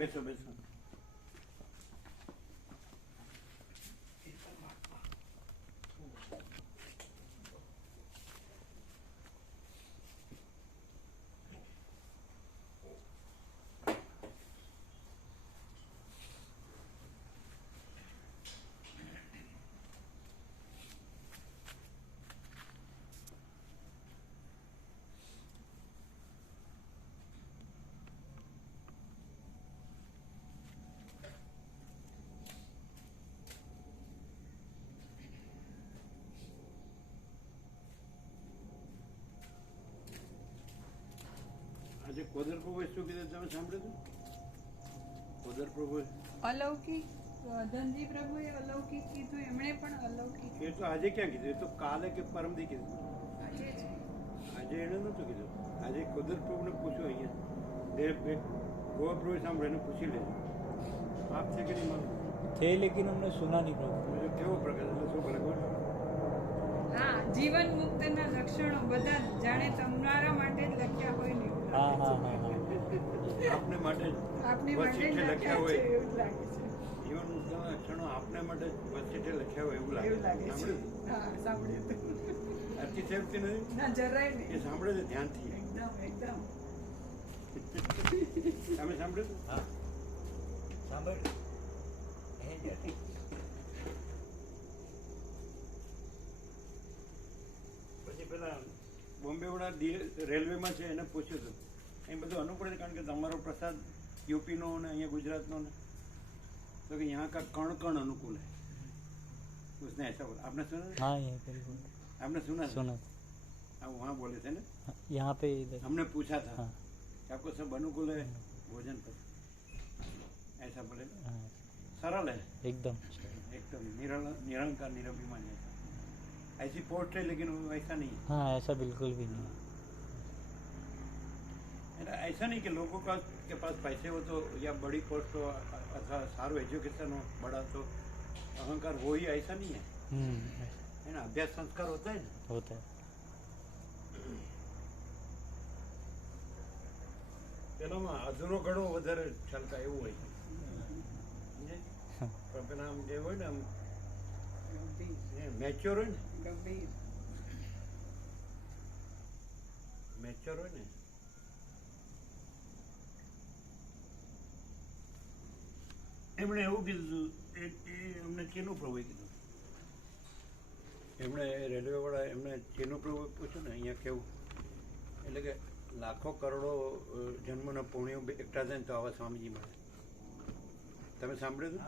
બેસો બેસો. આજે કોદર પ્રભુએ શું કીધું તમે સાંભળ્યું હતું? કોદર પ્રભુએ અલૌકિક ધનજી પ્રભુએ અલૌકિક કીધું, એમણે પણ અલૌકિક. એ તો આજે ક્યાં કીધું? એ તો કાલે કે પરમદી કીધું. આજે જ આજે એને નહોતું કીધું. આજે કોદર પ્રભુને પૂછો અહીંયા ગોવા પ્રભુએ સાંભળે એને પૂછી લેજો. આપ છે કે નહીં માનું? थे लेकिन हमने सुना नहीं प्रभु। કેવો પ્રકાર એટલે શું ભલે બોલ. હા, જીવન મુક્તના લક્ષણો બધા જાણે તમારા માટે જ લખ્યા હોય ને એવું हाँ લાગે हाँ हाँ हाँ આપને માટે જ છે. આપની માટે જ વચીઠે લખ્યા હોય. છે એવું લાગે છે. જીવન મુક્તના લક્ષણો આપને માટે જ વચીઠે લખ્યા હોય એવું એવું લાગે. લાગે છે. સાંભળ્યું? હા, સાંભળ્યું હતું. અતિશયોક્તિ નથી. ના, જરાય એ નહીં. સાંભળે છે ધ્યાનથી. એકદમ એકદમ. તમે સાંભળ્યું હતું? हाँ सांबर પછી પેલા બોમ્બે વાળા રેલવેમાં છે એને પૂછ્યું હતું. અહીં બધું અનુકૂળ છે કારણ કે તમારો પ્રસાદ યુપીનો ને અહીંયા ગુજરાતનો ને તો કે यहाँ का कण कण अनुकूल है. उसने ऐसा बोला. आपने सुना? हाँ यहीं पर ही बोला। आपने सुना? सुना हाँ वहाँ बोले थे ना. था। यहाँ पे इधर हमने पूछा था हाँ कि आपको सब अनुकूल है भोजन पर, ऐसा बोले. हाँ सरल है एकदम एकदम निरंकार निरभिमान है. ऐसी पोस्ट है लेकिन वो ऐसा नहीं है. हाँ ऐसा बिल्कुल भी नहीं ऐसा नहीं कि लोगों का के पास पैसे हो तो या बड़ी पोस्ट हो अथवा सारो एजुकेशन हो बड़ा तो अहंकार हो ही, ऐसा नहीं है. है ना. अभ्यास संस्कार होता है ना. होता है। પેલામાં અધૂરો ઘણો વધારે છલકા એવું હોય છે. સમજાય? પણ પેલા આમ જે હોય ને આમ ગંભીર મેચ્યોર હોય ને ગંભીર. મેચ્યોર હોય ને એમણે એવું કીધું. એ અમને ચીનું પ્રભુએ કીધું. એમણે રેલવે વાળા એમને ચીનું પ્રભુ પૂછ્યું ને અહીંયા કેવું, એટલે કે લાખો કરોડો જન્મના પુણ્યો એકઠા થાય ને તો આવા સ્વામીજી મળે. તમે સાંભળ્યું હતું?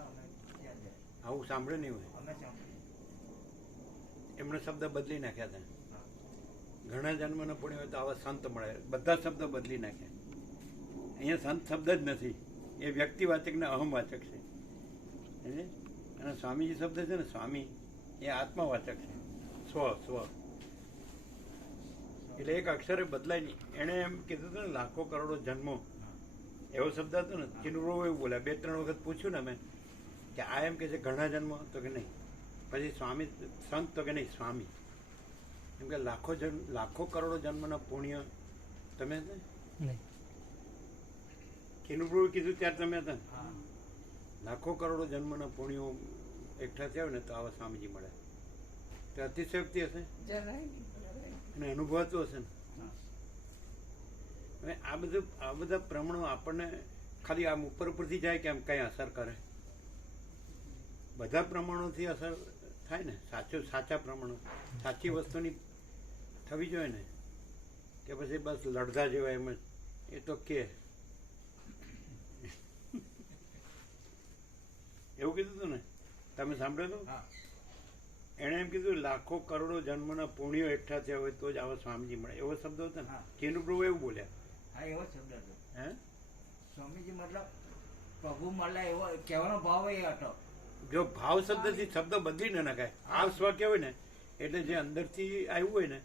આવું સાંભળે નહીં હોય. એમણે શબ્દ બદલી નાખ્યા હતા. ઘણા જન્મના પુણ્ય હોય તો આવા સંત મળે. બધા શબ્દ બદલી નાખ્યા. અહીંયા સંત શબ્દ જ નથી, એ વ્યક્તિવાચક ને અહમવાચક છે. સમજે? અને સ્વામીજી શબ્દ છે ને સ્વામી એ આત્માવાચક છે. સ્વ સ્વ એટલે એક અક્ષરે બદલાય નહીં. એણે એમ કીધું હતું ને લાખો કરોડો જન્મો, એવો શબ્દ હતો ને. ચિનુરો એવું બોલ્યા. 2-3 વખત પૂછ્યું ને અમે કે આ એમ કે છે ઘણા જન્મ, તો કે નહીં. પછી સ્વામી સંત, તો કે નહીં સ્વામી. એમ કે લાખો કરોડો જન્મના પુણ્ય તમે नहीं ચિનુપ્રભુ કીધું ત્યારે તમે હતા ને? લાખો કરોડો જન્મના પુણ્યો એકઠા થયા હોય ને તો આવા સ્વામીજી મળે. તો અતિશયોક્તિ હશે જરાય નહીં, જરાય નહીં. અને અનુભવાતું હશે ને. હવે આ બધા પ્રમાણો આપણને ખાલી આમ ઉપરથી જાય કે આમ કઈ અસર કરે? બધા પ્રમાણોથી અસર થાય ને. સાચા પ્રમાણો, સાચી વસ્તુની થવી જોઈએ ને. કે પછી બસ લડધા જેવા એમ જ એ તો કે એવું કીધું હતું ને. તમે સાંભળ્યું હતું? એણે એમ કીધું લાખો કરોડો જન્મના પુણ્યો એકઠા થયા હોય તો જ આવા સ્વામીજી મળે. એવો શબ્દ હતો ને. કેનું પ્રભુ એવું બોલ્યા. હા એવો શબ્દ હતો. હે સ્વામીજી મતલબ પ્રભુ મળ્યા એવો કહેવાનો ભાવ એ હતો. જો ભાવ શબ્દથી શબ્દ બદલી ન નખાય. આ સ્વ કહેવાય ને એટલે જે અંદરથી આવ્યું હોય ને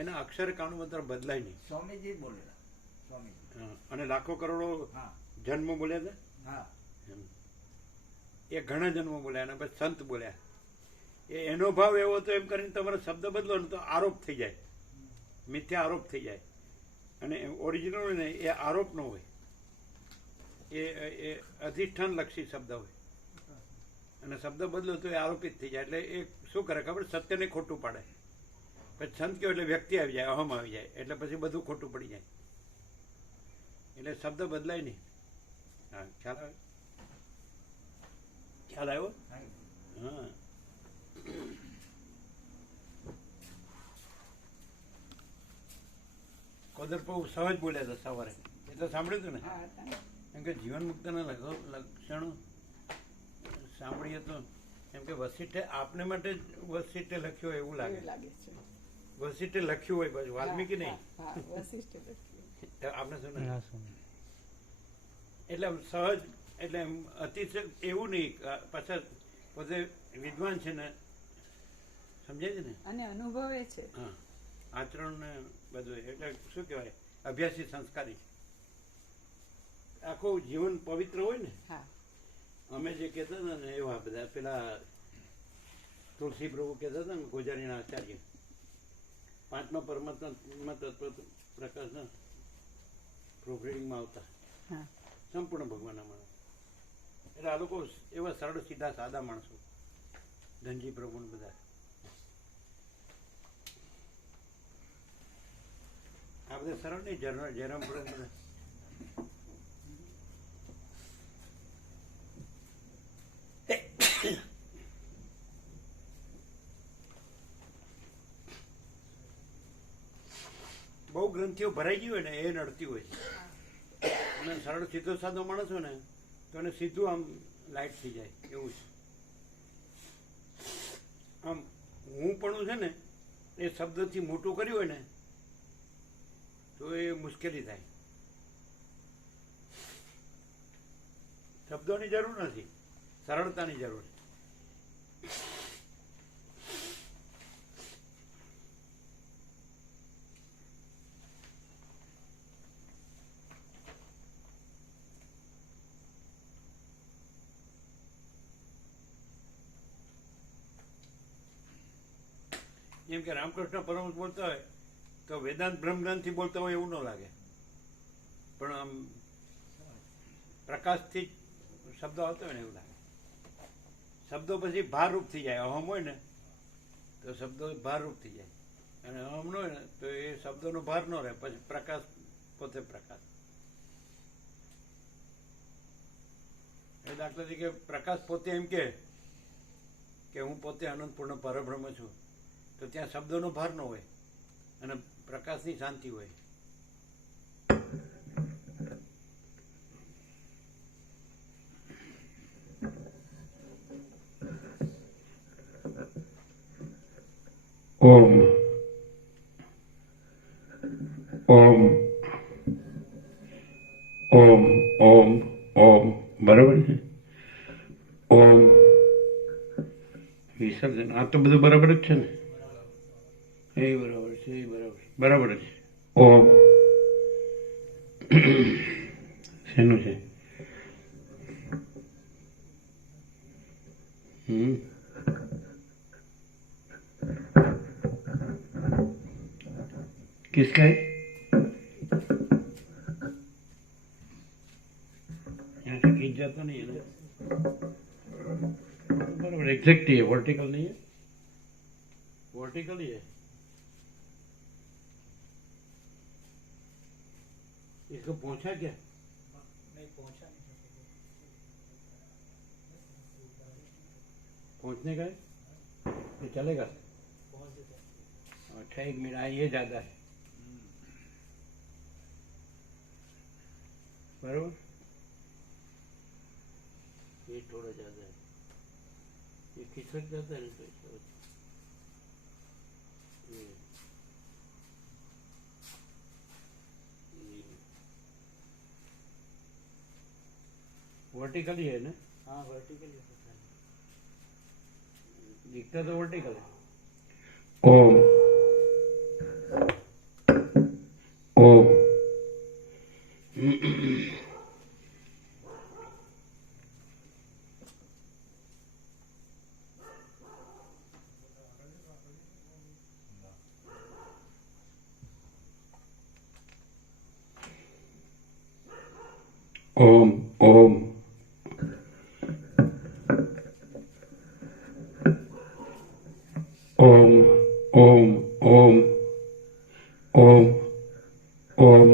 એના અક્ષર કાણું માત્ર બદલાય નહીં. સ્વામીજી જ બોલેલા. સ્વામીજી. હા. અને લાખો કરોડો હા જન્મ બોલ્યા હતા. હા એમ. એ ઘણા જન્મ બોલ્યા અને પછી સંત બોલ્યા. એનો ભાવ એવો હતો એમ કરીને તમારો શબ્દ બદલો ને તો આરોપ થઈ જાય, મિથ્યા આરોપ થઈ જાય. અને ઓરિજિનલ હોય ને એ આરોપ ન હોય. એ અધિષ્ઠાન લક્ષી શબ્દ હોય અને શબ્દ બદલો તો એ આરોપિત થઈ જાય. એટલે એ શું કરે ખબર, સત્યને ખોટું પાડે. પછી સંત કયો એટલે વ્યક્તિ આવી જાય, અહમ આવી જાય, એટલે પછી બધું ખોટું પડી જાય. એટલે શબ્દ બદલાય નહીં. હા, ખ્યાલ આવે? ખ્યાલ આવ્યો? હા. કોદર બહુ સહજ બોલ્યા હતા સવારે, એટલે સાંભળ્યું હતું ને? હા, તમે. કેમ કે જીવન મુક્તના લક્ષણો સાંભળીએ તો એમ કે વસિષ્ઠે આપને માટે જ વસિષ્ઠે લખ્યું હોય એવું લાગે. એવું લાગે છે. વસિષ્ઠે લખ્યું હોય પાછું, વાલ્મીકી નહીં. હા, વશિષ્ઠે લખ્યું. આપણે શું ના નહીં. સુને. એટલે આમ સહજ, એટલે એમ અતિશય એવું નહીં. પાછા પોતે વિદ્વાન છે ને, સમજાય છે ને? અને અનુભવે છે. હા, આચરણ ને બધું. એટલે શું કહેવાય, અભ્યાસી સંસ્કારી. આખું જીવન પવિત્ર હોય ને. હા. અમે જે કહેતા હતા ને એવા બધા, પેલા તુલસી પ્રભુ કહેતા હતા ને, ગોજારીના આચાર્ય, પાંચમા પરમાત્મા તત્વ પ્રકાશના પ્રોગ્રેડિંગમાં આવતા હા. સંપૂર્ણ ભગવાનના માણસ. એટલે આ લોકો એવા સરળ સીધા સાદા માણસો, ધનજી પ્રભુ ને બધા. આ બધા સરળ નહીં, જયરામ પ્રભુ બધા. બહુ ગ્રંથિઓ ભરાઈ ગઈ હોય ને એ નડતી હોય છે. અને સરળ સીધો સાદો માણસ હોય ને તો એને સીધું આમ લાઈટ થઈ જાય એવું છે. આમ હું પણ છે ને એ શબ્દથી મોટું કર્યું હોય ને તો એ મુશ્કેલી થાય. શબ્દોની જરૂર નથી, સરળતાની જરૂર છે. જેમ કે રામકૃષ્ણ પરમહંસ બોલતા હોય તો વેદાંત બ્રહ્મજ્ઞાનથી બોલતા હોય એવું ન લાગે, પણ આમ પ્રકાશથી શબ્દો આવતા હોય ને એવું લાગે. શબ્દો પછી ભારરૂપ થઈ જાય. અહમ હોય ને તો શબ્દો ભારરૂપ થઈ જાય, અને અહમ ન હોય ને તો એ શબ્દોનો ભાર ન રહે. પછી પ્રકાશ પોતે પ્રકાશ. એ દાખલા તરીકે પ્રકાશ પોતે એમ કે હું પોતે આનંદપૂર્ણ પરબ્રહ્મ છું, તો ત્યાં શબ્દોનો ભાર ન હોય અને પ્રકાશની શાંતિ હોય. ઓમ ઓમ ઓમ ઓમ ઓમ. બરાબર છે. ઓમ વિસર્જન. આ તો બધું બરાબર જ છે ને? એ બરાબર છે, એ બરાબર જ છે. ઓમ શેનું છે? किसका है? यहाँ से खींच जाता नहीं है ना? बराबर एग्जैक्ट ही है, वर्टिकल नहीं है, वर्टिकल ही है. इसको पहुंचा क्या? नहीं पहुंचा नहीं. पहुंचने का है तो चलेगा. अच्छा 1 मिनट. ये ज्यादा है बराबर. ये थोड़ा ज्यादा है, ये खिसक जाता है ना तो वर्टिकली है ना? हाँ वर्टिकली दिखता तो वर्टिकल है. ओम ओम. ઓમ ઓમ ઓમ ઓમ ઓમ ઓમ ઓમ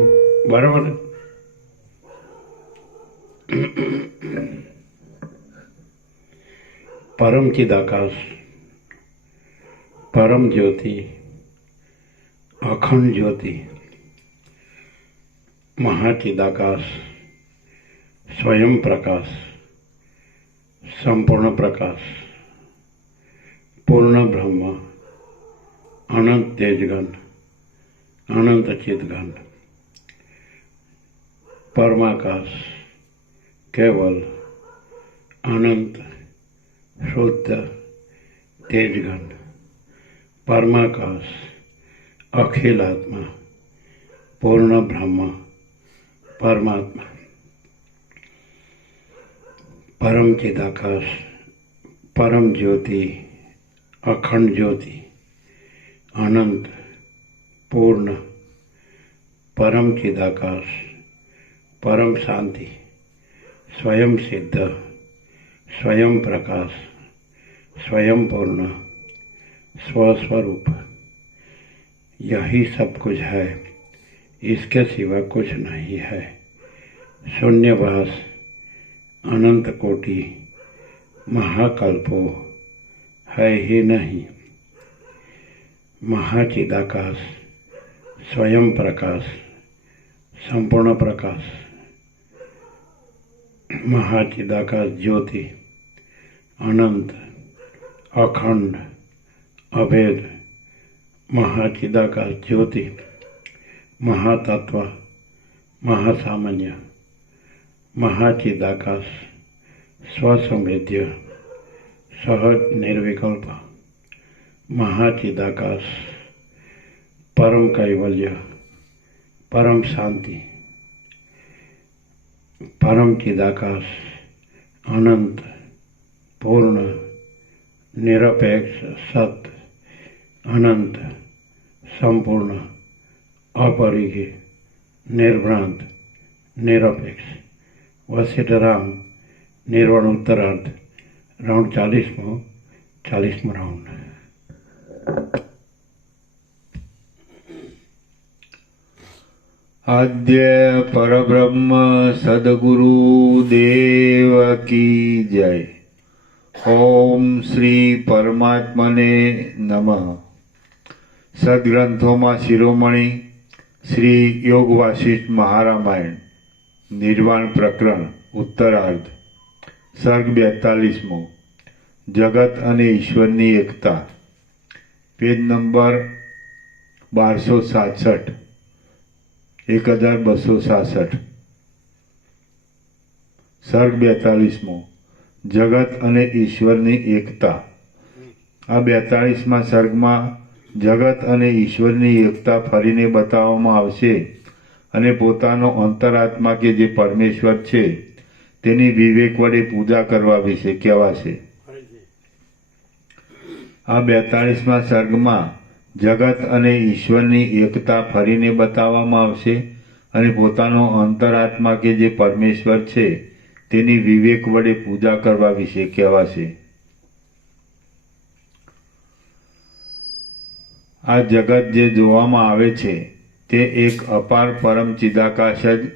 બરાબર ને? પરમ ચિદાકાશ, પરમ જ્યોતિ, અખંડ જ્યોતિ, મહાચિદાકાશ, સ્વયં પ્રકાશ, સંપૂર્ણ પ્રકાશ, પૂર્ણ બ્રહ્મ, અનંત તેજગન, અનંત ચિદગન, પરમાકાશ, કેવલ, અનંત, શુદ્ધ, તેજગન, પરમાકાશ, અખિલાત્મા, પૂર્ણ બ્રહ્મ, પરમાત્મા, પરમ ચિદાકાશ, પરમ જ્યોતિ, અખંડ જ્યોતિ, અનંત, પૂર્ણ, પરમ ચિદાકાશ, પરમ શાંતિ, स्वयं सिद्ध, स्वयं प्रकाश, स्वयं पूर्ण, स्वस्वरूप, यही सब कुछ है, इसके सिवा कुछ नहीं है। शून्यवास, अनंत कोटि, महाकल्पो है ही नहीं। महाचिदाकाश, स्वयं प्रकाश, संपूर्ण प्रकाश, महाचिदाकाश ज्योति, अनंत, अखंड, अभेद, महाचिदाकाश ज्योति, महातत्व, महासामान्य, महाचिदाकाश, स्वसंवेद्य, सहज निर्विकल्प, महाचिदाकाश, परम कैवल्य, परम शांति, परम चिदाकाश, अनंत, पूर्ण, निरपेक्ष, सत्य, अनंत, संपूर्ण, अपरिघ, निर्भ्रांत, निरपेक्ष, वशिष्ठ राम, निर्वाण उत्तरार्ध, राउंड 40मो राउंड। आद्य परब्रह्म सद्गुरु देव की जय। ओम श्री परमात्मने नमः। सद्ग्रंथों शिरोमणि श्री योग वासिष्ठ महारामायण निर्वाण प्रकरण उत्तरार्ध सर्ग 42मो जगत अने ईश्वरनी एकता पेज नंबर 1267 1267 सर्ग 42मो जगत अने ईश्वरनी एकता। आ 42मा सर्गमां जगत अने ईश्वरनी एकता फरीने बताववामां आवशे अने पोतानो अंतरात्मा के जे परमेश्वर छे तेनी विवेक वडे पूजा करवा विषे कहेवाशे। आ 42मा सर्गमां जगत अने ईश्वरनी एकता फरीने बताववामां आवशे अने पोतानो अंतरात्मा के जे परमेश्वर छे तेनी विवेक वडे पूजा करवा विषे कहेवाशे। आ जगत जे जोवामां आवे छे ते एक अपार परम चिदाकाश ज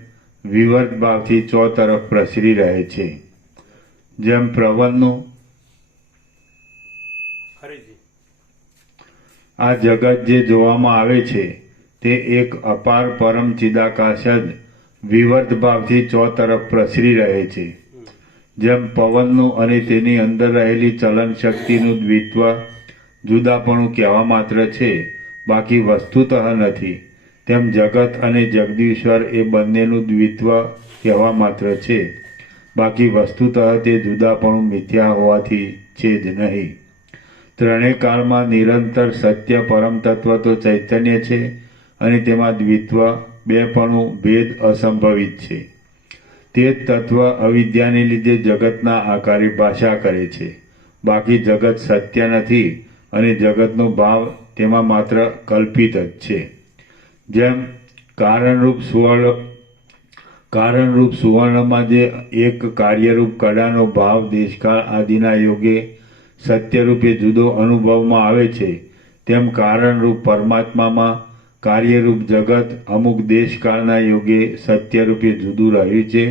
विवर्त भावथी चौ तरफ प्रसरी रहे छे। जेम प्रवलनुं आ जगत जे जोवामां आवे छे ते एक अपार परम चिदाकाश ज विवर्त भावथी चौ तरफ प्रसरी रहे छे। जेम पवननुं अने तेनी अंदर रहेली चलन शक्तिनुं द्वित्व जुदापणुं कहेवा मात्र छे, बाकी वस्तुतः नथी, तेम जगत अने जगदीश्वर ए बंनेनुं द्वित्व कहेवा मात्र छे, बाकी वस्तुतः ते जुदापणुं मिथ्या होवाथी छे ज नहीं। त्रणेय कालमां निरंतर सत्य परम तत्व तो चैतन्य छे अने तेमां द्वित्व बेपणुं भेद असंभवित छे। ते तत्व अविद्याने लीधे जगतना आकारे भाषा करे छे, बाकी जगत सत्य नथी अने जगतनो भाव तेमां मात्र कल्पित ज छे। जेम कारणरूप કારણરૂપ સુવર્ણમાં જે એક કાર્યરૂપ કડાનો ભાવ દેશકાળ આદિના યોગે સત્યરૂપે જુદો અનુભવમાં આવે છે, તેમ કારણરૂપ પરમાત્મામાં કાર્યરૂપ જગત અમુક દેશકાળના યોગે સત્યરૂપે જુદું રહ્યું છે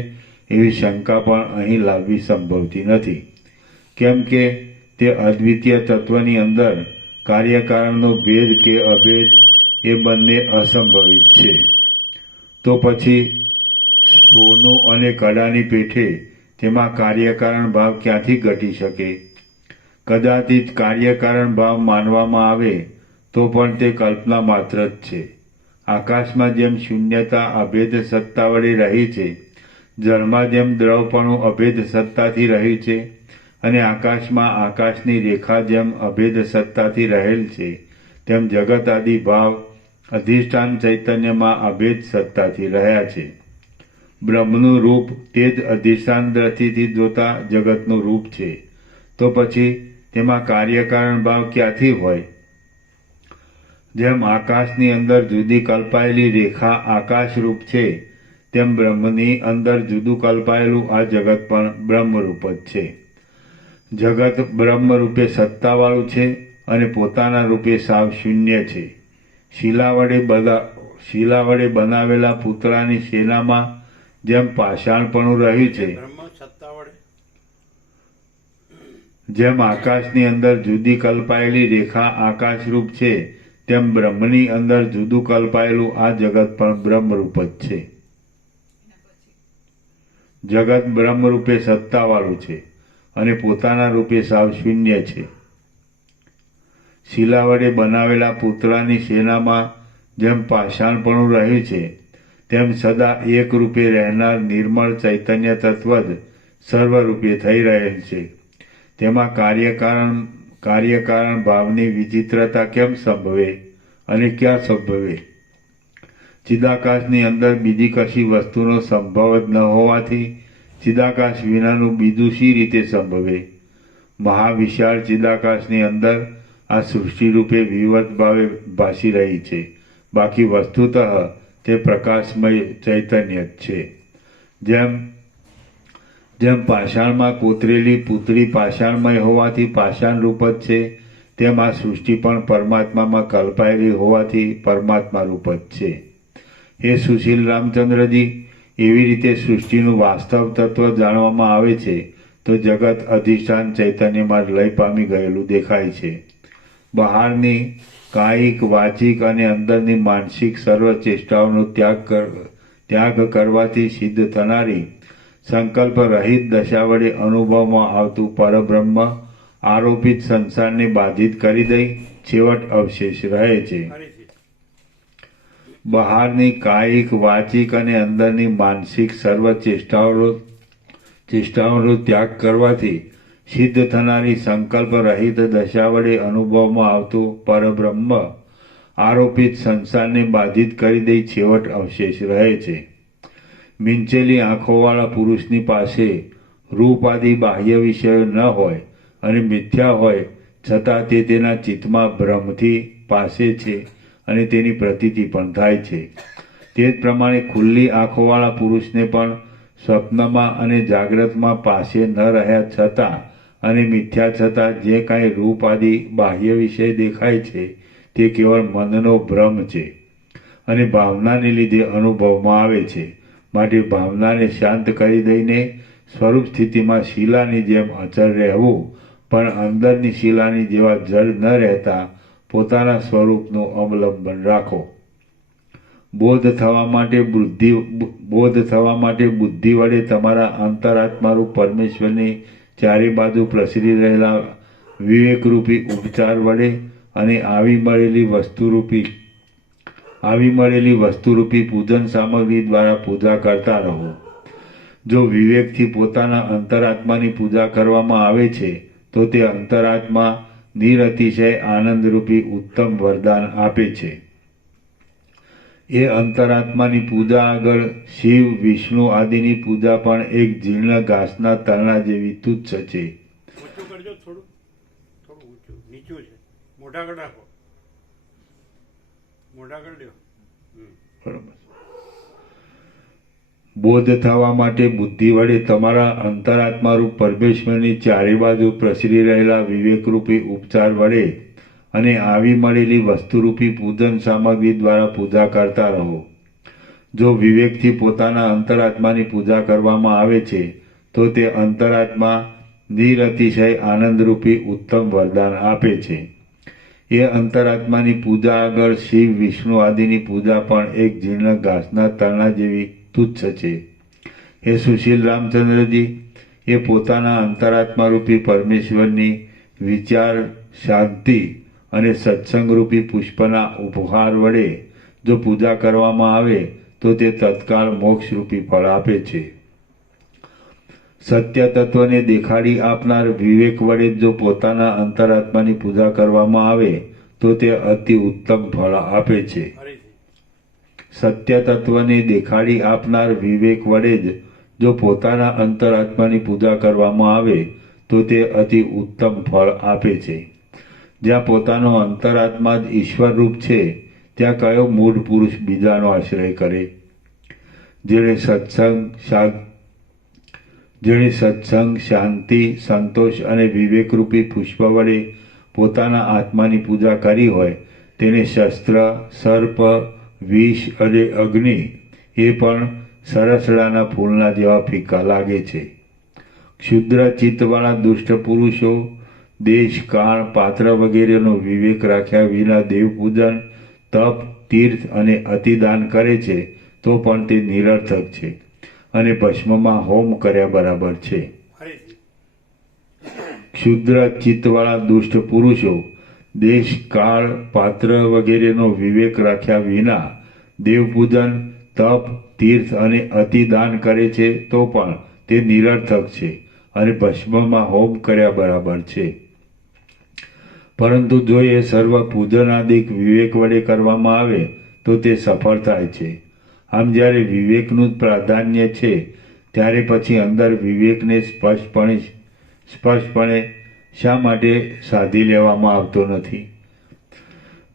એવી શંકા પણ અહીં લાવવી સંભવતી નથી. કેમ કે તે અદ્વિતીય તત્વની અંદર કાર્યકારણનો ભેદ કે અભેદ એ બંને અસંભવિત છે. તો પછી સોનું અને કડાની પેઠે તેમાં કાર્યકારણ ભાવ ક્યાંથી ઘટી શકે? કદાચિત કાર્યકારણ ભાવ માનવામાં આવે તો પણ તે કલ્પના માત્ર જ છે. આકાશમાં જેમ શૂન્યતા અભેદ સત્તા વડે રહી છે, જળમાં જેમ દ્રવપણું અભેદ સત્તાથી રહ્યું છે, અને આકાશમાં આકાશની રેખા જેમ અભેદ સત્તાથી રહેલ છે, તેમ જગત આદિ ભાવ અધિષ્ઠાન ચૈતન્યમાં અભેદ સત્તાથી રહ્યા છે. બ્રહ્મનું રૂપ તે જ અધિષ્ઠાન દ્રષ્ટિથી જોતા જગતનું રૂપ છે. તો પછી તેમાં કાર્યકારણ ભાવ ક્યાંથી હોય? જેમ આકાશની અંદર જુદી કલ્પાયેલી રેખા આકાશરૂપ છે, તેમ બ્રહ્મની અંદર જુદું કલ્પાયેલું આ જગત પણ બ્રહ્મરૂપ જ છે. જગત બ્રહ્મરૂપે સત્તાવાળું છે અને પોતાના રૂપે સાવ શૂન્ય છે. શિલા વડે બનાવેલા પૂતળાની શેલામાં જેમ પાષાણપણું રહ્યું છે, બ્રહ્મ સત્તા વડે જેમ આકાશની અંદર જુદી કલ્પાયેલી રેખા આકાશરૂપ છે, તેમ બ્રહ્મની અંદર જુદું કલ્પાયેલું આ જગત પણ બ્રહ્મરૂપ જ છે. જગત બ્રહ્મરૂપે સત્તાવાળું છે અને પોતાના રૂપે સાવ શૂન્ય છે. શિલા વડે બનાવેલા પૂતળાની શેલામાં જેમ પાષાણપણું રહ્યું છે, તેમ સદા એક રૂપે રહેનાર નિર્મળ ચૈતન્ય તત્વ જ સર્વરૂપે થઈ રહેલ છે. તેમાં કાર્યકારણ ભાવની વિચિત્રતા કેમ સંભવે અને ક્યાં સંભવે? ચિદાકાશની અંદર બીજી કશી વસ્તુનો સંભવ જ ન હોવાથી ચિદાકાશ વિનાનું બીજું શી રીતે સંભવે? મહાવિશાળ ચિદાકાશની અંદર આ સૃષ્ટિરૂપે વિવર્ત ભાવે ભાસી રહી છે. બાકી વસ્તુતઃ તે પ્રકાશમય ચૈતન્ય જ છે. જેમ પાષાણમાં કોતરેલી પૂતળી પાષાણમય હોવાથી પાષાણ રૂપ જ છે, તેમ આ સૃષ્ટિ પણ પરમાત્મામાં કલ્પાયેલી હોવાથી પરમાત્મા રૂપ જ છે. હે સુશીલ રામચંદ્રજી, એવી રીતે સૃષ્ટિનું વાસ્તવ તત્વ જાણવામાં આવે છે તો જગત અધિષ્ઠાન ચૈતન્યમાં લય પામી ગયેલું દેખાય છે. બહારની કાયિક, વાચિક અને અંદરની માનસિક સર્વ ચેષ્ટાઓનો ત્યાગ કરવાથી સિદ્ધ થનારી સંકલ્પ રહિત દશા વડે અનુભવમાં આવતું પરબ્રહ્મ આરોપિત સંસારને બાધિત કરી દઈ છેવટ અવશેષ રહે છે. બહારની કાયિક, વાચિક અને અંદરની માનસિક સર્વ ચેષ્ટાઓનો ત્યાગ કરવાથી સિદ્ધ થનારી સંકલ્પ રહિત દશા વડે અનુભવમાં આવતું પરબ્રહ્મ આરોપિત સંસારને બાધિત કરી દઈ છેવટ અવશેષ રહે છે. મીંચેલી આંખોવાળા પુરુષની પાસે રૂપ આદિ બાહ્ય વિષયો ન હોય અને મિથ્યા હોય છતાં તે તેના ચિત્તમાં ભ્રમથી પાસે છે અને તેની પ્રતીતિ પણ થાય છે. તે જ પ્રમાણે ખુલ્લી આંખોવાળા પુરુષને પણ સ્વપ્નમાં અને જાગ્રતમાં પાસે ન રહ્યા છતાં અને મિથ્યા છતાં જે કાંઈ રૂપ આદિ બાહ્ય વિષય દેખાય છે તે કેવળ મનનો ભ્રમ છે અને ભાવનાને લીધે અનુભવમાં આવે છે. માટે ભાવનાને શાંત કરી દઈને સ્વરૂપ સ્થિતિમાં શિલાની જેમ અચળ રહેવું, પણ અંદરની શિલાની જેવા જડ ન રહેતા પોતાના સ્વરૂપનું અવલંબન રાખો. બોધ થવા માટે બુદ્ધિ વડે તમારા અંતરાત્મારૂપ પરમેશ્વરની ચારે બાજુ પ્રસરી રહેલા વિવેકરૂપી ઉપચાર વડે અને આવી મળેલી વસ્તુરૂપી પૂજન સામગ્રી દ્વારા પૂજા કરતા રહો. જો વિવેકથી પોતાના અંતરાત્માની પૂજા કરવામાં આવે છે તો તે અંતરાત્મા નિરતિશય આનંદરૂપી ઉત્તમ વરદાન આપે છે. એ અંતરાત્માની પૂજા આગળ શિવ, વિષ્ણુ આદિની પૂજા પણ એક જીર્ણ ઘાસના તરણા જેવી તુચ્છ છે. ઊંચું કરજો, થોડું ઊંચું, નીચું છે. મોઢા આગળ રાખો, મોઢા આગળ લ્યો. બરોબર. બોધ થવા માટે બુદ્ધિ વડે તમારા અંતરાત્મારૂપ પરમેશ્વરની ચારે બાજુ પ્રસરી રહેલા વિવેકરૂપી ઉપચાર વડે અને આવી મળેલી વસ્તુરૂપી પૂજન સામગ્રી દ્વારા પૂજા કરતા રહો. જો વિવેકથી પોતાના અંતરાત્માની પૂજા કરવામાં આવે છે તો તે અંતરાત્મા નિરતિશય આનંદરૂપી ઉત્તમ વરદાન આપે છે. એ અંતરાત્માની પૂજા આગળ શિવ, વિષ્ણુ આદિની પૂજા પણ એક જીર્ણ ઘાસના તણા જેવી તુચ્છ છે. હે સુશીલ રામચંદ્રજી, એ પોતાના અંતરાત્મારૂપી પરમેશ્વરની વિચાર, શાંતિ અને સત્સંગરૂપી પુષ્પના ઉપહાર વડે જો પૂજા કરવામાં આવે તો તે તત્કાળ મોક્ષરૂપી ફળ આપે છે. સત્ય તત્વને દેખાડી આપનાર વિવેક વડે જો પોતાના અંતરાત્માની પૂજા કરવામાં આવે તો તે અતિ ઉત્તમ ફળ આપે છે. સત્ય તત્વને દેખાડી આપનાર વિવેક વડે જ જો પોતાના અંતરાત્માની પૂજા કરવામાં આવે તો તે અતિ ઉત્તમ ફળ આપે છે. જ્યાં પોતાનો અંતરાત્મા જ ઈશ્વરરૂપ છે ત્યાં કયો મૂળ પુરુષ બીજાનો આશ્રય કરે? જેણે સત્સંગ, શાંતિ, સંતોષ અને વિવેકરૂપી પુષ્પ વડે પોતાના આત્માની પૂજા કરી હોય તેને શસ્ત્ર, સર્પ, વિષ અને અગ્નિ એ પણ સરસડાના ફૂલના જેવા ફીકા લાગે છે. ક્ષુદ્ર ચિત્તવાળા દુષ્ટ પુરુષો દેશ, કાળ, પાત્ર વગેરેનો વિવેક રાખ્યા વિના દેવપૂજન, તપ, તીર્થ અને અતિદાન કરે છે તો પણ તે નિરર્થક છે અને ભસ્મમાં હોમ કર્યા બરાબર છે. ક્ષુદ્ર ચિત્તવાળા દુષ્ટ પુરુષો દેશ, કાળ, પાત્ર વગેરેનો વિવેક રાખ્યા વિના દેવપૂજન, તપ, તીર્થ અને અતિદાન કરે છે તો પણ તે નિરર્થક છે અને ભસ્મમાં હોમ કર્યા બરાબર છે. પરંતુ જો એ સર્વ પૂજનાદિક વિવેક વડે કરવામાં આવે તો તે સફળ થાય છે. આમ જ્યારે વિવેકનું જ પ્રાધાન્ય છે ત્યારે પછી અંદર વિવેકને સ્પષ્ટપણે શા માટે સાધી લેવામાં આવતો નથી?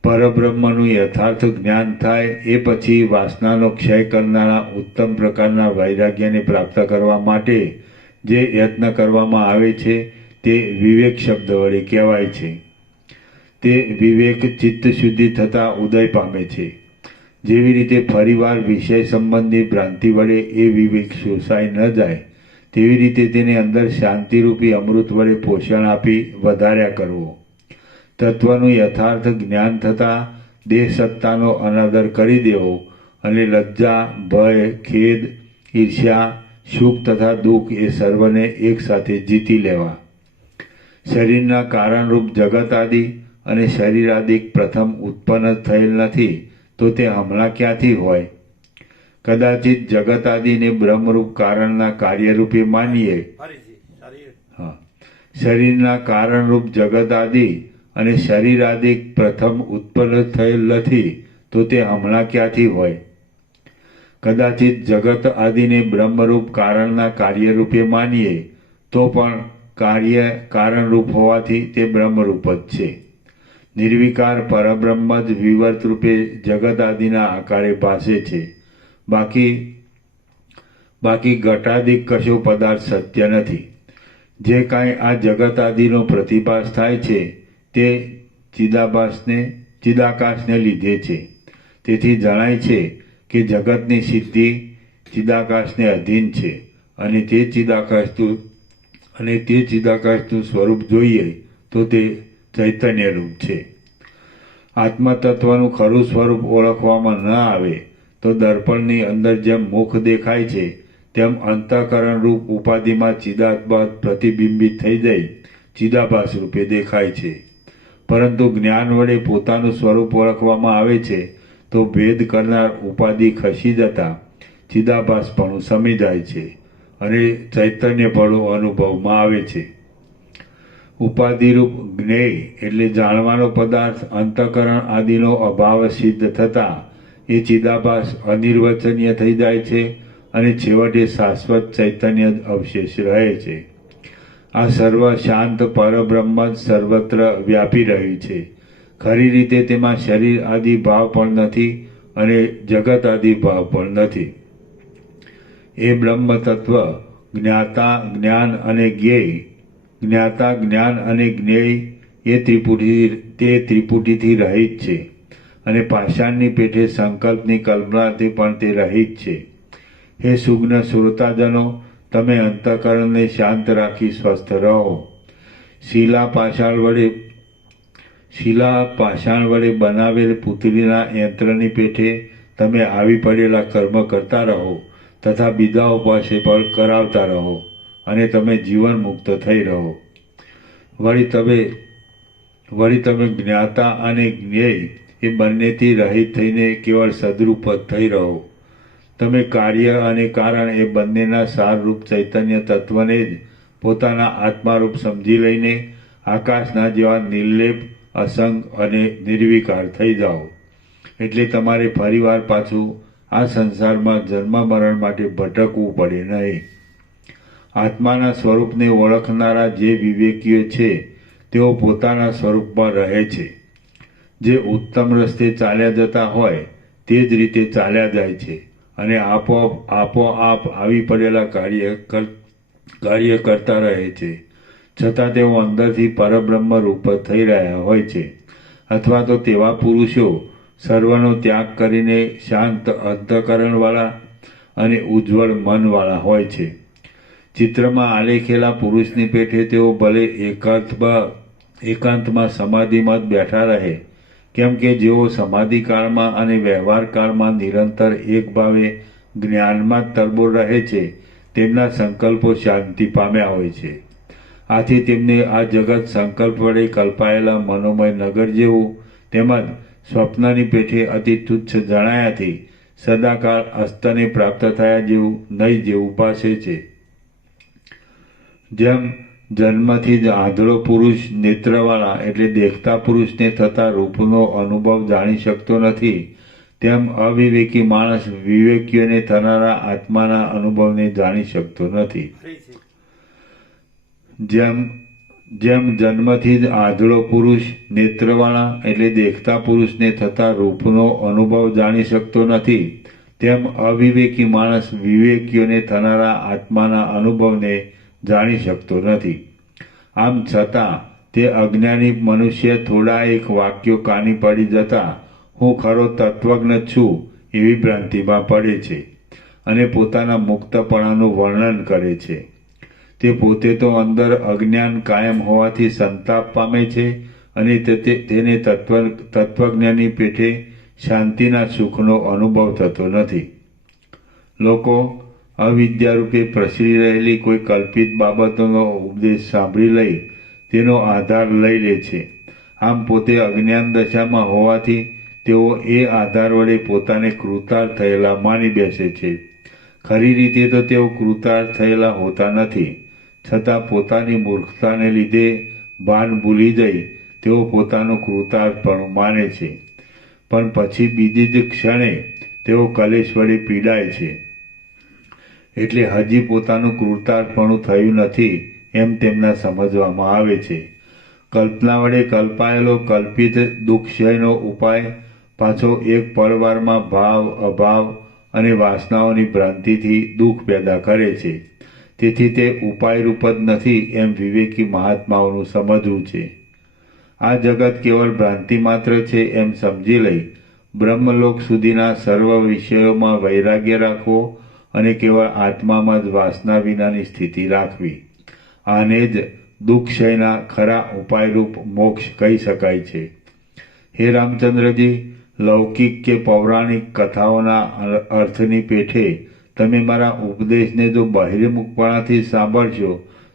પરબ્રહ્મનું યથાર્થ જ્ઞાન થાય એ પછી વાસનાનો ક્ષય કરનારા ઉત્તમ પ્રકારના વૈરાગ્યને પ્રાપ્ત કરવા માટે જે યત્ન કરવામાં આવે છે તે વિવેક શબ્દ વડે કહેવાય છે. તે વિવેક ચિત્ત શુદ્ધિ થતાં ઉદય પામે છે. જેવી રીતે ફરીવાર વિષય સંબંધી ભ્રાંતિ વડે એ વિવેક શોષાઈ ન જાય તેવી રીતે તેને અંદર શાંતિરૂપી અમૃત વડે પોષણ આપી વધાર્યા કરવો. તત્વનું યથાર્થ જ્ઞાન થતાં દેહ સત્તાનો અનાદર કરી દેવો અને લજ્જા, ભય, ખેદ, ઈર્ષ્યા, સુખ તથા દુઃખ એ સર્વને એકસાથે જીતી લેવા. શરીરના કારણરૂપ જગત આદિ અને શરીર આદિ પ્રથમ ઉત્પન્ન થયેલ નથી તો તે હમણાં ક્યાંથી હોય? કદાચિત જગત આદિને બ્રહ્મરૂપ કારણના કાર્યરૂપે માનીએ. શરીરના કારણરૂપ જગત આદિ અને શરીર આદિ પ્રથમ ઉત્પન્ન થયેલ નથી તો તે હમણાં ક્યાંથી હોય? કદાચિત જગત આદિને બ્રહ્મરૂપ કારણના કાર્યરૂપે માનીએ તો પણ કાર્ય કારણરૂપ હોવાથી તે બ્રહ્મરૂપ જ છે. નિર્વિકાર પરબ્રહ્મ જ વિવર્ત રૂપે જગત આદિના આકારે ભાસે છે. બાકી ઘટાદિક કશો પદાર્થ સત્ય નથી. જે કાંઈ આ જગત આદિનો પ્રતિભાસ થાય છે તે ચિદાકાશને લીધે છે. તેથી જણાય છે કે જગતની સિદ્ધિ ચિદાકાશને અધીન છે અને તે ચિદાકાશનું સ્વરૂપ જોઈએ તો તે ચૈતન્યરૂપ છે. આત્મતત્વનું ખરું સ્વરૂપ ઓળખવામાં ન આવે તો દર્પણની અંદર જેમ મુખ દેખાય છે તેમ અંતઃકરણ રૂપ ઉપાધિમાં ચિદાત્મા પ્રતિબિંબિત થઈ જઈ ચિદાભાસ રૂપે દેખાય છે. પરંતુ જ્ઞાન વડે પોતાનું સ્વરૂપ ઓળખવામાં આવે છે તો ભેદ કરનાર ઉપાધિ ખસી જતા ચિદાભાસપણું સમી જાય છે અને ચૈતન્યપણું અનુભવમાં આવે છે. ઉપાધિરૂપ જ્ઞેય એટલે જાણવાનો પદાર્થ અંતઃકરણ આદિનો અભાવ સિદ્ધ થતાં એ ચિદાભાસ અનિર્વચનીય થઈ જાય છે અને છેવટે શાશ્વત ચૈતન્ય જ અવશેષ રહે છે. આ સર્વ શાંત પરબ્રહ્મ જ સર્વત્ર વ્યાપી રહ્યું છે. ખરી રીતે તેમાં શરીર આદિ ભાવ પણ નથી અને જગત આદિ ભાવ પણ નથી. એ બ્રહ્મ તત્વ જ્ઞાતા જ્ઞાન અને જ્ઞેય જ્ઞાતા જ્ઞાન અને જ્ઞેય તે ત્રિપુટીથી રહિત છે અને પાષાણની પેઠે સંકલ્પની કલ્પનાથી પણ તે રહિત છે. હે સુગ્ન શ્રોતાજનો, તમે અંતઃકરણને શાંત રાખી સ્વસ્થ રહો. શિલા પાષાણ વડે બનાવેલ પૂતળીના યંત્રની પેઠે તમે આવી પડેલા કર્મ કરતા રહો તથા બીજાઓ પાસે પણ કરાવતા રહો અને તમે જીવન મુક્ત થઈ રહો. વળી તમે જ્ઞાતા અને જ્ઞેય એ બંનેથી રહિત થઈને કેવળ સદરૂપ થઈ રહો. તમે કાર્ય અને કારણ એ બંનેના સારરૂપ ચૈતન્ય તત્વને જ પોતાના આત્મારૂપ સમજી લઈને આકાશના જેવા નિર્લેપ, અસંગ અને નિર્વિકાર થઈ જાઓ. એટલે તમારે ફરીવાર પાછું આ સંસારમાં જન્મ મરણ માટે ભટકવું પડે નહીં. આત્માના સ્વરૂપને ઓળખનારા જે વિવેકીઓ છે તેઓ પોતાના સ્વરૂપમાં રહે છે. જે ઉત્તમ રસ્તે ચાલ્યા જતા હોય તે જ રીતે ચાલ્યા જાય છે અને આપોઆપ આવી પડેલા કાર્ય કરતા રહે છે. છતાં તેઓ અંદરથી પરબ્રહ્મ રૂપ થઈ રહ્યા હોય છે. અથવા તો તેવા પુરુષો સર્વનો ત્યાગ કરીને શાંત અંતઃકરણવાળા અને ઉજ્જવળ મનવાળા હોય છે. ચિત્રમાં આલેખેલા પુરુષની પેઠે તેઓ ભલે એકાંતમાં સમાધિમાં જ બેઠા રહે, કેમ કે જેઓ સમાધિકાળમાં અને વ્યવહારકાળમાં નિરંતર એક ભાવે જ્ઞાનમાં જ તરબોળ રહે છે તેમના સંકલ્પો શાંતિ પામ્યા હોય છે. આથી તેમને આ જગત સંકલ્પ વડે કલ્પાયેલા મનોમય નગર જેવું તેમજ સ્વપ્નની પેઠે અતિ તુચ્છ જણાયાથી સદાકાળ અસ્તને પ્રાપ્ત થયા જેવું નહીં જેવું ભાસે છે. જેમ જન્મથી જ આંધળો પુરુષ નેત્રવાળા એટલે દેખતા પુરુષને થતા રૂપનો અનુભવ જાણી શકતો નથી, તેમ અવિવેકી માણસ વિવેકીઓને થનારા આત્માના અનુભવને જાણી શકતો નથી. જેમ જન્મથી જ આંધળો પુરુષ નેત્રવાળા એટલે દેખતા પુરુષને થતા રૂપનો અનુભવ જાણી શકતો નથી, તેમ અવિવેકી માણસ વિવેકીઓને થનારા આત્માના અનુભવને જાણી શકતો નથી. આમ છતાં તે અજ્ઞાની મનુષ્ય થોડા એક વાક્યો કાની પડી જતા હું ખરો તત્વજ્ઞ છું એવી ભ્રાંતિમાં પડે છે અને પોતાના મુક્તપણાનું વર્ણન કરે છે. તે પોતે તો અંદર અજ્ઞાન કાયમ હોવાથી સંતાપ પામે છે અને તેને તત્વજ્ઞાની પેઠે શાંતિના સુખનો અનુભવ થતો નથી. લોકો અવિદ્યારૂપે પ્રસરી રહેલી કોઈ કલ્પિત બાબતોનો ઉપદેશ સાંભળી લઈ તેનો આધાર લઈ લે છે. આમ પોતે અજ્ઞાન દશામાં હોવાથી તેઓ એ આધાર વડે પોતાને કૃતાર્થ થયેલા માની બેસે છે. ખરી રીતે તો તેઓ કૃતાર્થ થયેલા હોતા નથી, છતાં પોતાની મૂર્ખતાને લીધે ભાન ભૂલી જઈ તેઓ પોતાનું કૃતાર્થપણું માને છે. પણ પછી બીજી જ ક્ષણે તેઓ કલેશ વડે પીડાય છે. એટલે હજી પોતાનું કૃતાર્થપણું થયું નથી એમ તેમના સમજવામાં આવે છે. કલ્પના વડે કલ્પાયેલો કલ્પિત દુઃખક્ષયનો ઉપાય પાછો એક પળવારમાં ભાવ, અભાવ અને વાસનાઓની ભ્રાંતિથી દુઃખ પેદા કરે છે. તેથી તે ઉપાયરૂપ જ નથી એમ વિવેકી મહાત્માઓનું સમજવું છે. આ જગત કેવળ ભ્રાંતિ માત્ર છે એમ સમજી લઈ બ્રહ્મલોક સુધીના સર્વ વિષયોમાં વૈરાગ્ય રાખવો અને કેવળ આત્મામાં જ વાસના વિનાની સ્થિતિ રાખવી, આને જ દુઃખક્ષયના ખરા ઉપાયરૂપ મોક્ષ કહી શકાય છે. હે રામચંદ્રજી, લૌકિક કે પૌરાણિક કથાઓના અર્થની પેઠે તમે મારા ઉપદેશને જો બહિર્મુખપણાથી સાંભળશો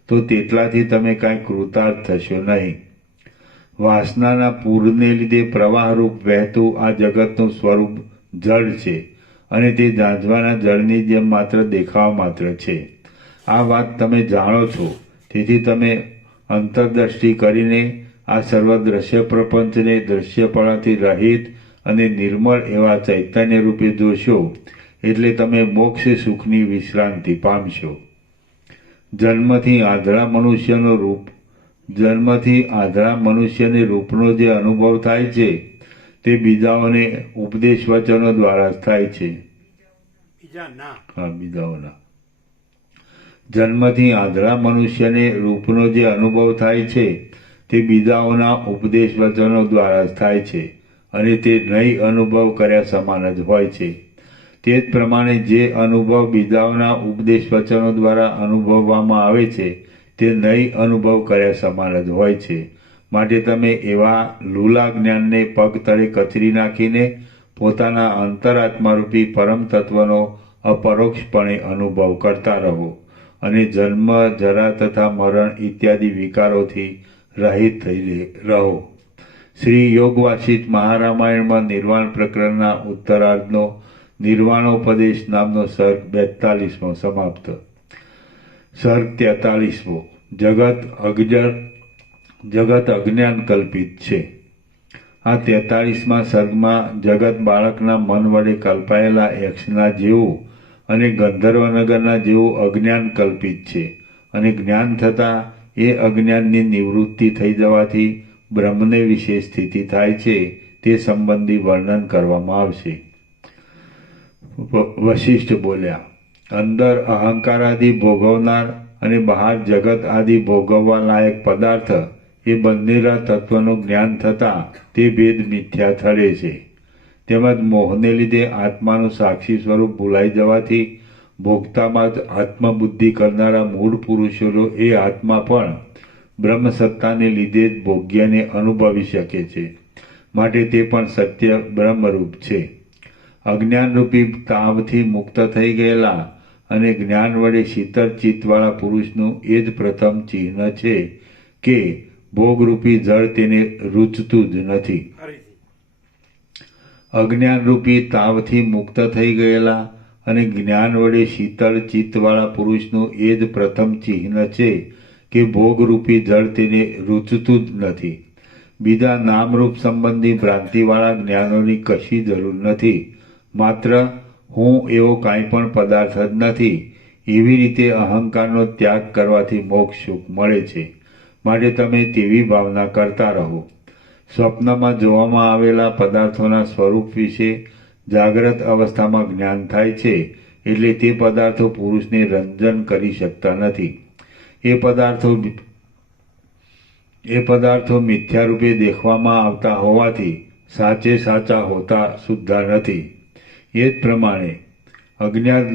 તો તેટલાથી તમે કાંઈ કૃતાર્થ થશો નહીં. વાસનાના પૂરને લીધે પ્રવાહરૂપ વહેતું આ જગતનું સ્વરૂપ જળ છે અને તે ઝાંઝવાના જળની જેમ માત્ર દેખાવા માત્ર છે. આ વાત તમે જાણો છો, તેથી તમે અંતરદ્રષ્ટિ કરીને આ સર્વ દ્રશ્ય પ્રપંચને દ્રશ્યપણાથી રહિત અને નિર્મળ એવા ચૈતન્ય રૂપે જોશો એટલે તમે મોક્ષ સુખની વિશ્રાંતિ પામશો. જન્મથી આંધળા મનુષ્યને રૂપનો જે અનુભવ થાય છે તે બીજાઓને ઉપદેશ વચનો દ્વારા જ થાય છે. બીજાઓના જન્મથી આંધળા મનુષ્યને રૂપનો જે અનુભવ થાય છે તે બીજાઓના ઉપદેશ વચનો દ્વારા જ થાય છે અને તે નહીં અનુભવ કર્યા સમાન જ હોય છે. તે જ પ્રમાણે જે અનુભવ બીજાઓના ઉપદેશ વચનો દ્વારા અનુભવવામાં આવે છે તે નહીં અનુભવ કર્યા સમાન જ હોય છે. માટે તમે એવા લૂલા જ્ઞાનને પગ તળે કચરી નાખીને પોતાના અંતરાત્મારૂપી પરમ તત્વનો અપરોક્ષપણે અનુભવ કરતા રહો અને જન્મ, જરા તથા મરણ ઇત્યાદિ વિકારોથી રહિત થઈ રહો. શ્રી યોગવાસિત મહારામાયણમાં નિર્વાણ પ્રકરણના ઉત્તરાર્ધનો નિર્વાણોપદેશ નામનો સર્ગ 42મો સમાપ્ત. સર્ગ 43મો. જગત અજ્ઞાન કલ્પિત છે. આ 43મા સર્ગમાં જગત બાળકના મન વડે કલ્પાયેલા યક્ષના જેવું અને ગંધર્વનગરના જેવું અજ્ઞાન કલ્પિત છે અને જ્ઞાન થતાં એ અજ્ઞાનની નિવૃત્તિ થઈ જવાથી બ્રહ્મને વિશે સ્થિતિ થાય છે તે સંબંધી વર્ણન કરવામાં આવશે. વશિષ્ઠ બોલ્યા, અંદર અહંકાર આદિ ભોગવનાર અને બહાર જગત આદિ ભોગવવા લાયક પદાર્થ એ બંનેના તત્વનું જ્ઞાન થતાં તે ભેદ મિથ્યા ઠરે છે. તેમજ મોહને લીધે આત્માનું સાક્ષી સ્વરૂપ ભૂલાઈ જવાથી ભોગતામાં જ આત્મબુદ્ધિ કરનારા મૂળ પુરુષોનો એ આત્મા પણ બ્રહ્મસત્તાને લીધે જ ભોગ્યને અનુભવી શકે છે. માટે તે પણ સત્ય બ્રહ્મરૂપ છે. અજ્ઞાનરૂપી તાવથી મુક્ત થઈ ગયેલા અને જ્ઞાન વડે શીતળ ચિત્તવાળા પુરુષનું એ જ પ્રથમ ચિહ્ન છે કે ભોગરૂપી જળ તેને રૂચતું જ નથી. અજ્ઞાનરૂપી તાવથી મુક્ત થઈ ગયેલા અને જ્ઞાન વડે શીતળ ચિત્તવાળા પુરુષનું એ જ પ્રથમ ચિહ્ન છે કે ભોગરૂપી જળ તેને રૂચતું જ નથી. બીજા નામરૂપ સંબંધી ભ્રાંતિવાળા જ્ઞાનોની કશી જરૂર નથી. માત્ર હું એવો કાંઈ પણ પદાર્થ જ નથી એવી રીતે અહંકારનો ત્યાગ કરવાથી મોક્ષ સુખ મળે છે. માટે તમે તેવી ભાવના કરતા રહો. સ્વપ્નમાં જોવામાં આવેલા પદાર્થોના સ્વરૂપ વિશે જાગ્રત અવસ્થામાં જ્ઞાન થાય છે એટલે તે પદાર્થો પુરુષને રંજન કરી શકતા નથી. એ પદાર્થો મિથ્યારૂપે દેખવામાં આવતા હોવાથી સાચે સાચા હોતા સુદ્ધા નથી. એ જ પ્રમાણે અજ્ઞાન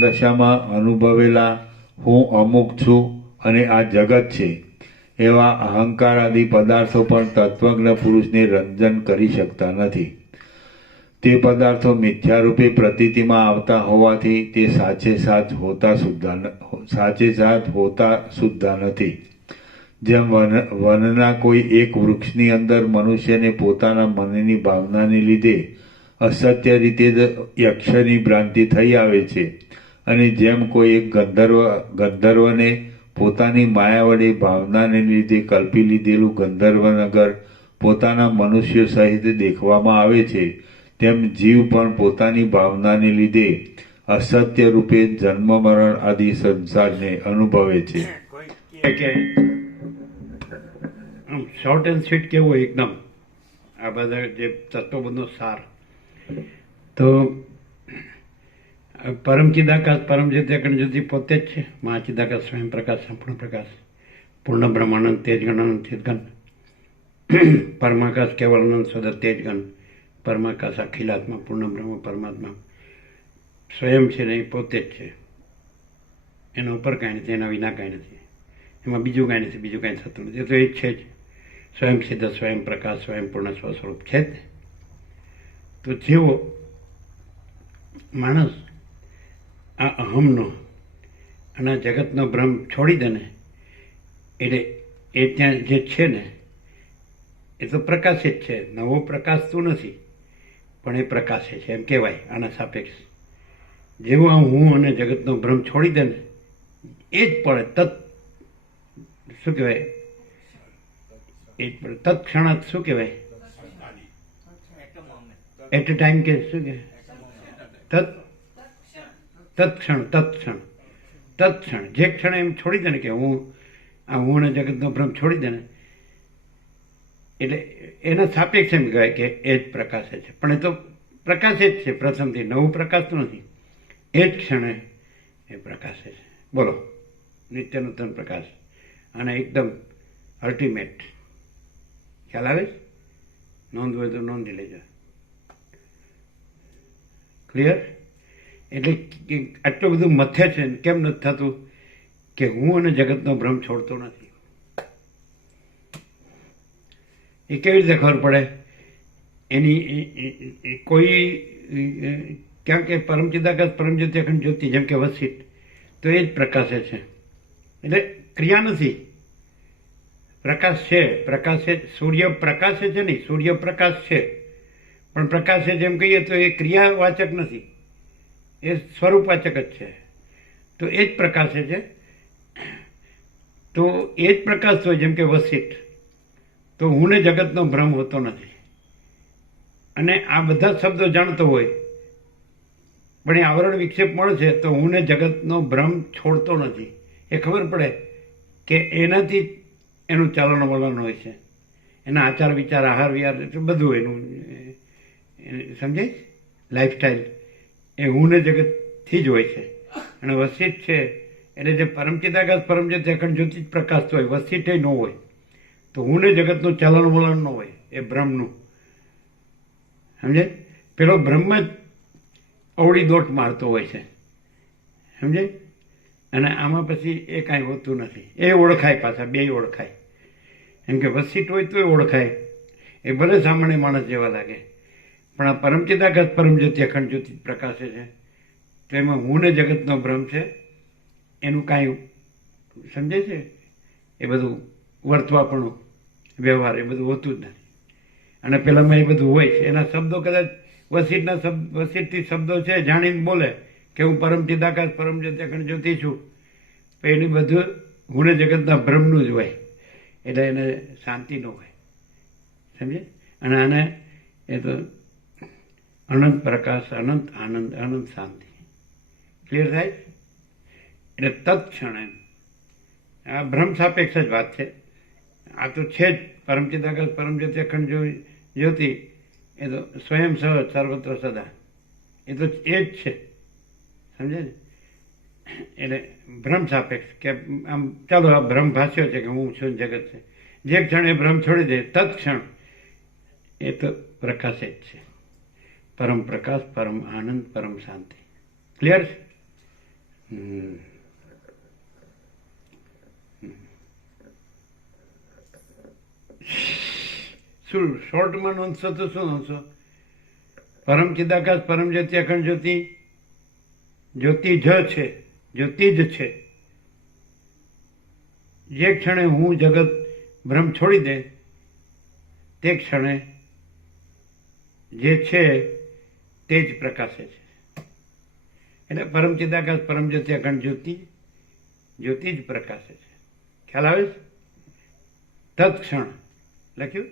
દશામાં અનુભવેલા હું અમુક છું અને આ જગત છે એવા અહંકાર આદિ પદાર્થો પણ તત્વજ્ઞ પુરુષને રંજન કરી શકતા નથી. તે પદાર્થો મિથ્યારૂપે પ્રતીતિમાં આવતા હોવાથી તે સાચે સાચ હોતા સુદ્ધા નથી. જેમ વનના કોઈ એક વૃક્ષની અંદર મનુષ્યને પોતાના મનની ભાવનાને લીધે અસત્ય રીતે જ યક્ષની ભ્રાંતિ થઈ આવે છે અને જેમ કોઈ એક ગંધર્વને પોતાની માયા વડે ભાવનાને લીધે કલ્પી લીધેલું ગંધર્વનગર પોતાના મનુષ્યો સહિત દેખવામાં આવે છે તેમ જીવ પણ પોતાની ભાવનાને લીધે અસત્ય રૂપે જન્મ મરણ આદિ સંસારને અનુભવે છે. શોર્ટ એન્ડ સ્વીટ કેવું એકદમ આ બધા જે તત્વબંધનો સાર. તો પરમ ચિદાકાશ પરમ જ્યોતિ જ્યોતિ પોતે જ છે. મહાચિદાકાશ સ્વયં પ્રકાશ સંપૂર્ણ પ્રકાશ પૂર્ણ બ્રહ્માનંદ તેજગણાનંદ ચિદગન પરમાકાશ કેવળાનંદ સદા તેજગન પરમાકાશ અખિલાત્મા પૂર્ણ બ્રહ્મ પરમાત્મા સ્વયં છે ને એ પોતે જ છે. એના ઉપર કાંઈ નથી, એના વિના કાંઈ નથી, એમાં બીજું કાંઈ નથી, બીજું કાંઈ થતું નથી. તો એ જ છે જ સ્વયં સિદ્ધ સ્વયં પ્રકાશ સ્વયં પૂર્ણ સ્વસ્વરૂપ છે જ. તો જેવો માણસ આ અહમનો અને આ જગતનો ભ્રમ છોડી દે ને એટલે એ ત્યાં જે છે ને એ તો પ્રકાશ જ છે. નવો પ્રકાશ તો નથી પણ એ પ્રકાશ છે એમ કહેવાય આના સાપેક્ષ. જેવું આ હું અને જગતનો ભ્રમ છોડી દે ને એ જ પડે શું કહેવાય એ જ પડે તત્ક્ષણાત શું કહેવાય એટ અ ટાઈમ કે શું કહેવાય તત્ક્ષણ જે ક્ષણે એમ છોડી દે ને કે હું અને જગતનો ભ્રમ છોડી દે ને એટલે એના સાપેક્ષ એમ કહેવાય કે એ જ પ્રકાશ છે. પણ એ તો પ્રકાશ જ છે પ્રથમથી, નવું પ્રકાશ તો નથી. એ જ ક્ષણે એ પ્રકાશે છે. બોલો, નિત્ય નૂતન પ્રકાશ. અને એકદમ અલ્ટિમેટ. ખ્યાલ આવે છે? નોંધ હોય તો નોંધી લેજો. ક્લિયર? એટલે આટલું બધું મથે છે ને કેમ નથી થતું કે હું અને જગતનો ભ્રમ છોડતો નથી. એ કેવી રીતે ખબર પડે? એની કોઈ ક્યાં કે પરમ ચિદાકાશ પરમ જ્યોતિ અખંડ જ્યોતિ, જેમ કે વસીટ, તો એ જ પ્રકાશે છે. એટલે ક્રિયા નથી, પ્રકાશ છે. પ્રકાશે, સૂર્ય પ્રકાશે છે નહીં, સૂર્ય પ્રકાશ છે, પણ પ્રકાશે જેમ કહીએ તો એ ક્રિયાવાચક નથી, એ સ્વરૂપવાચક જ છે. તો એ જ પ્રકાશે છે. તો એ જ પ્રકાશ હોય જેમ કે વસીટ, તો હું ને જગતનો ભ્રમ હોતો નથી. અને આ બધા શબ્દો જાણતો હોય પણ એ આવરણ વિક્ષેપ મળે છે તો હું ને જગતનો ભ્રમ છોડતો નથી. એ ખબર પડે કે એનાથી એનું ચાલન વલણ હોય છે, એના આચાર વિચાર આહાર વિહાર બધું એનું સમજાય, લાઈફસ્ટાઈલ એ હું ને જગતથી જ હોય છે. અને વસીટ છે એટલે જે પરમચિદાકાશ પરમ જ્યોતિ અખંડ જ્યોતિ જ પ્રકાશ હોય, વસીટ ન હોય. તો હું ને જગતનું ચાલન વલણ ન હોય, એ બ્રહ્મનું. સમજે? પેલો બ્રહ્મ જ અવળી દોટ મારતો હોય છે. સમજે? અને આમાં પછી એ કાંઈ હોતું નથી. એ ઓળખાય, પાછા બે ઓળખાય. એમ કે વસીટ હોય તોય ઓળખાય, એ ભલે સામાન્ય માણસ જેવા લાગે, પણ આ પરમચિદાકાશ પરમ જ્યોતિ અખંડ જ્યોતિ પ્રકાશે છે. તો એમાં હું ને જગતનો ભ્રમ છે એનું કાંઈ સમજે છે? એ બધું વર્તવાપણું, વ્યવહાર એ બધું હોતું જ નથી. અને પેલામાં એ બધું હોય છે. એના શબ્દો કદાચ વસીટના વસીટથી શબ્દો છે જાણીને બોલે કે હું પરમ ચિદાકાશ પરમ જ્યોતિ અખંડ જ્યોતિ છું, તો એની બધું હું ને જગતના ભ્રમનું જ હોય, એટલે એને શાંતિ ન હોય. સમજે? અને આને એ તો અનંત પ્રકાશ, અનંત આનંદ, અનંત શાંતિ. ક્લિયર થાય? એટલે તત્ક્ષણ એમ આ ભ્રમ સાપેક્ષ જ વાત છે. આ તો છે જ પરમ ચિદાકાશ પરમ જ્યોતિ અખંડ જ્યોતિ, એ તો સ્વયં સહજ સર્વત્ર સદા, એ તો એ જ છે. સમજે ને? એટલે ભ્રમ સાપેક્ષ કે આમ ચાલો આ ભ્રમ ભાષ્યો છે કે હું છું જગત છે, જે ક્ષણ એ ભ્રમ છોડી દે તત્ક્ષણ એ તો પ્રકાશ જ છે. પરમ પ્રકાશ, પરમ આનંદ, પરમ શાંતિ. ક્લિયર? શું શોર્ટમાં નોંધશો તો શું નોંધશો? પરમ ચિદાકાશ પરમ જ્યોતિ અખંડ જ્યોતિ, જ્યોતિ જ છે, જ્યોતિ જ છે. જે ક્ષણે હું જગત ભ્રમ છોડી દે તે ક્ષણે જે છે તે જ પ્રકાશે છે. એટલે પરમ ચિદાકાશ પરમ જ્યોતિ અખંડ જ્યોતિ, જ્યોતિ જ પ્રકાશે છે. ખ્યાલ આવે છે? તત્ક્ષણ લખ્યું.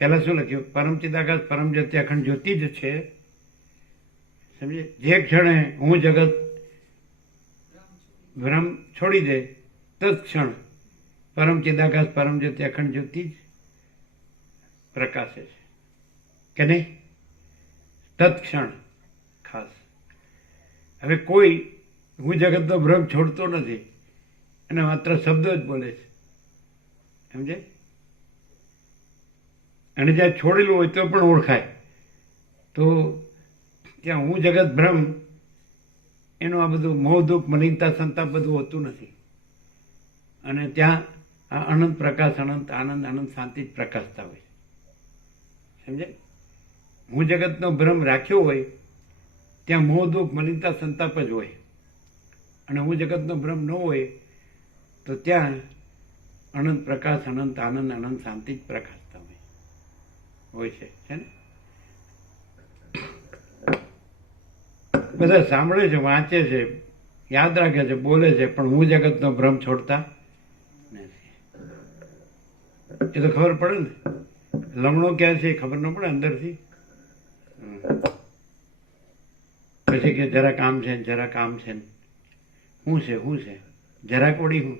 પહેલા શું લખ્યું? પરમ ચિદાકાશ પરમ જ્યોતિ અખંડ જ્યોતિ જ છે. સમજે? જે ક્ષણે હું જગત ભ્રમ છોડી દે તત્ક્ષણ પરમ ચિદાકાશ પરમ જ્યોતિ અખંડ જ્યોતિ જ પ્રકાશે છે. કે નહીં? તત્ક્ષણ ખાસ. હવે કોઈ હું જગતનો ભ્રમ છોડતો નથી અને માત્ર શબ્દો જ બોલે છે. સમજે? અને જ્યાં છોડેલું હોય તો પણ ઓળખાય. તો ત્યાં હું જગત ભ્રમ એનું આ બધું મોહ દુઃખ મલિનતા સંતાપ બધું હોતું નથી. અને ત્યાં આ અનંત પ્રકાશ, અનંત આનંદ, અનંત શાંતિ જ પ્રકાશતા હોય. સમજે? હું જગતનો ભ્રમ રાખ્યો હોય ત્યાં મોહ દુઃખ મલિનતા સંતાપ જ હોય. અને હું જગતનો ભ્રમ ન હોય તો ત્યાં અનંત પ્રકાશ, અનંત આનંદ, અનંત શાંતિ જ પ્રકાશતા હોય છે. ને બધા સાંભળે છે, વાંચે છે, યાદ રાખે છે, બોલે છે, પણ હું જગતનો ભ્રમ છોડતા નથી. એ તો ખબર પડે ને, લમણો ક્યાં છે ખબર ન પડે અંદરથી. પછી કે જરા કામ છે, જરા કામ છે, શું છે, શું છે, જરા કોડી હું.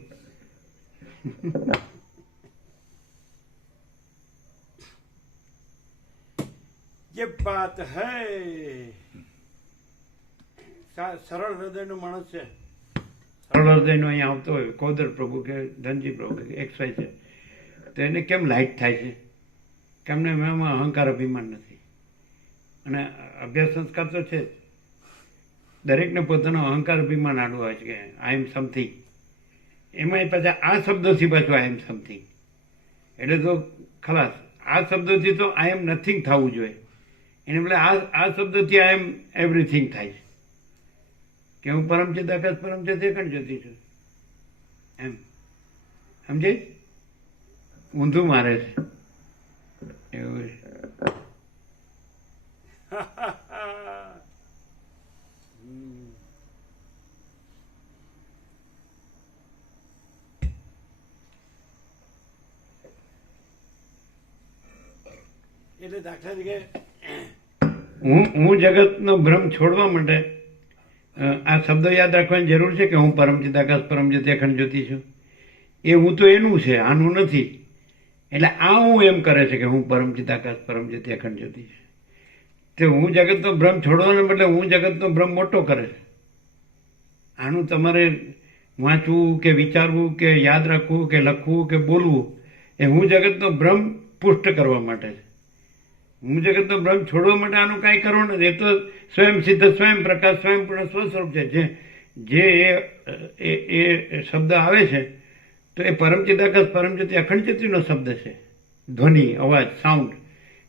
ये बात है. સરળ હૃદયનો માણસ છે, સરળ હૃદયનો અહીંયા આવતો હોય, કોદર પ્રભુ કે ધનજી પ્રભુ કે XY છે, તો એને કેમ લાઇટ થાય છે? કેમને એમાં અહંકાર અભિમાન નથી. અને અભ્યાસ સંસ્કાર તો છે જ. દરેકને પોતાનો અહંકાર અભિમાન આડું હોય છે કે આઈ એમ સમથિંગ. એમાં પાછા આ શબ્દોથી પાછું આઈ એમ સમથિંગ એટલે તો ખલાસ. આ શબ્દોથી તો આઈ એમ નથિંગ થવું જોઈએ. એને બદલે આ શબ્દોથી આઈ એમ એવરીથિંગ થાય છે કે હું પરમચિત આકાશ પરમચિત એકણ જ્યોતિ છું. એમ સમજે? ઊંધું મારે છે એવું છે. એટલે દાખલા તરીકે હું જગતનો ભ્રમ છોડવા માટે આ શબ્દો યાદ રાખવાની જરૂર છે કે હું પરમચિત આકાશ પરમચિત અખંડ જ્યોતિ છું. એ હું તો એનું છે, આનું નથી. એટલે આ હું એમ કરે છે કે હું પરમચિત આકાશ પરમચિત અખંડ જ્યોતિ છું. તે હું જગતનો ભ્રમ છોડવાને બદલે હું જગતનો ભ્રમ મોટો કરે છે. આનું તમારે વાંચવું કે વિચારવું કે યાદ રાખવું કે લખવું કે બોલવું એ હું જગતનો ભ્રમ પુષ્ટ કરવા માટે છે. હું જગતનો ભ્રમ છોડવા માટે આનું કાંઈ કરવું નથી. એ તો સ્વયં સિદ્ધ સ્વયં પ્રકાશ સ્વયંપૂર્ણ સ્વસ્વરૂપ છે. જે એ શબ્દ આવે છે તો એ પરમચિત આકાશ પરમચિત અખંડ જ્યોતિનો શબ્દ છે. ધ્વનિ, અવાજ, સાઉન્ડ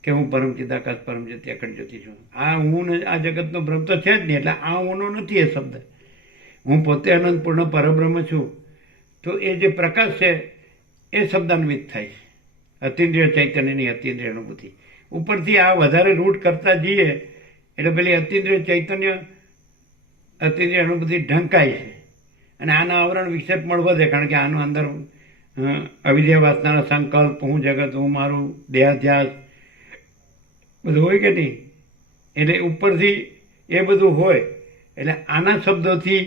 કે હું પરમચિત આકાશ પરમચિત અખંડ જ્યોતિ છું. આ હું આ જગતનો ભ્રમ તો છે જ નહીં. એટલે આ હુંનો નથી એ શબ્દ. હું પોતે અનંતપૂર્ણ પરબ્રહ્મ છું. તો એ જે પ્રકાશ છે એ શબ્દાન્વિત થાય છે. અતિન્દ્રિય ચૈતન્યની અતિન્દ્રિય અનુભૂતિ ઉપરથી આ વધારે રૂટ કરતા જઈએ એટલે પેલી અતિન્દ્રિય ચૈતન્ય અતિન્દ્રિય અનુભૂતિ ઢંકાય છે. અને આના આવરણ વિક્ષેપ મળવા દે. કારણ કે આનો અંદર અવિદ્યા વાસનાના સંકલ્પ, હું જગત, હું મારું, દેહાધ્યાસ બધું હોય કે નહીં. એટલે ઉપરથી એ બધું હોય એટલે આના શબ્દોથી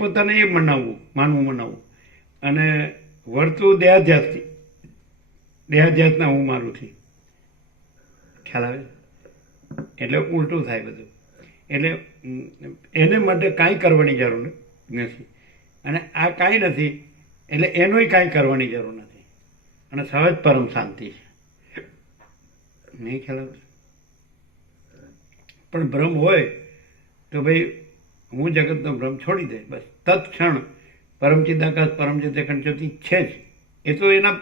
પોતાને એ માનવું અને વર્તું દેહાધ્યાસના હું મારુંથી. ખ્યાલ આવે? એટલે ઉલટું થાય બધું. એટલે એને માટે કાંઈ કરવાની જરૂર નથી. અને આ કાંઈ નથી એટલે એનોય કાંઈ કરવાની જરૂર નથી. અને સહજ પરમ શાંતિ છે. નહીં ખ્યાલ આવે? પણ ભ્રમ હોય તો ભાઈ હું જગતનો ભ્રમ છોડી દે બસ. તત્ક્ષણ પરમચિત આકાશ પરમચિત અખંડ જ્યોતિ છે જ. એ તો એના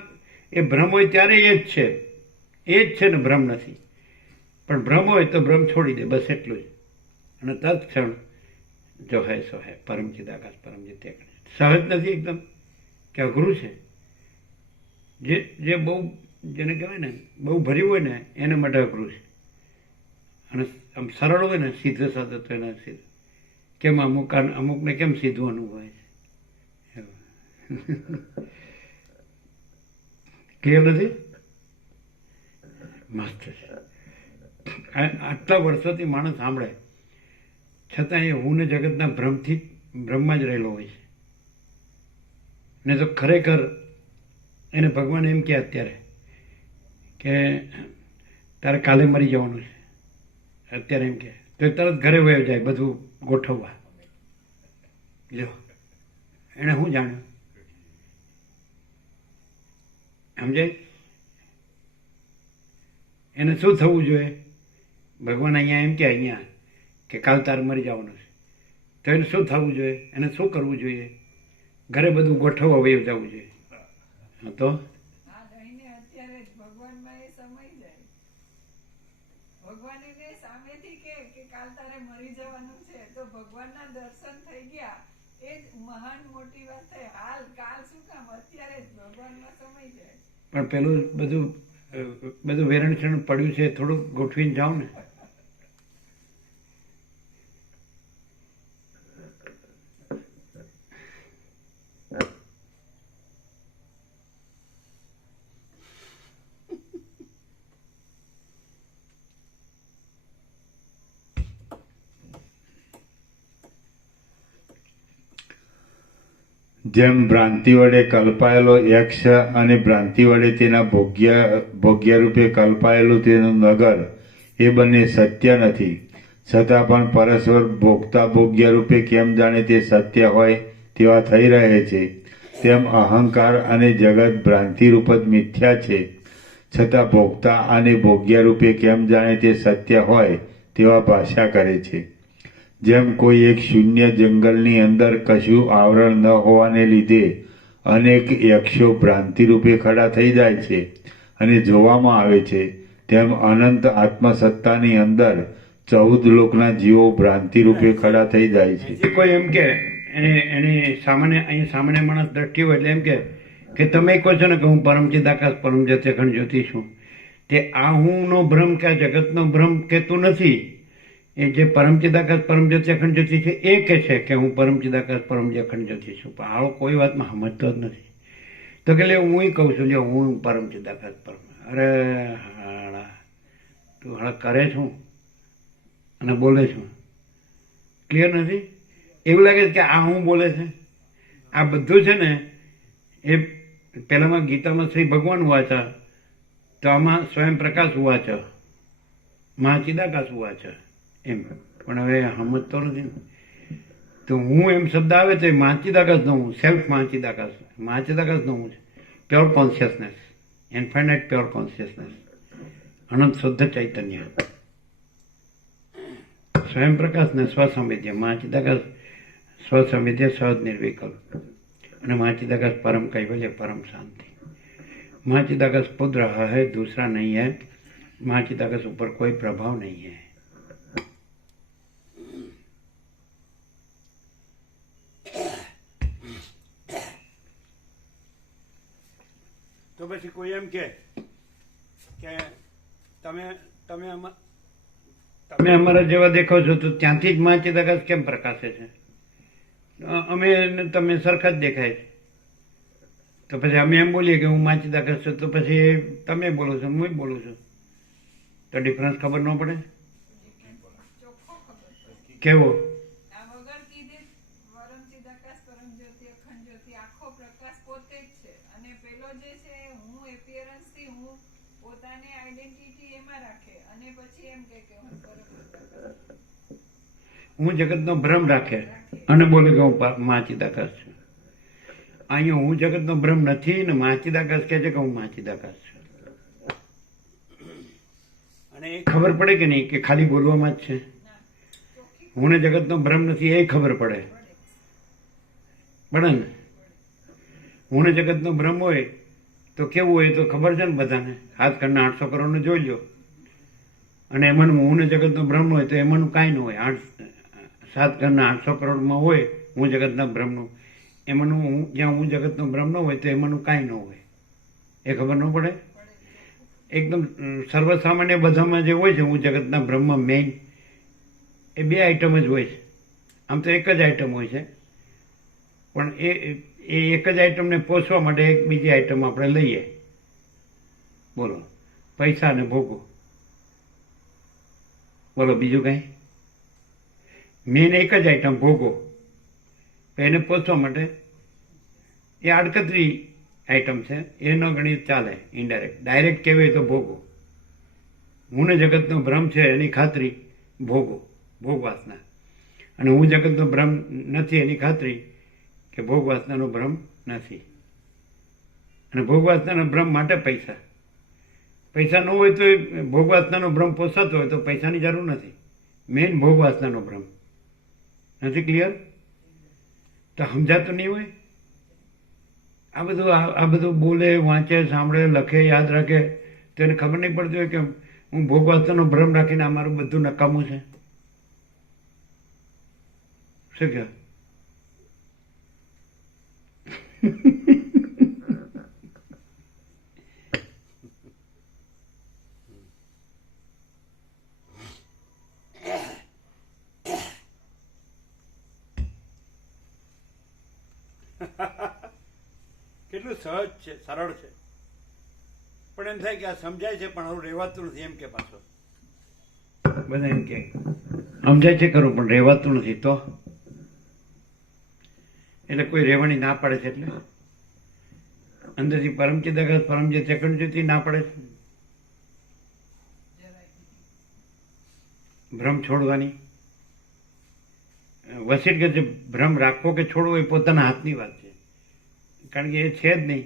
એ ભ્રમ હોય ત્યારે એ જ છે. એ જ છે ને, ભ્રમ નથી. પણ ભ્રમ હોય તો ભ્રમ છોડી દે બસ એટલું જ. અને તત્ક્ષણ જો હે સો હે પરમચિત આકાશ પરમચિત અખંડ. સહજ નથી એકદમ કે અઘરું છે. જે બહુ જેને કહેવાય ને બહુ ભર્યું હોય ને એને માટે અઘરું છે. અને આમ સરળ હોય ને સીધે સાધે તો એના સીધું. કેમ અમુકને કેમ સીધું અનુભવાય છે? ક્લિયર નથી? મસ્ત છે. આટલા વર્ષોથી માણસ સાંભળે છતાં એ હું ને જગતના ભ્રમમાં જ રહેલો હોય છે. ને તો ખરેખર એને ભગવાન એમ કહે અત્યારે કે તારે કાલે મરી જવાનું છે, અત્યારે એમ કહે તો તરત ઘરે વયો જાય બધું ગોઠવવા. લ્યો એણે શું જાણ્યું? સમજાય? એને શું થવું જોઈએ? ભગવાન અહીંયા એમ કે અહીંયા કે કાલ તારે મરી જવાનું છે તો એને શું થવું જોઈએ? એને શું કરવું જોઈએ? ઘરે બધું ગોઠવવા વયું જવું જોઈએ. તો આ રહીને અત્યારે જ ભગવાનમાં એ સમય જાય. ભગવાન એને સામેથી કે કાલ તારે મરી જવાનું છે તો ભગવાનના દર્શન થઈ ગયા. એ જ મહાન મોટી વાત છે. હાલ કાલ શું કામ? અત્યારે જ ભગવાનમાં સમય જાય. પણ પેલું બધું વેરણ પડ્યું છે થોડુંક ગોઠવીને જાઓ ને. જેમ ભ્રાંતિ વડે કલ્પાયેલો યક્ષ અને ભ્રાંતિ વડે તેના ભોગ્ય રૂપે કલ્પાયેલું તેનું નગર એ બંને સત્ય નથી. છતાં પણ પરસ્પર ભોગતા ભોગ્ય રૂપે કેમ જાણે તે સત્ય હોય તેવા થઈ રહે છે, તેમ અહંકાર અને જગત ભ્રાંતિ રૂપ જ મિથ્યા છે, છતાં ભોગતા અને ભોગ્ય રૂપે કેમ જાણે તે સત્ય હોય તેવા ભાષા કરે છે. જેમ કોઈ એક શૂન્ય જંગલની અંદર કશું આવરણ ન હોવાને લીધે અનેક યક્ષો ભ્રાંતિ રૂપે ખડા થઈ જાય છે અને જોવામાં આવે છે, તેમ અનંત આત્મસત્તાની અંદર 14 લોકના જીવો ભ્રાંતિ રૂપે ખડા થઈ જાય છે. જે કોઈ એમ કે એની સામાન્ય અહીં સામાન્ય માણસ દ્રષ્ટિ હોય એટલે એમ કે તમે કહો છો ને કે હું પરમ ચિદાકાશ પરમ જ્યોતિ અખંડ જ્યોતિ છું, તે આ હું નો ભ્રમ કે આ જગતનો ભ્રમ કહેતું નથી. એ જે પરમ ચિદાકાશ પરમ જ્યોતિ અખંડ જ્યોતિ છે એ કહે છે કે હું પરમ ચિદાકાશ પરમ જ્યોતિ અખંડ જ્યોતિ છું, પણ આવો કોઈ વાતમાં સમજતો જ નથી. તો કે હું કહું છું લ્યો હું પરમ ચિદાકાશ પરમ. અરે હાળા તું હાળા કરે છું અને બોલે છું, ક્લિયર નથી? એવું લાગે છે કે આ હું બોલે છે. આ બધું છે ને એ પહેલામાં ગીતામાં શ્રી ભગવાન વાચા, તો આમાં સ્વયં પ્રકાશ વાચ, મહાચિદાકાશ વાચ એમ. પણ હવે સમજતો નથી ને. તો હું એમ શબ્દ આવે તો એ મહાચિદાકાશ નો હું, સેલ્ફ મહાચિદાકાશ, મહાચિદાકાશ નો હું છે. Pure consciousness, infinite pure consciousness, અનંત શુદ્ધ ચૈતન્ય, સ્વયં પ્રકાશ ને સ્વસંવેદ્ય. મહાચિદાકાશ સ્વસંવેદ્ય સહજ નિર્વિકલ્પ, અને મહાચિદાકાશ परम कैवल्य परम शांति. महाचिदाकाश खुद रहा है, दूसरा नहीं है. महाचिदाकाश ऊपर कोई प्रभाव नहीं है. તો પછી કોઈ એમ કે તમે તમે અમારા જેવા દેખો છો તો ત્યાંથી જ મહાચિદાકાશ કેમ પ્રકાશે છે? અમે તમે સરખા જ દેખાય છે. તો પછી અમે એમ બોલીએ કે હું મહાચિદાકાશ છું, તો પછી તમે બોલો છો હું બોલું છું, તો ડિફરન્સ ખબર ન પડે? ચોખ્ખો ખબર પડે. કેવો? આ વગર કીધે પરમ ચિદાકાશ પરમ જ્યોતિ અખંડ જ્યોતિ આખો પ્રકાશ પોતે જ છે, અને પેલો જે છે હું એપિયરન્સ થી હું પોતાને આઈડેન્ટિટી એમાં રાખે, અને પછી એમ કે હું પરમ ચિદાકાશ હું જગતનો ભ્રમ રાખે અને બોલે કે હું મહાચિદાકાશ છું. અહીંયા હું જગતનો ભ્રમ નથી ને મહાચિદાકાશ કહે છે કે હું મહાચિદાકાશ છું. અને એ ખબર પડે કે નહીં કે ખાલી બોલવામાં જ છે? હું ને જગતનો ભ્રમ નથી એ ખબર પડે પડે ને? હું ને જગતનો ભ્રમ હોય તો કેવું હોય તો ખબર છે ને બધાને. હાથ કરના 800 કરોડને જોઈ લો, અને એમાં હું ને જગતનો ભ્રમ હોય તો એમાંનું કાંઈ ન હોય. 7 ઘરના 800 કરોડમાં હોય હું જગતના ભ્રમનું, એમાંનું જ્યાં હું જગતનો ભ્રમ ન હોય તો એમાંનું કાંઈ ન હોય. એ ખબર ન પડે? એકદમ સર્વસામાન્ય બધામાં જે હોય છે હું જગતના ભ્રમમાં મેઇન એ 2 આઈટમ જ હોય છે. આમ તો એક જ આઈટમ હોય છે, પણ એ એક જ આઈટમને પોષવા માટે એક બીજી આઈટમ આપણે લઈએ. બોલો, પૈસા અને ભોગો. બોલો બીજું કંઈ? મેન એક જ આઈટમ ભોગો. એને પોષવા માટે એ આડકતરી આઈટમ છે, એ ન ગણી ચાલે. ઇનડાયરેક્ટ, ડાયરેક્ટ કહેવાય તો ભોગો. હું ને જગતનો ભ્રમ છે એની ખાતરી ભોગો, ભોગ વાસના. અને હું જગતનો ભ્રમ નથી એની ખાતરી કે ભોગ વાસનાનો ભ્રમ નથી. અને ભોગ વાસનાનો ભ્રમ માટે પૈસા. પૈસા ન હોય તો ભોગ વાસનાનો ભ્રમ પોસાતો હોય તો પૈસાની જરૂર નથી. મેઇન ભોગ વાસનાનો ભ્રમ નથી. ક્લિયર? તો સમજાતું નહીં હોય આ બધું બોલે, વાંચે, સાંભળે, લખે, યાદ રાખે તો એને ખબર નહીં પડતી હોય કે હું ભોગ વાસનાનો ભ્રમ રાખીને આ મારું બધું નકામું છે. શું કહે? કેટલું સહજ છે, સરળ છે, પણ એમ થાય કે આ સમજાય છે પણ હવે રહેવાતું નથી. એમ કે પાછો બધા એમ કે સમજાય છે ખરું પણ રહેવાતું નથી. તો એટલે કોઈ રહેવાની ના પાડે છે, એટલે અંદરથી પરમ ચિદાકાશ પરમ જ્યોતિ અખંડ જ્યોતિ ના પાડે છે. ભ્રમ છોડવાની. વસીટ કે છે ભ્રમ રાખવો કે છોડવો એ પોતાના હાથની વાત છે, કારણ કે એ છે જ નહીં.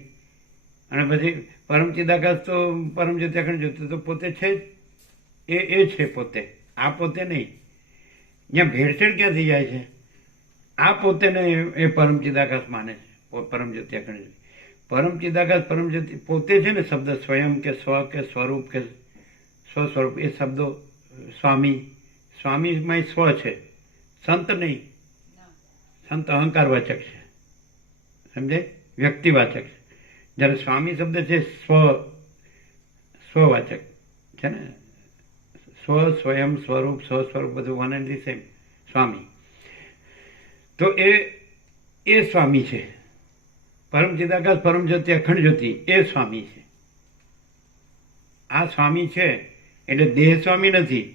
અને પછી પરમ ચિદાકાશ તો પરમ જ્યોતિ અખંડ જ્યોતિ તો પોતે છે જ, એ છે પોતે, આ પોતે નહીં. જ્યાં ભેળસેળ ક્યાં થઈ જાય છે, આ પોતેને એ પરમ ચિદાકાશ માને છે, પરમ જ્યોતિ અખંડ જ્યોતિ. પરમ ચિદાકાશ પરમ જ્યોતિ પોતે છે ને શબ્દ સ્વયં કે સ્વ કે સ્વરૂપ કે સ્વસ્વરૂપ, એ શબ્દો સ્વામી, સ્વામીમાં સ્વ છે, સંત નહીં. સંત અહંકારવાચક છે, સમજે, વ્યક્તિવાચક છે. જ્યારે સ્વામી શબ્દ છે સ્વવાચક છે ને, સ્વ, સ્વયં, સ્વરૂપ, સ્વસ્વરૂપ બધું વન એન્ડ ધી સેમ સ્વામી. તો એ સ્વામી છે. પરમ ચિદાકાશ પરમ જ્યોતિ અખંડ જ્યોતિ એ સ્વામી છે. આ સ્વામી છે એટલે દેહ સ્વામી નથી,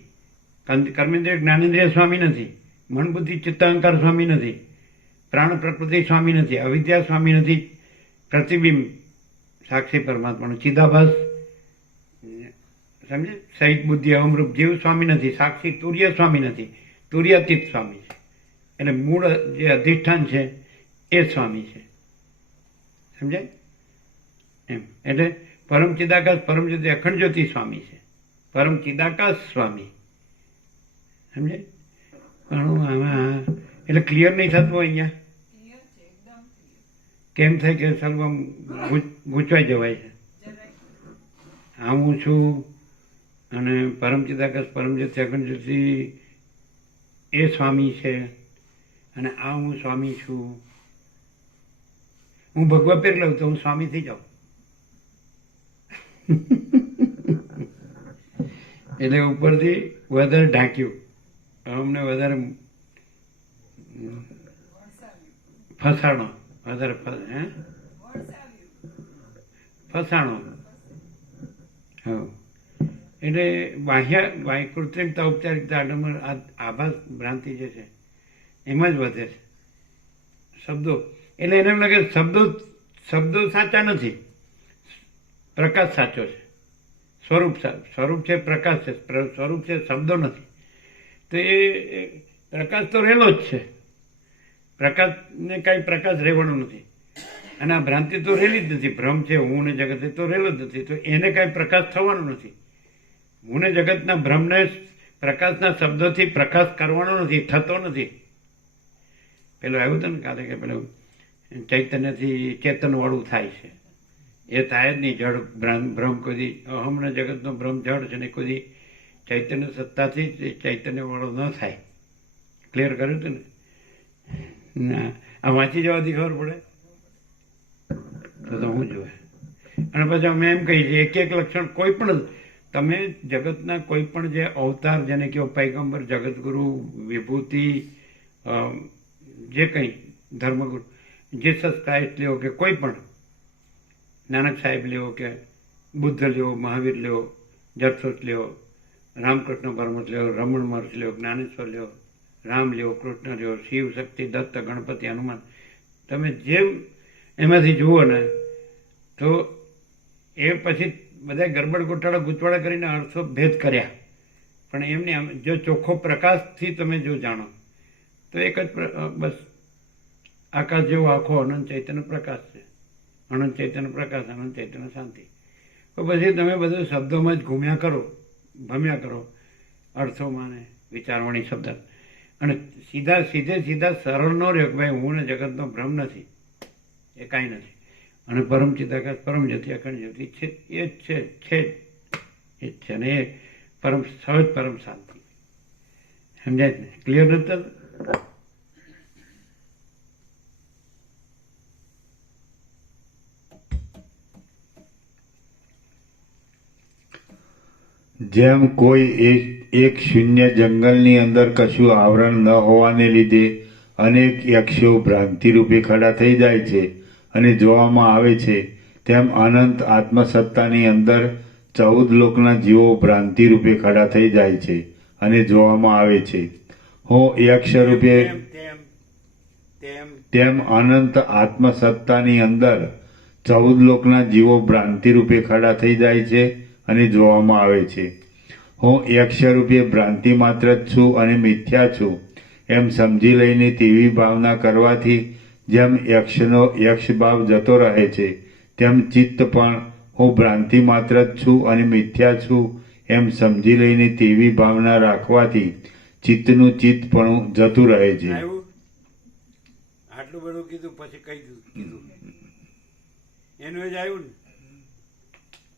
કર્મેન્દ્રિય જ્ઞાનેન્દ્રિય સ્વામી નથી, મન બુદ્ધિ ચિત્ત અહંકાર સ્વામી નથી, પ્રાણ પ્રકૃતિ સ્વામી નથી, અવિદ્યા સ્વામી નથી, પ્રતિબિંબ સાક્ષી પરમાત્માનું ચિદાભાસ સમજે, સહિત બુદ્ધિ અમૃત જીવ સ્વામી નથી, સાક્ષી તુર્ય સ્વામી નથી, તુર્યાતીત સ્વામી છે. એટલે મૂળ જે અધિષ્ઠાન છે એ સ્વામી છે, સમજાય એમ. એટલે પરમ ચિદાકાશ પરમ જ્યોતિ અખંડ જ્યોતિ સ્વામી છે, પરમ ચિદાકાશ સ્વામી, સમજે. ઘણું આમાં એટલે ક્લિયર નહીં થતું અહીંયા. ક્લિયર છે, એકદમ ક્લિયર. કેમ થાય કે સારું આમ ગૂંચવાઈ જવાય છે. જરાય આ હું છું અને પરમ ચિદાકાશ પરમ જ્યોતિ અખંડ જ્યોતિ એ સ્વામી છે અને આ હું સ્વામી છું. હું ભગવા પહેરી લઉં તો હું સ્વામી થઈ જાઉં. એટલે ઉપરથી વધારે ઢાંક્યું, અમને વધારે ફસાણો, વધારે ફસાણો. હા, એટલે બાહ્ય કૃત્રિમતા, ઔપચારિકતા, આડંબર, આભાસ ભ્રાંતિ જે છે એમાં જ વધે છે શબ્દો. એટલે એને એમ લાગે શબ્દો સાચા નથી, પ્રકાશ સાચો છે, સ્વરૂપ છે પ્રકાશ છે, સ્વરૂપ છે શબ્દો નથી. તો એ પ્રકાશ તો રહેલો જ છે, પ્રકાશને કાંઈ પ્રકાશ રહેવાનો નથી. અને આ ભ્રાંતિ તો રહેલી જ નથી, ભ્રમ છે હું ને જગત એ તો રહેલો જ નથી, તો એને કાંઈ પ્રકાશ થવાનો નથી. હું ને જગતના ભ્રમને પ્રકાશના શબ્દોથી પ્રકાશ કરવાનો નથી, થતો નથી. પેલું આવ્યું હતું ને કાલે કે પેલું ચૈતન્યથી ચેતનવાળું થાય છે, એ થાય જ નહીં. જળ ભ્રમ કોઈ અહમને જગતનો ભ્રમ જળ છે ને કોઈ ચૈતન્ય સત્તાથી જ ચૈતન્યવાળો ન થાય. ક્લિયર કર્યું હતું ને? ના, આ વાંચી જવાથી ખબર પડે તો હું જોવે. અને પછી અમે એમ કહીએ છીએ એક એક લક્ષણ કોઈ પણ તમે જગતના કોઈ પણ જે અવતાર, જેને કહો પૈગંબર, જગતગુરુ, વિભૂતિ, જે કંઈ ધર્મગુરુ, જીસસ ક્રાઇસ્ટ લેવો કે કોઈ પણ, નાનક સાહેબ લેવો કે બુદ્ધ લેવો, મહાવીર લેવો, જગસોત લેવો, રામકૃષ્ણ પરમહંસ લેવો, રમણ મહર્ષિ લેવો, જ્ઞાનેશ્વર લેવો, રામ લેવો, કૃષ્ણ લેવો, શિવ, શક્તિ, દત્ત, ગણપતિ, હનુમાન, તમે જેમ એમાંથી જુઓ ને તો એ પછી બધા ગરબડ ગોટાળા ગૂંચવાડા કરીને અર્થો ભેદ કર્યા. પણ એમને જો ચોખ્ખો પ્રકાશથી તમે જો જાણો તો એક જ બસ આકાશ જેવો આખો અનંત ચૈતન્ય પ્રકાશ છે. અનંત ચૈતન્ય પ્રકાશ, અનંત ચૈતન્ય શાંતિ. તો પછી તમે બધું શબ્દોમાં જ ઘૂમ્યા કરો, ભમ્યા કરો, અર્થોમાં ને વિચારવાણી શબ્દ. અને સીધા સરળ ન રહ્યો કે ભાઈ હું ને જગતનો ભ્રમ નથી, એ કાંઈ નથી. અને પરમ ચિદાકાશ પરમ જ્યોતિ અખંડ જ્યોતિ છે, એ જ છે એ જ છે. અને એ પરમ સહજ પરમ શાંતિ. સમજાય ને? ક્લિયર નથી? જેમ કોઈ એક શૂન્ય જંગલની અંદર કશું આવરણ ન હોવાને લીધે અનેક યક્ષો ભ્રાંતિ રૂપે ખડા થઈ જાય છે અને જોવામાં આવે છે, તેમ અનંત આત્મસત્તાની અંદર 14 લોકના જીવો ભ્રાંતિ રૂપે ખડા થઈ જાય છે અને જોવામાં આવે છે. હું યક્ષ રૂપે તેમ અનંત આત્મસત્તાની અંદર 14 લોકના જીવો ભ્રાંતિ રૂપે ખડા થઈ જાય છે અને જોવામાં આવે છે. હું યક્ષરૂપે ભ્રાંતિ માત્ર જ છું અને મિથ્યા છું એમ સમજી લઈને તેવી ભાવના કરવાથી જેમ યક્ષનો યક્ષભાવ જતો રહે છે તેમ ચિત્ત પણ હું ભ્રાંતિ માત્ર જ છું અને મિથ્યા છું એમ સમજી લઈને તેવી ભાવના રાખવાથી ચિત્તનું ચિત્તપણું જતું રહે છે. આવ્યું આટલું બધું કીધું પછી કઈ કીધું એનું જ આવ્યું ને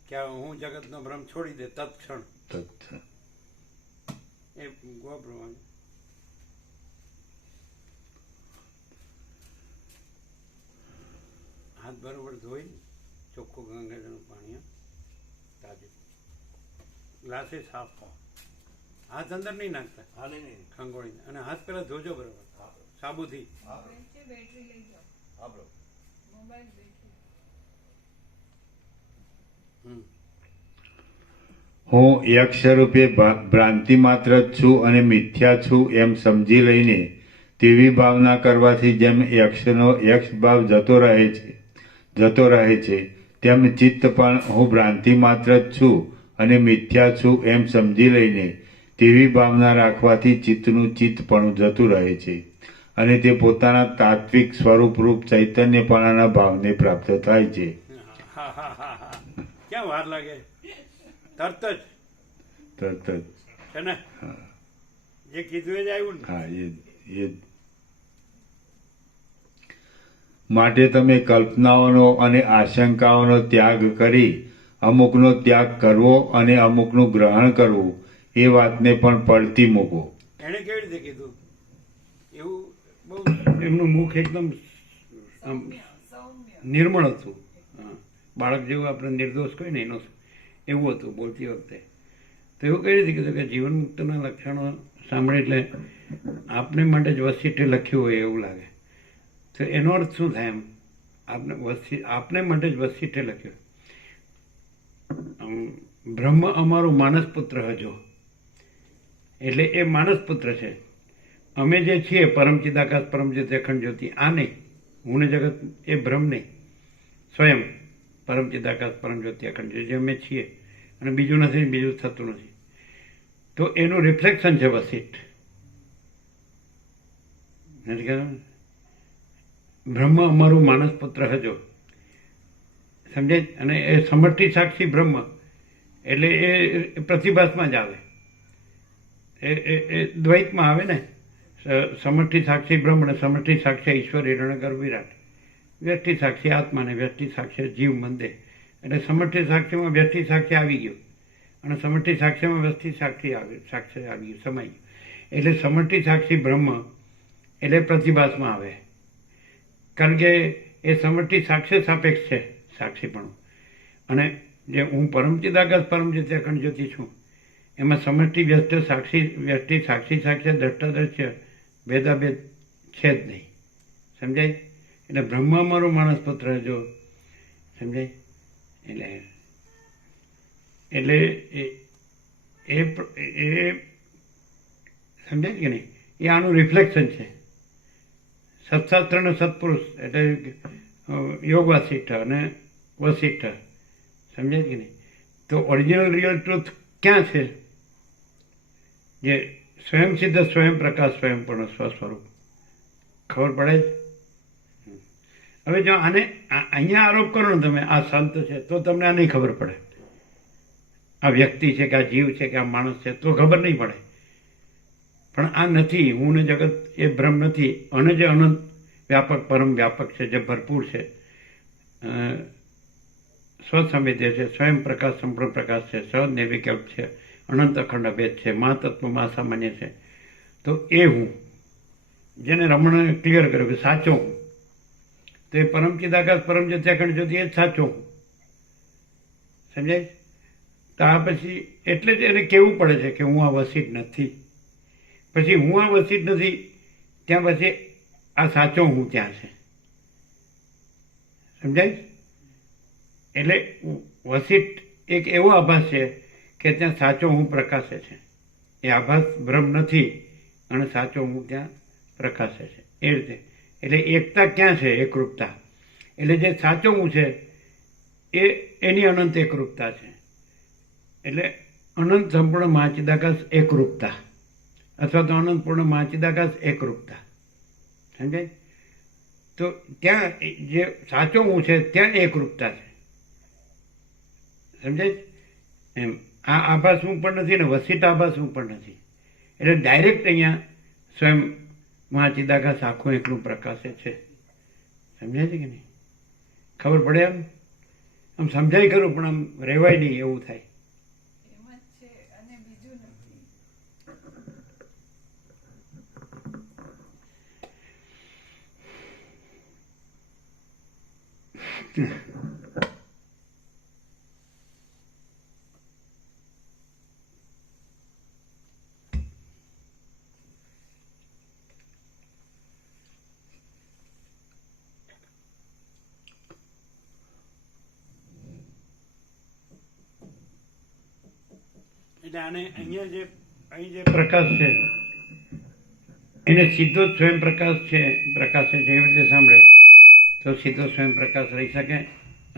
કે હું જગતનો ભ્રમ છોડી દે તત્ક્ષણ તત્- એ ગો પ્રમાણે હાથ બરોબર ધોઈ ચોખ્ખું ગંગાજળનું પાણી તાજું ગ્લાસે સાફ હો હાથ અંદર નહીં નાખતા ખંગોળીને અને હાથ પેલા ધોજો બરોબર સાબુથી વચ્ચે બેટરી લઈ જાઓ મોબાઈલ બેટરી હમ હું યક્ષરૂપે ભ્રાંતિ માત્ર જ છું અને મિથ્યા છું એમ સમજી લઈને તેવી ભાવના કરવાથી જેમ યક્ષનો યક્ષભાવ જતો રહે છે તેમ ચિત્ત પણ હું ભ્રાંતિ માત્ર જ છું અને મિથ્યા છું એમ સમજી લઈને તેવી ભાવના રાખવાથી ચિત્તનું ચિત્તપણું જતું રહે છે અને તે પોતાના તાત્વિક સ્વરૂપરૂપ ચૈતન્યપણાના ભાવને પ્રાપ્ત થાય છે. હા હા હા હા ક્યાં વાર લાગે તરત જ તરત જ. છે ને જે કીધું એ જ આવ્યું ને હા એ માટે તમે કલ્પનાઓનો અને આશંકાઓનો ત્યાગ કરી અમુકનો ત્યાગ કરવો અને અમુકનું ગ્રહણ કરવું એ વાતને પણ પડતી મૂકો. એણે કેવી રીતે કીધું એવું બહુ એમનું મુખ એકદમ આમ સૌમ્ય નિર્મળ હતું. હા. બાળક જેવું આપણે નિર્દોષ કોઈ ને એનું એવું હતું બોલતી વખતે. તો એવું કઈ રીતે કીધું કે જીવન મુક્તના લક્ષણો સાંભળે એટલે આપને માટે જ વસીઠે લખ્યું હોય એવું લાગે. તો એનો અર્થ શું થાય એમ આપને માટે જ વસીઠે લખ્યું. બ્રહ્મ અમારું માનસ પુત્ર હજો એટલે એ માનસ પુત્ર છે. અમે જે છીએ પરમ ચિદાકાશ પરમ જ્યોતિ અખંડ જ્યોતિ આ નહીં હું ને જગત એ બ્રહ્મ નહીં સ્વયં પરમ ચિદાકાશ પરમ જ્યોતિ અખંડ જ્યોતિ અમે છીએ અને બીજું નથી બીજું થતું નથી. તો એનું રિફ્લેક્શન છે વસીઠ નથી કહેવાય બ્રહ્મ અમારું માનસ પુત્ર હજો સમજાય. અને એ સમષ્ટિ સાક્ષી બ્રહ્મ એટલે એ પ્રતિભાસમાં જ આવે એ દ્વૈતમાં આવે ને સમષ્ટિ સાક્ષી બ્રહ્મ અને સમષ્ટિ સાક્ષી ઈશ્વર હિરણ્યગર્ભ વિરાટ વ્યષ્ટિ સાક્ષી આત્મા ને વ્યષ્ટિ સાક્ષી જીવ મંદે એટલે સમષ્ટિ સાક્ષીમાં વ્યષ્ટિ સાક્ષી આવી ગયું અને સમષ્ટિ સાક્ષીમાં વ્યષ્ટિ સાક્ષી આવી ગયું સમાઈ ગયું એટલે સમષ્ટિ સાક્ષી બ્રહ્મ એટલે પ્રતિભાસમાં આવે કારણ કે એ સમષ્ટિ સાક્ષી સાપેક્ષ છે સાક્ષીપણું અને જે હું પરમચિદાકાશ પરમજ્યોતિ અખંડ જ્યોતિ છું એમાં સમષ્ટિ વ્યસ્ત સાક્ષી વ્યષ્ટિ સાક્ષી સાક્ષી દ્રષ્ટા દ્રશ્ય ભેદાભેદ છે જ નહીં સમજાય. એટલે બ્રહ્મ મારો માણસ પુત્ર જો સમજાય એટલે એ સમજાય કે નહીં એ આનું રિફ્લેક્શન છે. સત્શાસ્ત્રનો સત્પુરુષ એટલે યોગ વસિષ્ઠ અને વસિષ્ઠ સમજાય કે નહીં. તો ઓરિજિનલ રિયલ ટ્રુથ ક્યાં છે જે સ્વયં સિદ્ધ સ્વયં પ્રકાશ સ્વયંપૂર્ણ સ્વસ્વરૂપ ખબર પડે જ. હવે જો આને અહીંયા આરોપ કરો ને તમે આ સંત છે તો તમને આ નહીં ખબર પડે. આ વ્યક્તિ છે કે આ જીવ છે કે આ માણસ છે તો ખબર નહીં પડે. પણ આ નથી હું ને જગત એ બ્રહ્મ નથી અને જે અનંત વ્યાપક પરમ વ્યાપક છે જે ભરપૂર છે સ્વસમિત્ય છે સ્વયં પ્રકાશ સંપૂર્ણ પ્રકાશ છે સનિર્વિકલ્પ છે અનંત અખંડ અભેદ છે મહાતત્વમાં અસામાન્ય છે. તો એ હું જેને રમણે ક્લિયર કર્યું કે સાચો હું તો એ પરમ ચિદાકાશ પરમ જ્યોતિ અખંડ જ્યોતિ એ જ સાચો હું સમજાય. તો આ પછી એટલે જ એને કહેવું પડે છે કે હું આ વસીઠ નથી. પછી હું આ વસીઠ નથી ત્યાં પછી આ સાચો હું ત્યાં છે સમજાય. એટલે વસીઠ એક એવો આભાસ છે કે ત્યાં સાચો હું પ્રકાશે છે. એ આભાસ બ્રહ્મ નથી અને સાચો હું ત્યાં પ્રકાશે છે એ રીતે. એટલે એકતા ક્યાં છે એકરૂપતા એટલે જે સાચો હું છે એ એની અનંત એકરૂપતા છે. એટલે અનંત સંપૂર્ણ મહાચિદાકાશ એકરૂપતા અથવા તો અનંત પૂર્ણ મહાચિદાકાશ એકરૂપતા. સમજાય? તો ત્યાં જે સાચો હું છે ત્યાં એકરૂપતા છે. સમજાય? એમ આ આભાસ હું પણ નથી ને વસિત આભાસ હું પણ નથી. એટલે ડાયરેક્ટ અહીંયા સ્વયં મહાચિદાકાશ આખું એકલું પ્રકાશે છે. સમજાય છે કે નહીં? ખબર પડે એમ? આમ સમજાય ખરું પણ આમ રહેવાય નહીં એવું થાય. એમ જ છે અને બીજું નથી. એટલે આને અહીંયા જે અહીં જે પ્રકાશ છે એને સીધો જ સ્વયં પ્રકાશ છે, પ્રકાશે છે એવી રીતે સાંભળે તો સીધો સ્વયં પ્રકાશ રહી શકે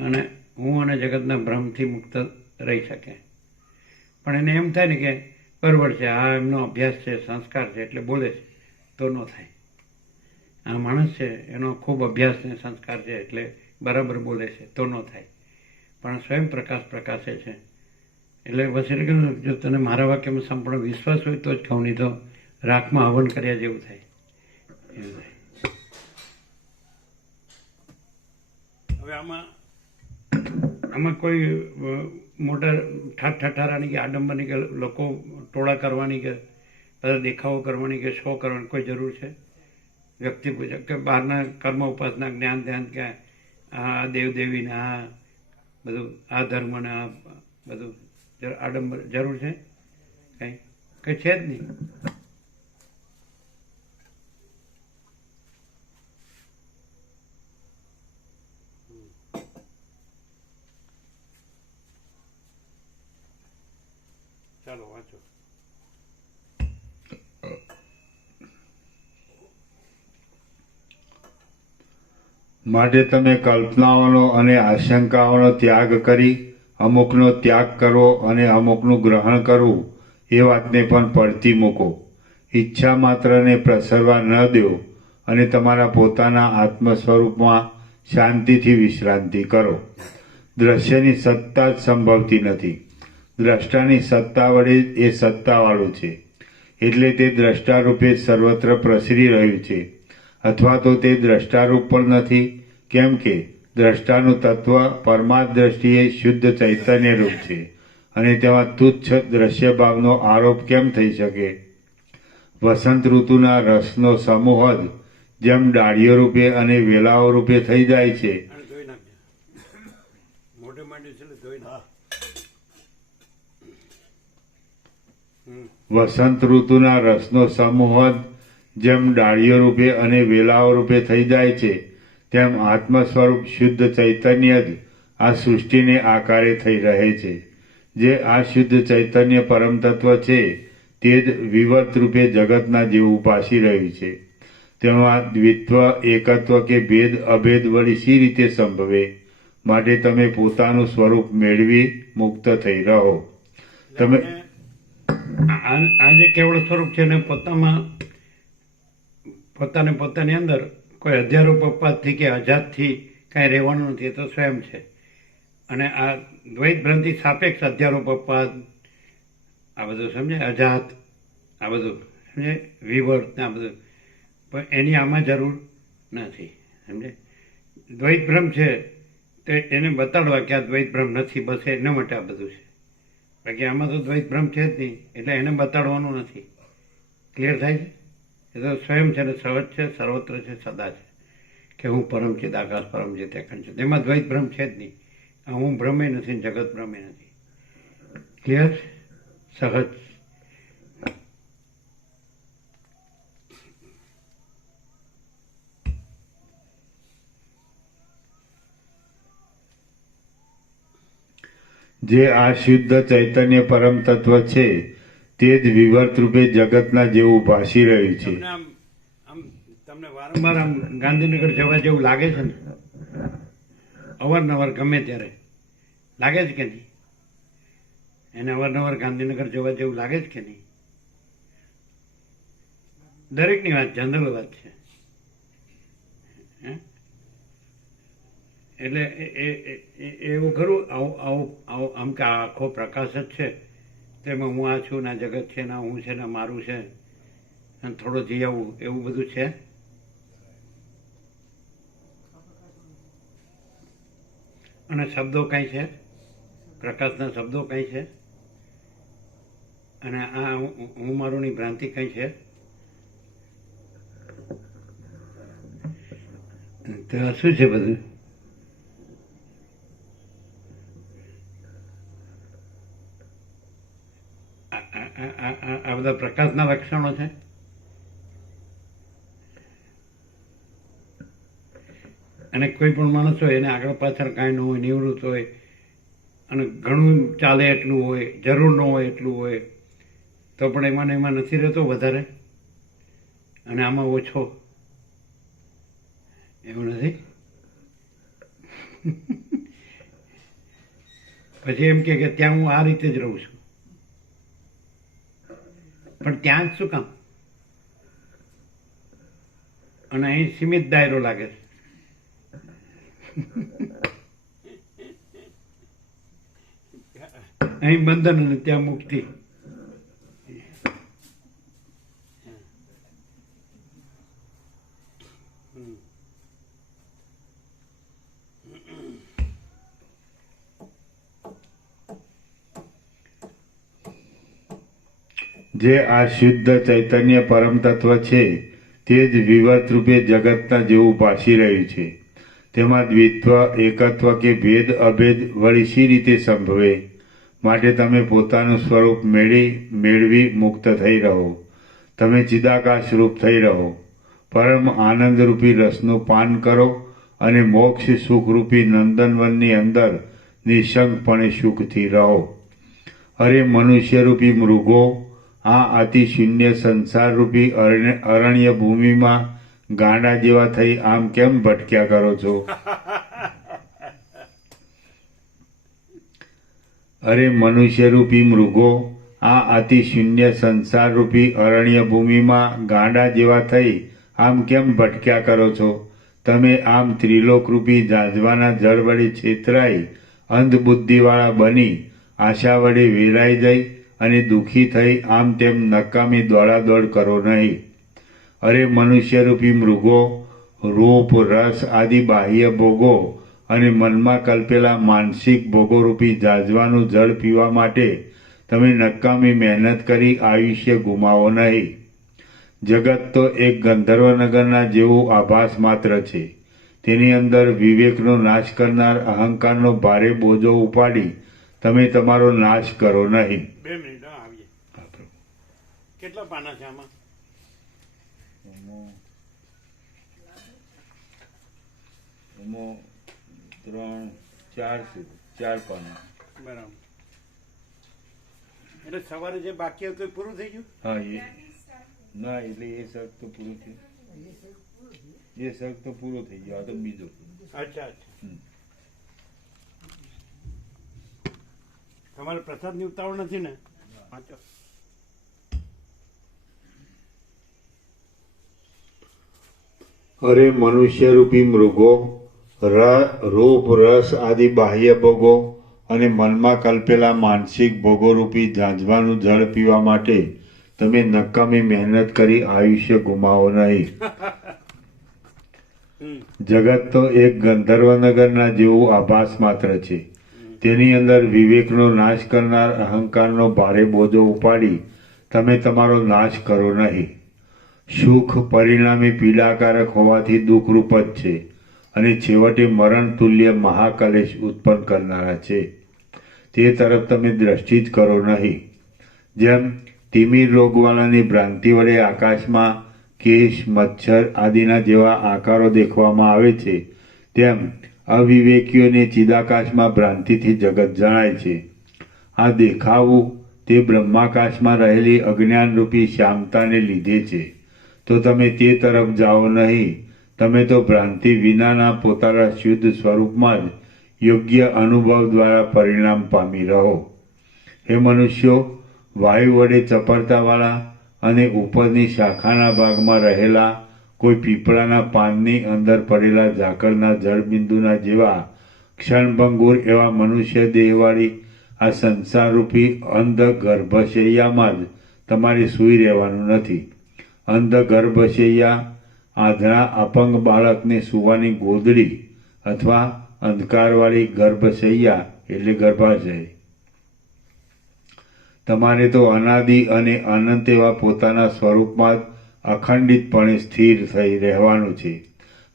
અને હું અને જગતના ભ્રમથી મુક્ત રહી શકે. પણ એને એમ થાય ને કે બરોબર છે, આ એમનો અભ્યાસ છે, સંસ્કાર છે એટલે બોલે છે, તો ન થાય. આ માણસ છે એનો ખૂબ અભ્યાસ ને સંસ્કાર છે એટલે બરાબર બોલે છે, તો ન થાય. પણ સ્વયં પ્રકાશ પ્રકાશે છે. એટલે બસ એટલે કે જો તને મારા વાક્યમાં સંપૂર્ણ વિશ્વાસ હોય તો જ કહું, નહીં તો રાખમાં હવન કર્યા જેવું થાય. એવું થાય. હવે આમાં કોઈ મોટા ઠઠારાની કે આડંબરની કે લોકો ટોળા કરવાની કે બધા દેખાવો કરવાની કે શો કરવાની કોઈ જરૂર છે? વ્યક્તિ પૂછે કે બહારના કર્મ ઉપાસના જ્ઞાન ધ્યાન કે આ દેવદેવીને આ બધું આ ધર્મને આ બધું આડંબર જરૂર છે? કંઈ કંઈ છે જ નહીં. ચાલો વાંચો. માટે તમે કલ્પનાઓનો અને આશંકાઓનો ત્યાગ કરી અમુકનો ત્યાગ કરવો અને અમુકનું ગ્રહણ કરવું એ વાતને પણ પડતી મૂકો. ઈચ્છા માત્રને પ્રસરવા ન દો અને તમારા પોતાના આત્મ સ્વરૂપમાં શાંતિથી વિશ્રાંતિ કરો. દ્રશ્યની સત્તા જ સંભવતી નથી. દ્રષ્ટાની સત્તા વડે એ સત્તાવાળું છે, એટલે તે દ્રષ્ટારૂપે સર્વત્ર પ્રસરી રહ્યું છે. અથવા તો તે દ્રષ્ટારૂપ પણ નથી, કેમ કે દ્રષ્ટાનું તત્વ પરમાર્થ દ્રષ્ટિએ શુદ્ધ ચૈતન્ય રૂપ છે અને તેમાં તુચ્છ દ્રશ્ય ભાવનો આરોપ કેમ થઈ શકે? વસંત ઋતુના રસનો સમૂહ જ જેમ ડાળીઓ રૂપે અને વેલાઓ રૂપે થઈ જાય છે, અને ધોઈ નાખજે. મોઢે માંડ્યું છે એટલે ધોઈ નાખ. વસંત ઋતુના રસનો સમૂહ જ જેમ ડાળીઓ રૂપે અને વેલાઓ રૂપે થઈ જાય છે, તેમ આત્મ સ્વરૂપ શુદ્ધ ચૈતન્ય જ આ સૃષ્ટિને આકારે થઈ રહે છે. જે આ શુદ્ધ ચૈતન્ય પરમ તત્વ છે તે જ વિવર્ત રૂપે જગતના જેવું ભાસી રહ્યું છે. તેમાં દ્વિત્વ, એકત્વ કે ભેદ અભેદ વળી સી રીતે સંભવે? માટે તમે પોતાનું સ્વરૂપ મેળવી મુક્ત થઈ રહો. તમે આ જે કેવળ સ્વરૂપ છે ને પોતાની અંદર કોઈ અધ્યારોપપાતથી કે અજાતથી કાંઈ રહેવાનું નથી. એ તો સ્વયં છે. અને આ દ્વૈત ભ્રાંતિ સાપેક્ષ અધ્યારોપપાત આ બધું સમજે, અજાત આ બધું સમજે, વિવર્ત આ બધું, પણ એની આમાં જરૂર નથી. સમજે? દ્વૈત ભ્રમ છે તો એને બતાડવા કે આ દ્વૈત ભ્રમ નથી, બસ એના માટે આ બધું છે. બાકી આમાં તો દ્વૈત ભ્રમ છે જ નહીં, એટલે એને બતાડવાનું નથી. ક્લિયર થાય છે? એ તો સ્વયં છે ને સહજ છે, સર્વત્ર છે, સદા છે કે હું પરમ ચિદાકાશ પરમ જે તે ખંડ છે. તેમાં દ્વૈત ભ્રમ છે જ નહીં. હું ભ્રમે નથી, જગત ભ્રમે નથી. ક્લિયર? સહજ. જે આ શુદ્ધ ચૈતન્ય પરમ તત્વ છે તે જ વિવર્ત રૂપે જગતના જેવું ભાસી રહ્યું છે. તમને વારંવાર આમ ગાંધીનગર જવા જેવું લાગે છે ને? અવારનવાર ગમે ત્યારે લાગે છે કે નહીં? એને અવારનવાર ગાંધીનગર જોવા જેવું લાગે છે કે નહીં? દરેકની વાત જનરલ વાત છે. હે? એટલે એવું ખરું આમ કે આખો પ્રકાશ જ છે, તેમાં હું આ છું ના જગત છે ના હું છે ના મારું છે અને થોડો જઈ આવું એવું બધું છે? અને શબ્દો કઈ છે? પ્રકાશના શબ્દો કઈ છે? અને આ હું મારુંની ભ્રાંતિ કઈ છે? તો આ શું છે બધું? આ બધા પ્રકાશના લક્ષણો છે. અને કોઈ પણ માણસ હોય એને આગળ પાછળ કાંઈ ન હોય, નિવૃત્ત હોય અને ઘણું ચાલે એટલું હોય, જરૂર ન હોય એટલું હોય, તો પણ એમાં નથી રહેતો વધારે અને આમાં ઓછો, એવું નથી? પછી એમ કે ત્યાં હું આ રીતે જ રહું છું, પણ ત્યાં જ શું કામ? અને અહીં સીમિત દાયરો લાગે છે. અહીં બંધન અને ત્યાં મુક્તિ. જે આ શુદ્ધ ચૈતન્ય પરમ તત્વ છે તે જ વિવર્ત રૂપે જગતના જેવું ભાસી રહ્યું છે. તેમાં દ્વિત્વ, એકત્વ કે ભેદ અભેદ વળી શી રીતે સંભવે? માટે તમે પોતાનું સ્વરૂપ મેળવી મુક્ત થઈ રહો. તમે ચિદાકાશ રૂપ થઈ રહો. પરમ આનંદરૂપી રસનું પાન કરો અને મોક્ષ સુખરૂપી નંદનવનની અંદર નિઃશંકપણે સુખથી રહો. અરે મનુષ્યરૂપી મૃગો, આ અતિશૂન્ય સંસારરૂપી અરણ્ય ભૂમિમાં ગાંડા જેવા થઈ આમ કેમ ભટક્યા કરો છો? અરે મનુષ્યરૂપી મૃગો, આ અતિશૂન્ય સંસારરૂપી અરણ્ય ભૂમિમાં ગાંડા જેવા થઈ આમ કેમ ભટક્યા કરો છો? તમે આમ ત્રિલોકરૂપી જાજવાના જળ વડે છેતરાઈ અંધબુદ્ધિવાળા બની આશા વડે વેરાઈ જઈ અને દુઃખી થઈ આમ તેમ નકામી દોડાદોડ કરો નહીં. અરે મનુષ્યરૂપી મૃગો, રૂપ રસ આદિ બાહ્ય ભોગો અને મનમાં કલ્પેલા માનસિક ભોગોરૂપી જાજવાનું જળ પીવા માટે તમે નકામી મહેનત કરી આયુષ્ય ગુમાવો નહીં. જગત તો એક ગંધર્વનગરના જેવું આભાસ માત્ર છે. તેની અંદર વિવેકનો નાશ કરનાર અહંકારનો ભારે બોજો ઉપાડી તમે તમારો નાશ કરો નહીં. 2 મિનિટ આવીએ. કેટલા પાના છે આમાં? એમાં 3-4 પાના. બરાબર. એટલે સવારે જે બાકી હતું એ પૂરું થઈ ગયું? હા, ના એટલે એ સર્ગ તો પૂરું થયું. એ સર્ગ તો પૂરો થઈ ગયો. આ તો બીજો. અચ્છા. તમારે પ્રસાદની ઉતાવળ નથી ને? વાંચો. અરે મનુષ્યરૂપી મૃગો, રૂપ રસ આદિ બાહ્ય ભોગો અને મનમાં કલ્પેલા માનસિક ભોગોરૂપી ઝાંઝવાનું જળ પીવા માટે તમે નકામી મહેનત કરી આયુષ્ય ગુમાવો નહીં. જગત તો એક ગંધર્વનગરના જેવું આભાસ માત્ર છે. તેની અંદર વિવેકનો નાશ કરનાર અહંકારનો ભારે બોજો ઉપાડી તમે તમારો નાશ કરો નહીં. સુખ પરિણામે પીડાકારક હોવાથી દુઃખરૂપ જ છે અને છેવટે મરણ તુલ્ય મહાકલેશ ઉત્પન્ન કરનારા છે. તે તરફ તમે દ્રષ્ટિ જ કરો નહીં. જેમ તિમિર રોગવાળાની ભ્રાંતિ વડે આકાશમાં કેશ, મચ્છર આદિના જેવા આકારો દેખવામાં આવે છે, તેમ અવિવેકીઓને ચિદાકાશમાં ભ્રાંતિથી જગત જણાય છે. આ દેખાવું તે બ્રહ્માકાશમાં રહેલી અજ્ઞાનરૂપી શ્યામતાને લીધે છે. તો તમે તે તરફ જાઓ નહીં. તમે તો ભ્રાંતિ વિનાના પોતાના શુદ્ધ સ્વરૂપમાં જ યોગ્ય અનુભવ દ્વારા પરિણામ પામી રહો. હે મનુષ્યો, વાયુ વડે ચપળતાવાળા અને ઉપરની શાખાના ભાગમાં રહેલા કોઈ પીપળાના પાનની અંદર પડેલા ઝાકળના જળબિંદુના જેવા ક્ષણભંગુર એવા મનુષ્ય દેહવાળી આ સંસારરૂપી અંધ ગર્ભશૈયામાં જ તમારે સૂઈ રહેવાનું નથી. અંધ ગર્ભશૈયા આંધળા અપંગ બાળકને સૂવાની ગોદડી અથવા અંધકારવાળી ગર્ભશૈયા એટલે ગર્ભાશય. તમારે તો અનાદિ અને અનંત એવા પોતાના સ્વરૂપમાં જ અખંડિતપણે સ્થિર થઈ રહેવાનું છે.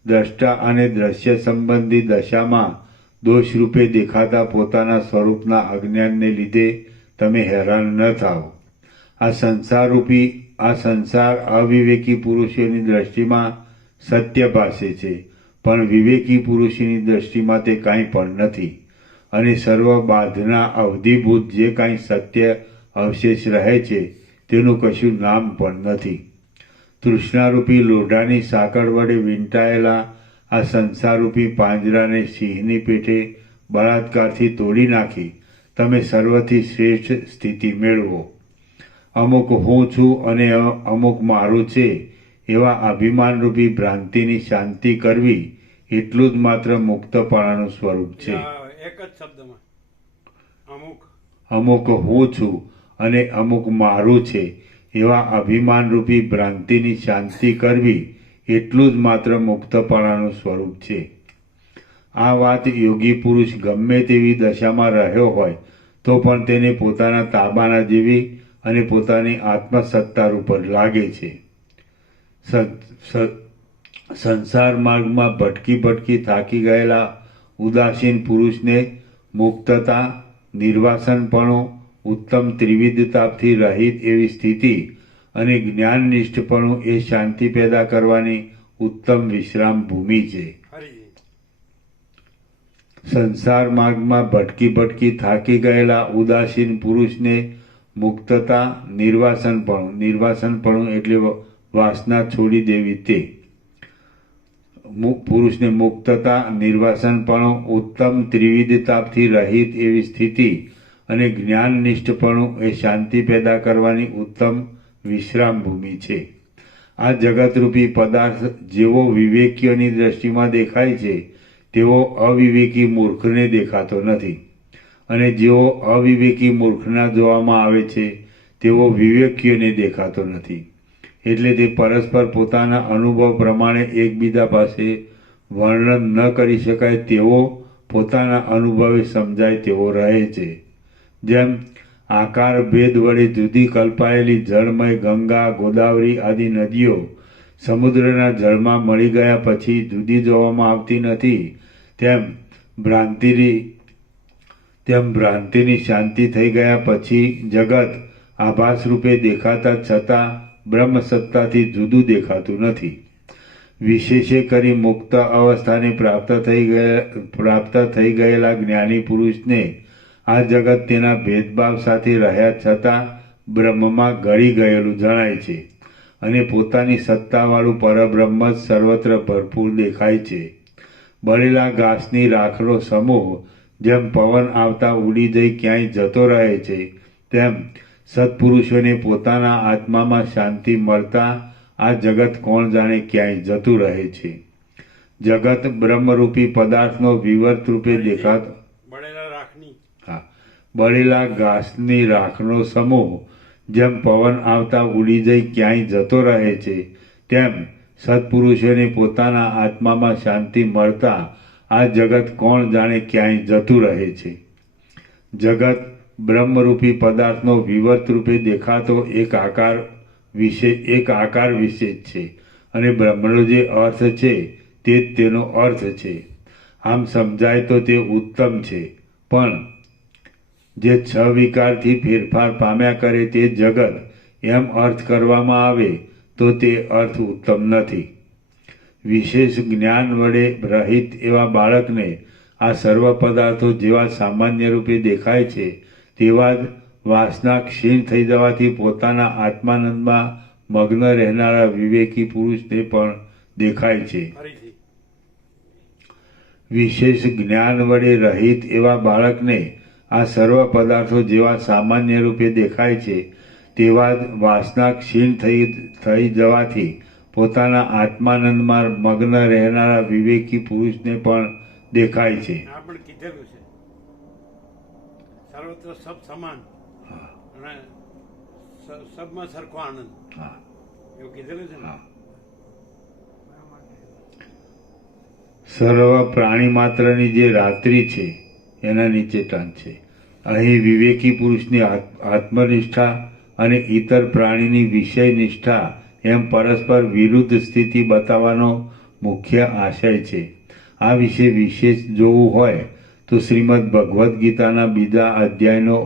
દ્રષ્ટા અને દ્રશ્ય સંબંધી દશામાં દોષરૂપે દેખાતા પોતાના સ્વરૂપના અજ્ઞાનને લીધે તમે હેરાન ન થાઓ. આ સંસાર અવિવેકી પુરુષોની દ્રષ્ટિમાં સત્ય ભાસે છે, પણ વિવેકી પુરુષોની દ્રષ્ટિમાં તે કાંઈ પણ નથી. અને સર્વ બાધના અવધિભૂત જે કાંઈ સત્ય અવશેષ રહે છે તેનું કશું નામ પણ નથી. તૃષ્ણારૂપી લોઢાની સાંકળ વડે વીંટાયેલા આ સંસારરૂપી પાંજરાને સિંહની પેઠે બળાત્કારથી તોડી નાખી તમે સર્વથી શ્રેષ્ઠ સ્થિતિ મેળવો. અમુક હું છું અને અમુક મારું છે એવા અભિમાનરૂપી ભ્રાંતિની શાંતિ કરવી એટલું જ માત્ર મુક્તપણાનું સ્વરૂપ છે. એક જ શબ્દમાં અમુક હું છું અને અમુક મારું છે એવા અભિમાનરૂપી ભ્રાંતિની શાંતિ કરવી એટલું જ માત્ર મુક્તપણાનું સ્વરૂપ છે. આ વાત યોગી પુરુષ ગમે તેવી દશામાં રહ્યો હોય તો પણ તેને પોતાના તાબાના જેવી અને પોતાની આત્મસત્તા ઉપર લાગે છે. સંસાર માર્ગમાં ભટકી થાકી ગયેલા ઉદાસીન પુરુષને મુક્તતા, નિર્વાસનપણું, ઉત્તમ ત્રિવિધતાપથી રહિત એવી સ્થિતિ અને જ્ઞાનનિષ્ઠપણું એ શાંતિ પેદા કરવાની ઉત્તમ વિશ્રામ ભૂમિ છે. સંસાર માર્ગમાં ભટકી થાકી ગયેલા ઉદાસીન પુરુષને મુક્તતા, નિર્વાસનપણું એટલે વાસના છોડી દેવી તે પુરુષને મુક્તતા, નિર્વાસનપણું, ઉત્તમ ત્રિવિધતાપથી રહિત એવી સ્થિતિ અને જ્ઞાનનિષ્ઠપણું એ શાંતિ પેદા કરવાની ઉત્તમ વિશ્રામ ભૂમિ છે. આ જગતરૂપી પદાર્થ જેવો વિવેકીઓની દ્રષ્ટિમાં દેખાય છે તેવો અવિવેકી મૂર્ખને દેખાતો નથી, અને જેવો અવિવેકી મૂર્ખના જોવામાં આવે છે તેવો વિવેકીઓને દેખાતો નથી. એટલે તે પરસ્પર પોતાના અનુભવ પ્રમાણે એકબીજા પાસે વર્ણન ન કરી શકાય તેવો પોતાના અનુભવે સમજાય તેવો રહે છે. જેમ આકાર ભેદ વડે જુદી કલ્પાયેલી જળમય ગંગા, ગોદાવરી આદિ નદીઓ સમુદ્રના જળમાં મળી ગયા પછી જુદી જોવામાં આવતી નથી, તેમ ભ્રાંતિની શાંતિ થઈ ગયા પછી જગત આભાસ રૂપે દેખાતા છતાં બ્રહ્મસત્તાથી જુદું દેખાતું નથી. વિશેષે કરી મુક્ત અવસ્થાને પ્રાપ્ત થઈ ગયેલા જ્ઞાની પુરુષને આ જગત તેના ભેદભાવ સાથે રહ્યા છતાં બ્રહ્મમાં ગળી ગયેલું જણાય છે, અને પોતાની સત્તાવાળું પરબ્રહ્મ જ સર્વત્ર ભરપૂર દેખાય છે. બળેલા ઘાસની રાખનો સમૂહ જેમ પવન આવતા ઉડી જઈ ક્યાંય જતો રહે છે, તેમ સત્પુરુષોને પોતાના આત્મામાં શાંતિ મળતા આ જગત કોણ જાણે ક્યાંય જતું રહે છે. જગત બ્રહ્મરૂપી પદાર્થનો વિવર્ત રૂપે દેખાતો બળેલા ઘાસની રાખનો સમૂહ જેમ પવન આવતા ઉડી જઈ ક્યાંય જતો રહે છે, તેમ સત્પુરુષોને પોતાના આત્મામાં શાંતિ મળતા આ જગત કોણ જાણે ક્યાંય જતું રહે છે. જગત બ્રહ્મરૂપી પદાર્થનો વિવર્ત રૂપે દેખાતો એક આકાર વિશેષ છે, અને બ્રહ્મનો જે અર્થ છે તે જ તેનો અર્થ છે. આમ સમજાય તો તે ઉત્તમ છે, પણ જે છ વિકારથી ફેરફાર પામ્યા કરે તે જગત એમ અર્થ કરવામાં આવે તો તે અર્થ ઉત્તમ નથી. વિશેષ જ્ઞાન વડે રહિત એવા બાળકને આ સર્વ પદાર્થો જેવા સામાન્ય રૂપે દેખાય છે તેવા જ વાસના ક્ષીણ થઈ જવાથી પોતાના આત્માનંદમાં મગ્ન રહેનારા વિવેકી પુરુષને પણ દેખાય છે. વિશેષ જ્ઞાન વડે રહિત એવા બાળકને આ સર્વ પદાર્થો જેવા સામાન્ય રૂપે દેખાય છે તેવા જ વાસના ક્ષીણ થઈ જવાથી પોતાના આત્માનંદમાં મગ્ન રહેનારા વિવેકી પુરુષને પણ દેખાય છે. આ પણ કીધેલું છે સર્વત્ર સબ સમાન હા, અને સબમાં સરખો આનંદ હા, એવું કીધેલું છે ને. હા. સર્વ પ્રાણી માત્રની જે રાત્રિ છે એના નીચે ટન છે. અહીં વિવેકી પુરુષની આત્મનિષ્ઠા અને ઇતર પ્રાણીની વિષય નિષ્ઠા એમ પરસ્પર વિરુદ્ધ સ્થિતિ બતાવવાનો મુખ્ય આશય છે. આ વિશે વિશેષ જોવું હોય તો શ્રીમદ ભગવદ્ ગીતાના બીજા અધ્યાયનો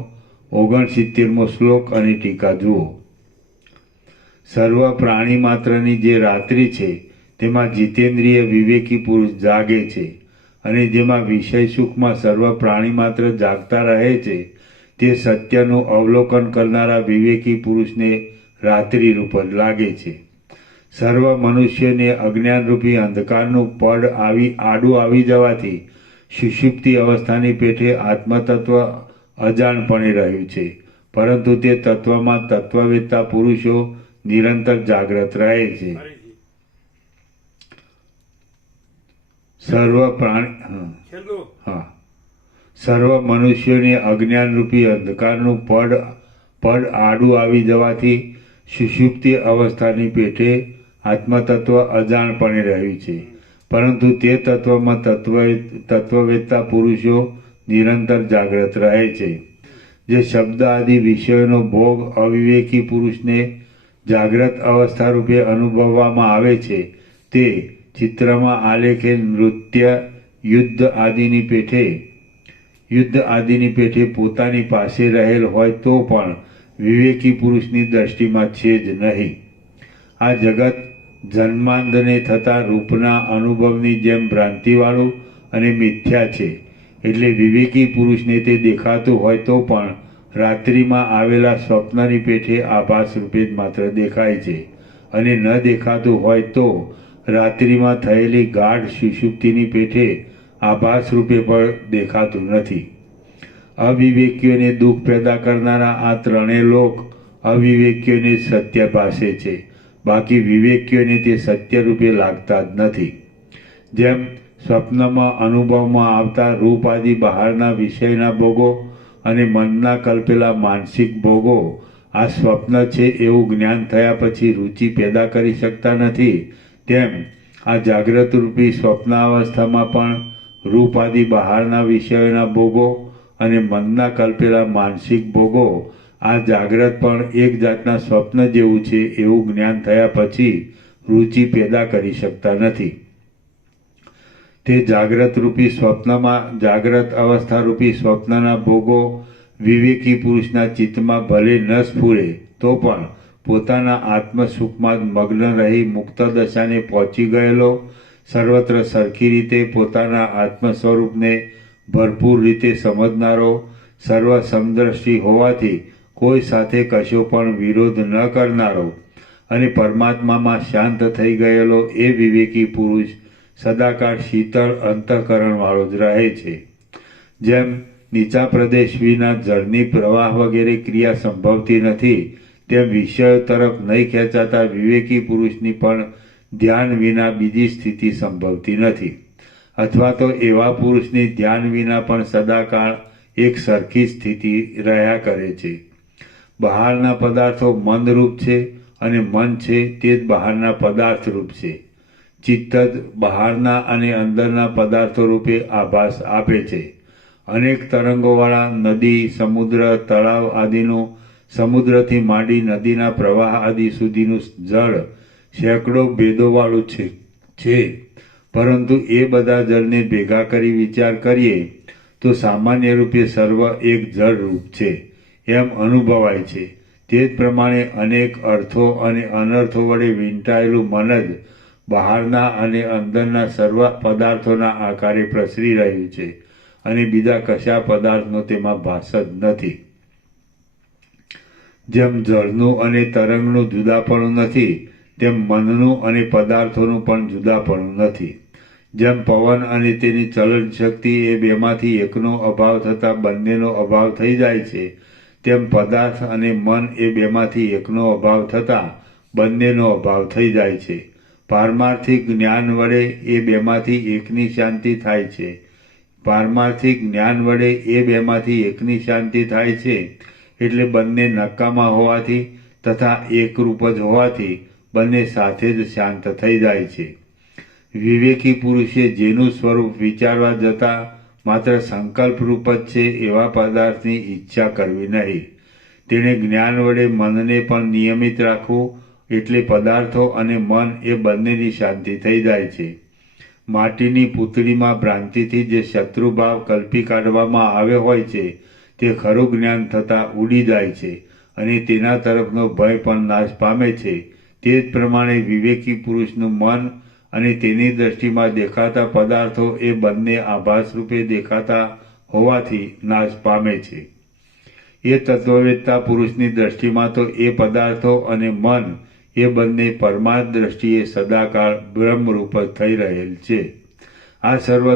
69મો શ્લોક અને ટીકા જુઓ. સર્વ પ્રાણી માત્રની જે રાત્રિ છે તેમાં જીતેન્દ્રિય વિવેકી પુરુષ જાગે છે અને જેમાં વિષય સુખમાં સર્વ પ્રાણી માત્ર જાગતા રહે છે તે સત્યનું અવલોકન કરનારા વિવેકી પુરુષને રાત્રિ રૂપ જ લાગે છે. સર્વ મનુષ્યને અજ્ઞાનરૂપી અંધકારનું પડ આડું આવી જવાથી સુષુપ્તિ અવસ્થાની પેઠે આત્મતત્વ અજાણપણે રહ્યું છે, પરંતુ તે તત્વમાં તત્વવેત્તા પુરુષો નિરંતર જાગ્રત રહે છે. ફરીથી સર્વ પ્રાણી છેલ્લું હા સર્વ મનુષ્યોને અજ્ઞાનરૂપી અંધકારનું પડ આડું આવી જવાથી સુષુપ્તિ અવસ્થાની પેઠે આત્મતત્વ અજાણપણે રહ્યું છે, પરંતુ તે તત્વમાં તત્વવેત્તા પુરુષો નિરંતર જાગ્રત રહે છે. જે શબ્દ આદિ વિષયોનો ભોગ અવિવેકી પુરુષને જાગ્રત અવસ્થા રૂપે અનુભવવામાં આવે છે તે ચિત્રમાં આલેખેલ નૃત્ય યુદ્ધ આદિની પેઠે પોતાની પાસે રહેલ હોય તો પણ વિવેકી પુરુષની દ્રષ્ટિમાં છે જ નહીં. આ જગત જન્માંદને થતા રૂપના અનુભવની જેમ ભ્રાંતિવાળું અને મિથ્યા છે, એટલે વિવેકી પુરુષને તે દેખાતું હોય તો પણ રાત્રિમાં આવેલા સ્વપ્નની પેઠે આભાસ રૂપે જ માત્ર દેખાય છે, અને ન દેખાતું હોય તો રાત્રિમાં થયેલી ગાઢ સુષુપ્તિની પેઠે આભાસ રૂપે પણ દેખાતું નથી. અવિવેકીઓને દુઃખ પેદા કરનારા આ ત્રણેય લોક અવિવેકીઓને સત્ય ભાસે છે, બાકી વિવેકીઓને તે સત્ય રૂપે લાગતા જ નથી. જેમ સ્વપ્નમાં અનુભવમાં આવતા રૂપ આદિ બહારના વિષયના ભોગો અને મનના કલ્પેલા માનસિક ભોગો આ સ્વપ્ન છે એવું જ્ઞાન થયા પછી રુચિ પેદા કરી શકતા નથી, તેમ આ જાગ્રત રૂપી સ્વપ્નાવસ્થામાં પણ રૂપ આદિ બહારના વિષયોના ભોગો અને મનના કલ્પેલા માનસિક ભોગો આ જાગ્રત પણ એક જાતના સ્વપ્ન જેવું છે એવું જ્ઞાન થયા પછી રુચિ પેદા કરી શકતા નથી. તે જાગ્રત રૂપી સ્વપ્નમાં જાગ્રત અવસ્થા રૂપી સ્વપ્નના ભોગો વિવેકી પુરુષના ચિત્તમાં ભલે ન સ્ફુરે તો પણ પોતાના આત્મસુખમાં મગ્ન રહી મુક્ત દશાને પહોંચી ગયેલો, સર્વત્ર સરખી રીતે પોતાના આત્મ સ્વરૂપને ભરપૂર રીતે સમજનારો, સર્વ સમદ્રષ્ટિ હોવાથી કોઈ સાથે કશો પણ વિરોધ ન કરનારો અને પરમાત્મામાં શાંત થઈ ગયેલો એ વિવેકી પુરુષ સદાકાળ શીતળ અંતઃકરણવાળો જ રહે છે. જેમ નીચા પ્રદેશ વિના જળની પ્રવાહ વગેરે ક્રિયા સંભવતી નથી, તેમ વિષયો તરફ નહીં ખેંચાતા વિવેકી પુરુષની પણ ધ્યાન વિના બીજી સ્થિતિ સંભવતી નથી, અથવા તો એવા પુરુષની ધ્યાન વિના પણ સદાકાળ એક સરખી સ્થિતિ રહ્યા કરે છે. બહારના પદાર્થો મનરૂપ છે અને મન છે તે જ બહારના પદાર્થ રૂપ છે. ચિત્ત જ બહારના અને અંદરના પદાર્થો રૂપે આભાસ આપે છે. અનેક તરંગોવાળા નદી, સમુદ્ર, તળાવ આદિનું સમુદ્રથી માંડી નદીના પ્રવાહ આદિ સુધીનું જળ સેંકડો ભેદોવાળું છે, પરંતુ એ બધા જળને ભેગા કરી વિચાર કરીએ તો સામાન્ય રૂપે સર્વ એક જળ રૂપ છે એમ અનુભવાય છે. તે જ પ્રમાણે અનેક અર્થો અને અનર્થો વડે વીંટાયેલું મન જ બહારના અને અંદરના સર્વ પદાર્થોના આકારે પ્રસરી રહ્યું છે અને બીજા કશા પદાર્થનો તેમાં ભાસ જ નથી. જેમ જળનું અને તરંગનું જુદાપણું નથી, તેમ મનનું અને પદાર્થોનું પણ જુદાપણું નથી. જેમ પવન અને તેની ચલન શક્તિ એ બેમાંથી એકનો અભાવ થતાં બંનેનો અભાવ થઈ જાય છે, તેમ પદાર્થ અને મન એ બેમાંથી એકનો અભાવ થતાં બંનેનો અભાવ થઈ જાય છે. પારમાર્થિક જ્ઞાન વડે એ બેમાંથી એકની શાંતિ થાય છે. પારમાર્થિક જ્ઞાન વડે એ બેમાંથી એકની શાંતિ થાય છે એટલે બંને નકામા હોવાથી તથા એકરૂપ જ હોવાથી બંને સાથે જ શાંત થઈ જાય છે. વિવેકી પુરુષે જેનું સ્વરૂપ વિચારવા જતા માત્ર સંકલ્પરૂપ જ છે એવા પદાર્થની ઈચ્છા કરવી નહીં. તેણે જ્ઞાન વડે મનને પણ નિયમિત રાખવું એટલે પદાર્થો અને મન એ બંનેની શાંતિ થઈ જાય છે. માટીની પૂતળીમાં ભ્રાંતિથી જે શત્રુભાવ કલ્પી કાઢવામાં આવ્યો હોય છે તે ખરું જ્ઞાન થતાં ઉડી જાય છે અને તેના તરફનો ભય પણ નાશ પામે છે. તે જ પ્રમાણે વિવેકી પુરુષનું મન અને તેની દ્રષ્ટિમાં દેખાતા પદાર્થો એ બંને આભાસ રૂપે દેખાતા હોવાથી નાશ પામે છે. એ તત્વવેત્તા પુરુષની દ્રષ્ટિમાં તો એ પદાર્થો અને મન એ બંને પરમાર્થ દ્રષ્ટિએ સદાકાળ બ્રહ્મરૂપ જ થઈ રહેલ છે. આ સર્વ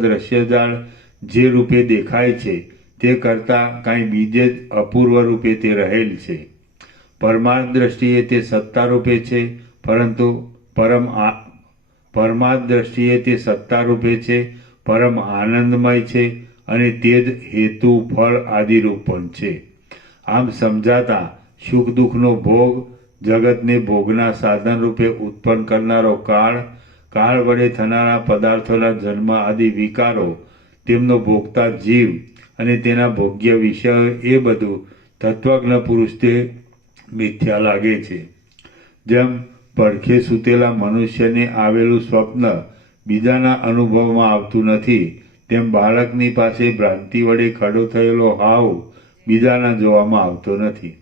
દ્રશ્યજાળ જે રૂપે દેખાય છે તે કરતાં કાંઈ બીજે જ અપૂર્વ રૂપે તે રહેલ છે. પરમાર્થ દ્રષ્ટિએ તે સત્તા રૂપે છે, પરંતુ પરમાર્થ દ્રષ્ટિએ તે સત્તા રૂપે છે, પરમ આનંદમય છે અને તે જ હેતુ ફળ આદિરૂપ પણ છે. આમ સમજાતા સુખ દુઃખનો ભોગ, જગતને ભોગના સાધન રૂપે ઉત્પન્ન કરનારો કાળ વડે થનારા પદાર્થોના જન્મ આદિ વિકારો, તેમનો ભોગતા જીવ અને તેના ભોગ્ય વિષયો એ બધું તત્વજ્ઞ પુરુષને મિથ્યા લાગે છે. જેમ પડખે સૂતેલા મનુષ્યને આવેલું સ્વપ્ન બીજાના અનુભવમાં આવતું નથી, તેમ બાળકની પાસે ભ્રાંતિ વડે ખડો થયેલો હાવ બીજાના જોવામાં આવતો નથી.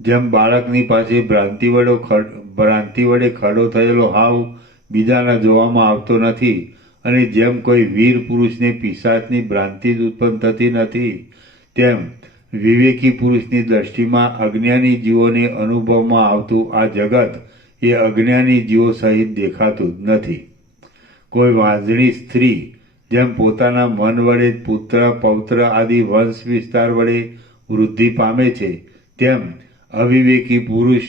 જેમ બાળકની પાસે ભ્રાંતિ વડે ખડો થયેલો હાવ બીજાના જોવામાં આવતો નથી, અને જેમ કોઈ વીર પુરુષને પિશાચની ભ્રાંતિ જ ઉત્પન્ન થતી નથી, તેમ વિવેકી પુરુષની દ્રષ્ટિમાં અજ્ઞાની જીવોને અનુભવમાં આવતું આ જગત એ અજ્ઞાની જીવો સહિત દેખાતું જ નથી. કોઈ વાંઝણી સ્ત્રી જેમ પોતાના મન વડે પુત્ર પૌત્ર આદિ વંશ વિસ્તાર વડે વૃદ્ધિ પામે છે, તેમ અવિવેકી પુરુષ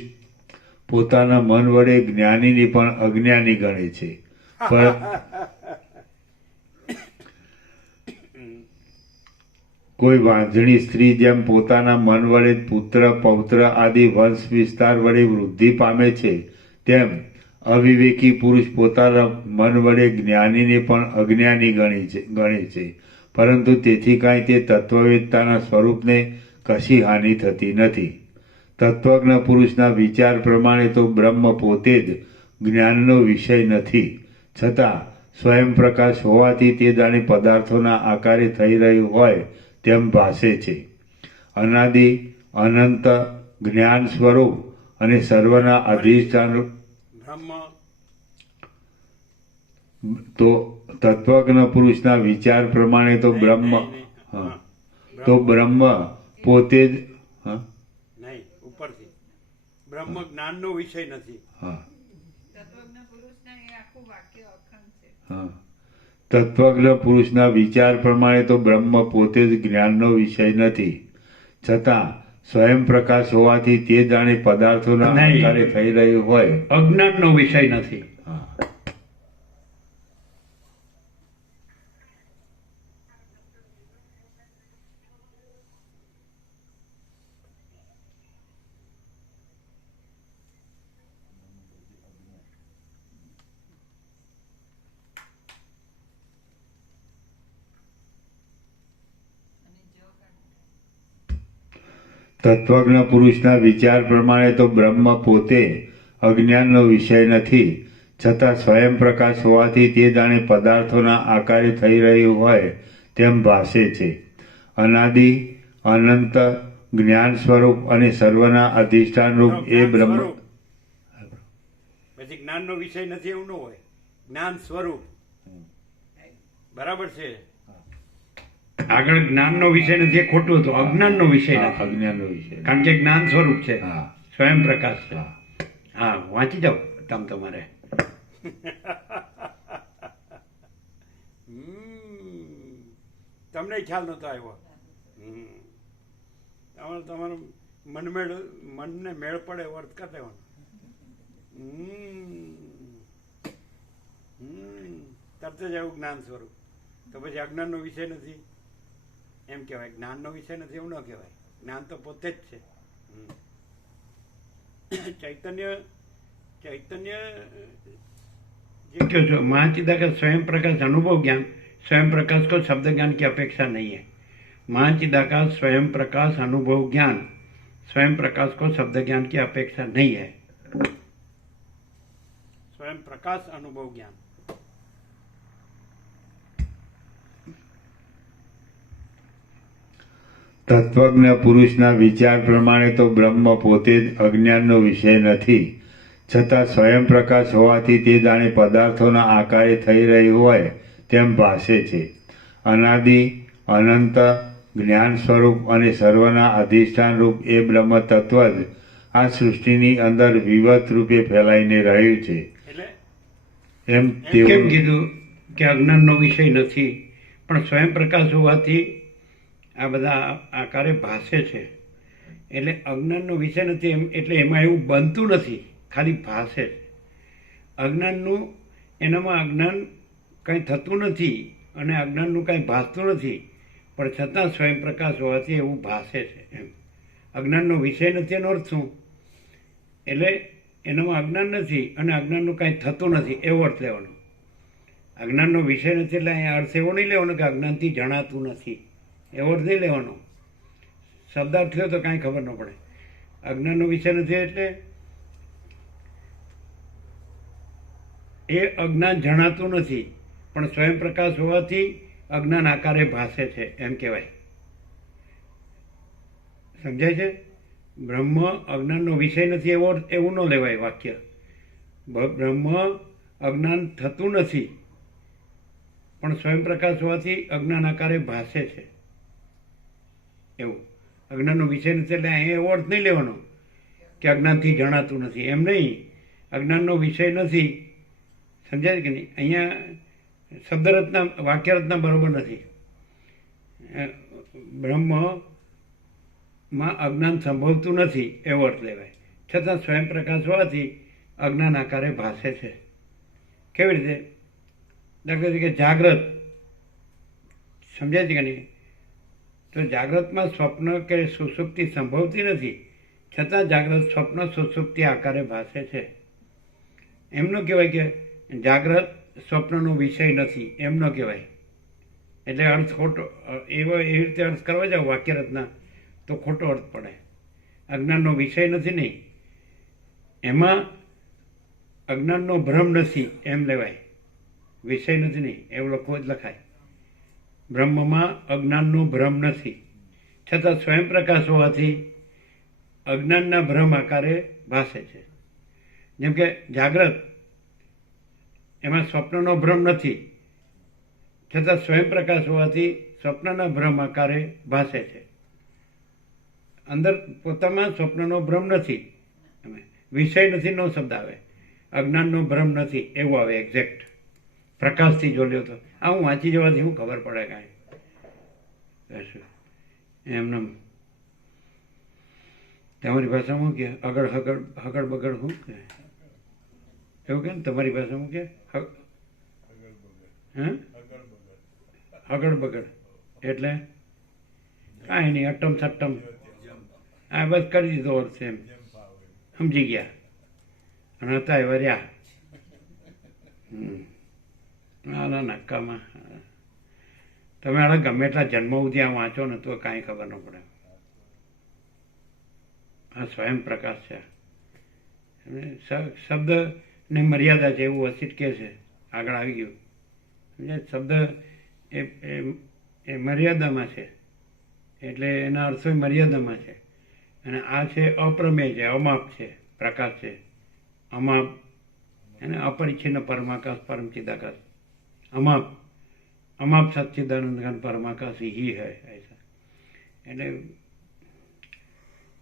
પોતાના મન વડે જ્ઞાનીને પણ અજ્ઞાની ગણે છે. કોઈ વાંઝણી સ્ત્રી જેમ પોતાના મન વડે પુત્ર પૌત્ર આદિ વંશ વિસ્તાર વડે વૃદ્ધિ પામે છે, તેમ અવિવેકી પુરુષ પોતાના મન વડે જ્ઞાનીને પણ અજ્ઞાની ગણે છે, પરંતુ તેથી કાંઈ તે તત્વવેત્તાના સ્વરૂપને કશી હાનિ થતી નથી. તત્વજ્ઞ પુરુષના વિચાર પ્રમાણે તો બ્રહ્મ પોતે જ જ્ઞાનનો વિષય નથી, છતાં સ્વયં પ્રકાશ હોવાથી તે જાણે પદાર્થોના આકારે થઈ રહ્યું હોય તેમ ભાસે છે. અનાદિ અનંત જ્ઞાન સ્વરૂપ અને સર્વના અધિષ્ઠાન તો તત્વજ્ઞ પુરુષના વિચાર પ્રમાણે તો બ્રહ્મ પોતે જ બ્રહ્મ જ્ઞાનનો વિષય નથી. તત્વજ્ઞ પુરુષના એ આખું વાક્ય અખંડ છે. તત્વજ્ઞ પુરુષના વિચાર પ્રમાણે તો બ્રહ્મ પોતે જ જ્ઞાનનો વિષય નથી, છતાં સ્વયં પ્રકાશ હોવાથી તે જાણે પદાર્થોના આકારે થઈ રહ્યું હોય અજ્ઞાનનો વિષય નથી. તત્વજ્ઞ પુરુષના વિચાર પ્રમાણે તો બ્રહ્મ પોતે અજ્ઞાનનો વિષય નથી, છતાં સ્વયં પ્રકાશ હોવાથી તે જાણે પદાર્થોના આકારે થઈ રહ્યું હોય તેમ ભાસે છે. અનાદિ અનંત જ્ઞાન સ્વરૂપ અને સર્વના અધિષ્ઠાન રૂપ એ બ્રહ્મ. પછી જ્ઞાનનો વિષય નથી એવું ન હોય, જ્ઞાન સ્વરૂપ બરાબર છે. આગળ જ્ઞાનનો વિષય નથી એ ખોટું હતું, અજ્ઞાનનો વિષય નથી. અજ્ઞાનનો વિષય કારણ કે જ્ઞાન સ્વરૂપ છે, સ્વયં પ્રકાશ છે. હા, વાંચી જાઓ તમ તમારે. તમને ખ્યાલ નહોતો આવ્યો. તમારું મનને મેળ પડે એવો અર્થ કરી દેવાનો. તરત જ એવું જ્ઞાન સ્વરૂપ. તો પછી અજ્ઞાનનો વિષય નથી એમ કહેવાય, જ્ઞાનનો વિષય નથી એવું ન કહેવાય. જ્ઞાન તો પોતે જ છે. ચૈતન્ય જે કહો છો महाचिदाकाश स्वयं प्रकाश अनुभव ज्ञान, स्वयं प्रकाश को शब्द ज्ञान की अपेक्षा नहीं है. महाचिदाकाश स्वयं प्रकाश अनुभव ज्ञान, स्वयं प्रकाश को शब्द ज्ञान की अपेक्षा नहीं है. स्वयं प्रकाश अनुभव ज्ञान. તત્વજ્ઞ પુરુષના વિચાર પ્રમાણે તો બ્રહ્મ પોતે જ અજ્ઞાનનો વિષય નથી, છતાં સ્વયં પ્રકાશ હોવાથી તે જાણે પદાર્થોના આકારે થઈ રહી હોય તેમ ભાસે છે. અનાદિ અનંત જ્ઞાન સ્વરૂપ અને સર્વના અધિષ્ઠાન રૂપ એ બ્રહ્મ તત્વ જ આ સૃષ્ટિની અંદર વિવત રૂપે ફેલાઈને રહ્યું છે. એમ કેમ કીધું કે અજ્ઞાનનો વિષય નથી, પણ સ્વયં પ્રકાશ હોવાથી આ બધા આકારે ભાસે છે. એટલે અજ્ઞાનનો વિષય નથી એટલે એમાં એવું બનતું નથી, ખાલી ભાસે છે. અજ્ઞાનનું એનામાં અજ્ઞાન કંઈ થતું નથી અને અજ્ઞાનનું કંઈ ભાસતું નથી, પણ છતાં સ્વયં પ્રકાશ હોવાથી એવું ભાસે છે. એમ અજ્ઞાનનો વિષય નથી એનો અર્થ શું? એટલે એનામાં અજ્ઞાન નથી અને અજ્ઞાનનું કાંઈ થતું નથી એવો અર્થ લેવાનો. અજ્ઞાનનો વિષય નથી એટલે અહીંયા અર્થ એવો નહીં લેવાનો કે અજ્ઞાનથી જણાતું નથી, એવો અર્થ નહીં લેવાનો. શબ્દાર્થ થયો તો કાંઈ ખબર ન પડે. અજ્ઞાનનો વિષય નથી એટલે એ અજ્ઞાન જણાતું નથી, પણ સ્વયં પ્રકાશ હોવાથી અજ્ઞાન આકારે ભાસે છે એમ કહેવાય. સમજાય છે? બ્રહ્મ અજ્ઞાનનો વિષય નથી એવું ન લેવાય વાક્ય. બ્રહ્મ અજ્ઞાન થતું નથી, પણ સ્વયં પ્રકાશ હોવાથી અજ્ઞાન આકારે ભાસે છે એવું. અજ્ઞાનનો વિષય નથી એટલે અહીંયા એવો અર્થ નહીં લેવાનો કે અજ્ઞાનથી જણાતું નથી, એમ નહીં. અજ્ઞાનનો વિષય નથી, સમજાય કે નહીં? અહીંયા શબ્દરચના વાક્યરચના બરોબર નથી. બ્રહ્મમાં અજ્ઞાન સંભવતું નથી એવો અર્થ લેવાય, છતાં સ્વયં પ્રકાશ હોવાથી અજ્ઞાન આકારે ભાસે છે. કેવી રીતે? દાખલા તરીકે જાગ્રત, સમજાય છે કે નહીં? તો જાગ્રતમાં સ્વપ્ન કે સુષુપ્તિ સંભવતી નથી, છતાં જાગ્રત સ્વપ્ન સુષુપ્તિ આકારે ભાસે છે. એમ ન કહેવાય કે જાગ્રત સ્વપ્નનો વિષય નથી, એમ ન કહેવાય. એટલે અર્થ ખોટો એવી રીતે અર્થ કરવા જાવ વાક્યરચના તો ખોટો અર્થ પડે. અજ્ઞાનનો વિષય નથી નહીં, એમાં અજ્ઞાનનો ભ્રમ નથી એમ લેવાય. વિષય નથી નહીં એવું લખવો જ લખાય. બ્રહ્મમાં અજ્ઞાનનો ભ્રમ નથી, છતાં સ્વયં પ્રકાશ હોવાથી અજ્ઞાનના ભ્રમ આકારે ભાસે છે. જેમ કે જાગ્રત, એમાં સ્વપ્નનો ભ્રમ નથી, છતાં સ્વયં પ્રકાશ હોવાથી સ્વપ્નના ભ્રમ આકારે ભાસે છે. અંદર પોતામાં સ્વપ્નનો ભ્રમ નથી, વિષય નથી નો શબ્દ આવે, અજ્ઞાનનો ભ્રમ નથી એવું આવે એક્ઝેક્ટ. પ્રકાશથી જો લ્યો તો આ હું વાંચી જવાથી શું ખબર પડે કાંઈ એમને. તમારી ભાષામાં કે હગડ બગડ શું કે એવું કે ને? તમારી ભાષામાં કે હગડ બગડ એટલે કાંઈ નહીં, અટમ સટ્ટમ આ બસ કરી દીધો અર્થ એમ સમજી ગયા અને હતા એવા રહ્યા. ના નક્કામાં તમે આને ગમે એટલા જન્મ સુધી આ વાંચો ને તો કાંઈ ખબર ન પડે. આ સ્વયં પ્રકાશ છે. શબ્દને મર્યાદા છે એવું વસિત કહે છે, આગળ આવી ગયું. શબ્દ એ મર્યાદામાં છે એટલે એના અર્થો મર્યાદામાં છે. અને આ છે અપ્રમેય છે, અમાપ છે, પ્રકાશ છે, અમાપ અને અપરિચ્છિન્ન પરમાકાશ પરમ ચિદાકાશ. અમાપ સચ્ચિદાનંદ ઘન પરમાકાશ ही है ऐसा. એટલે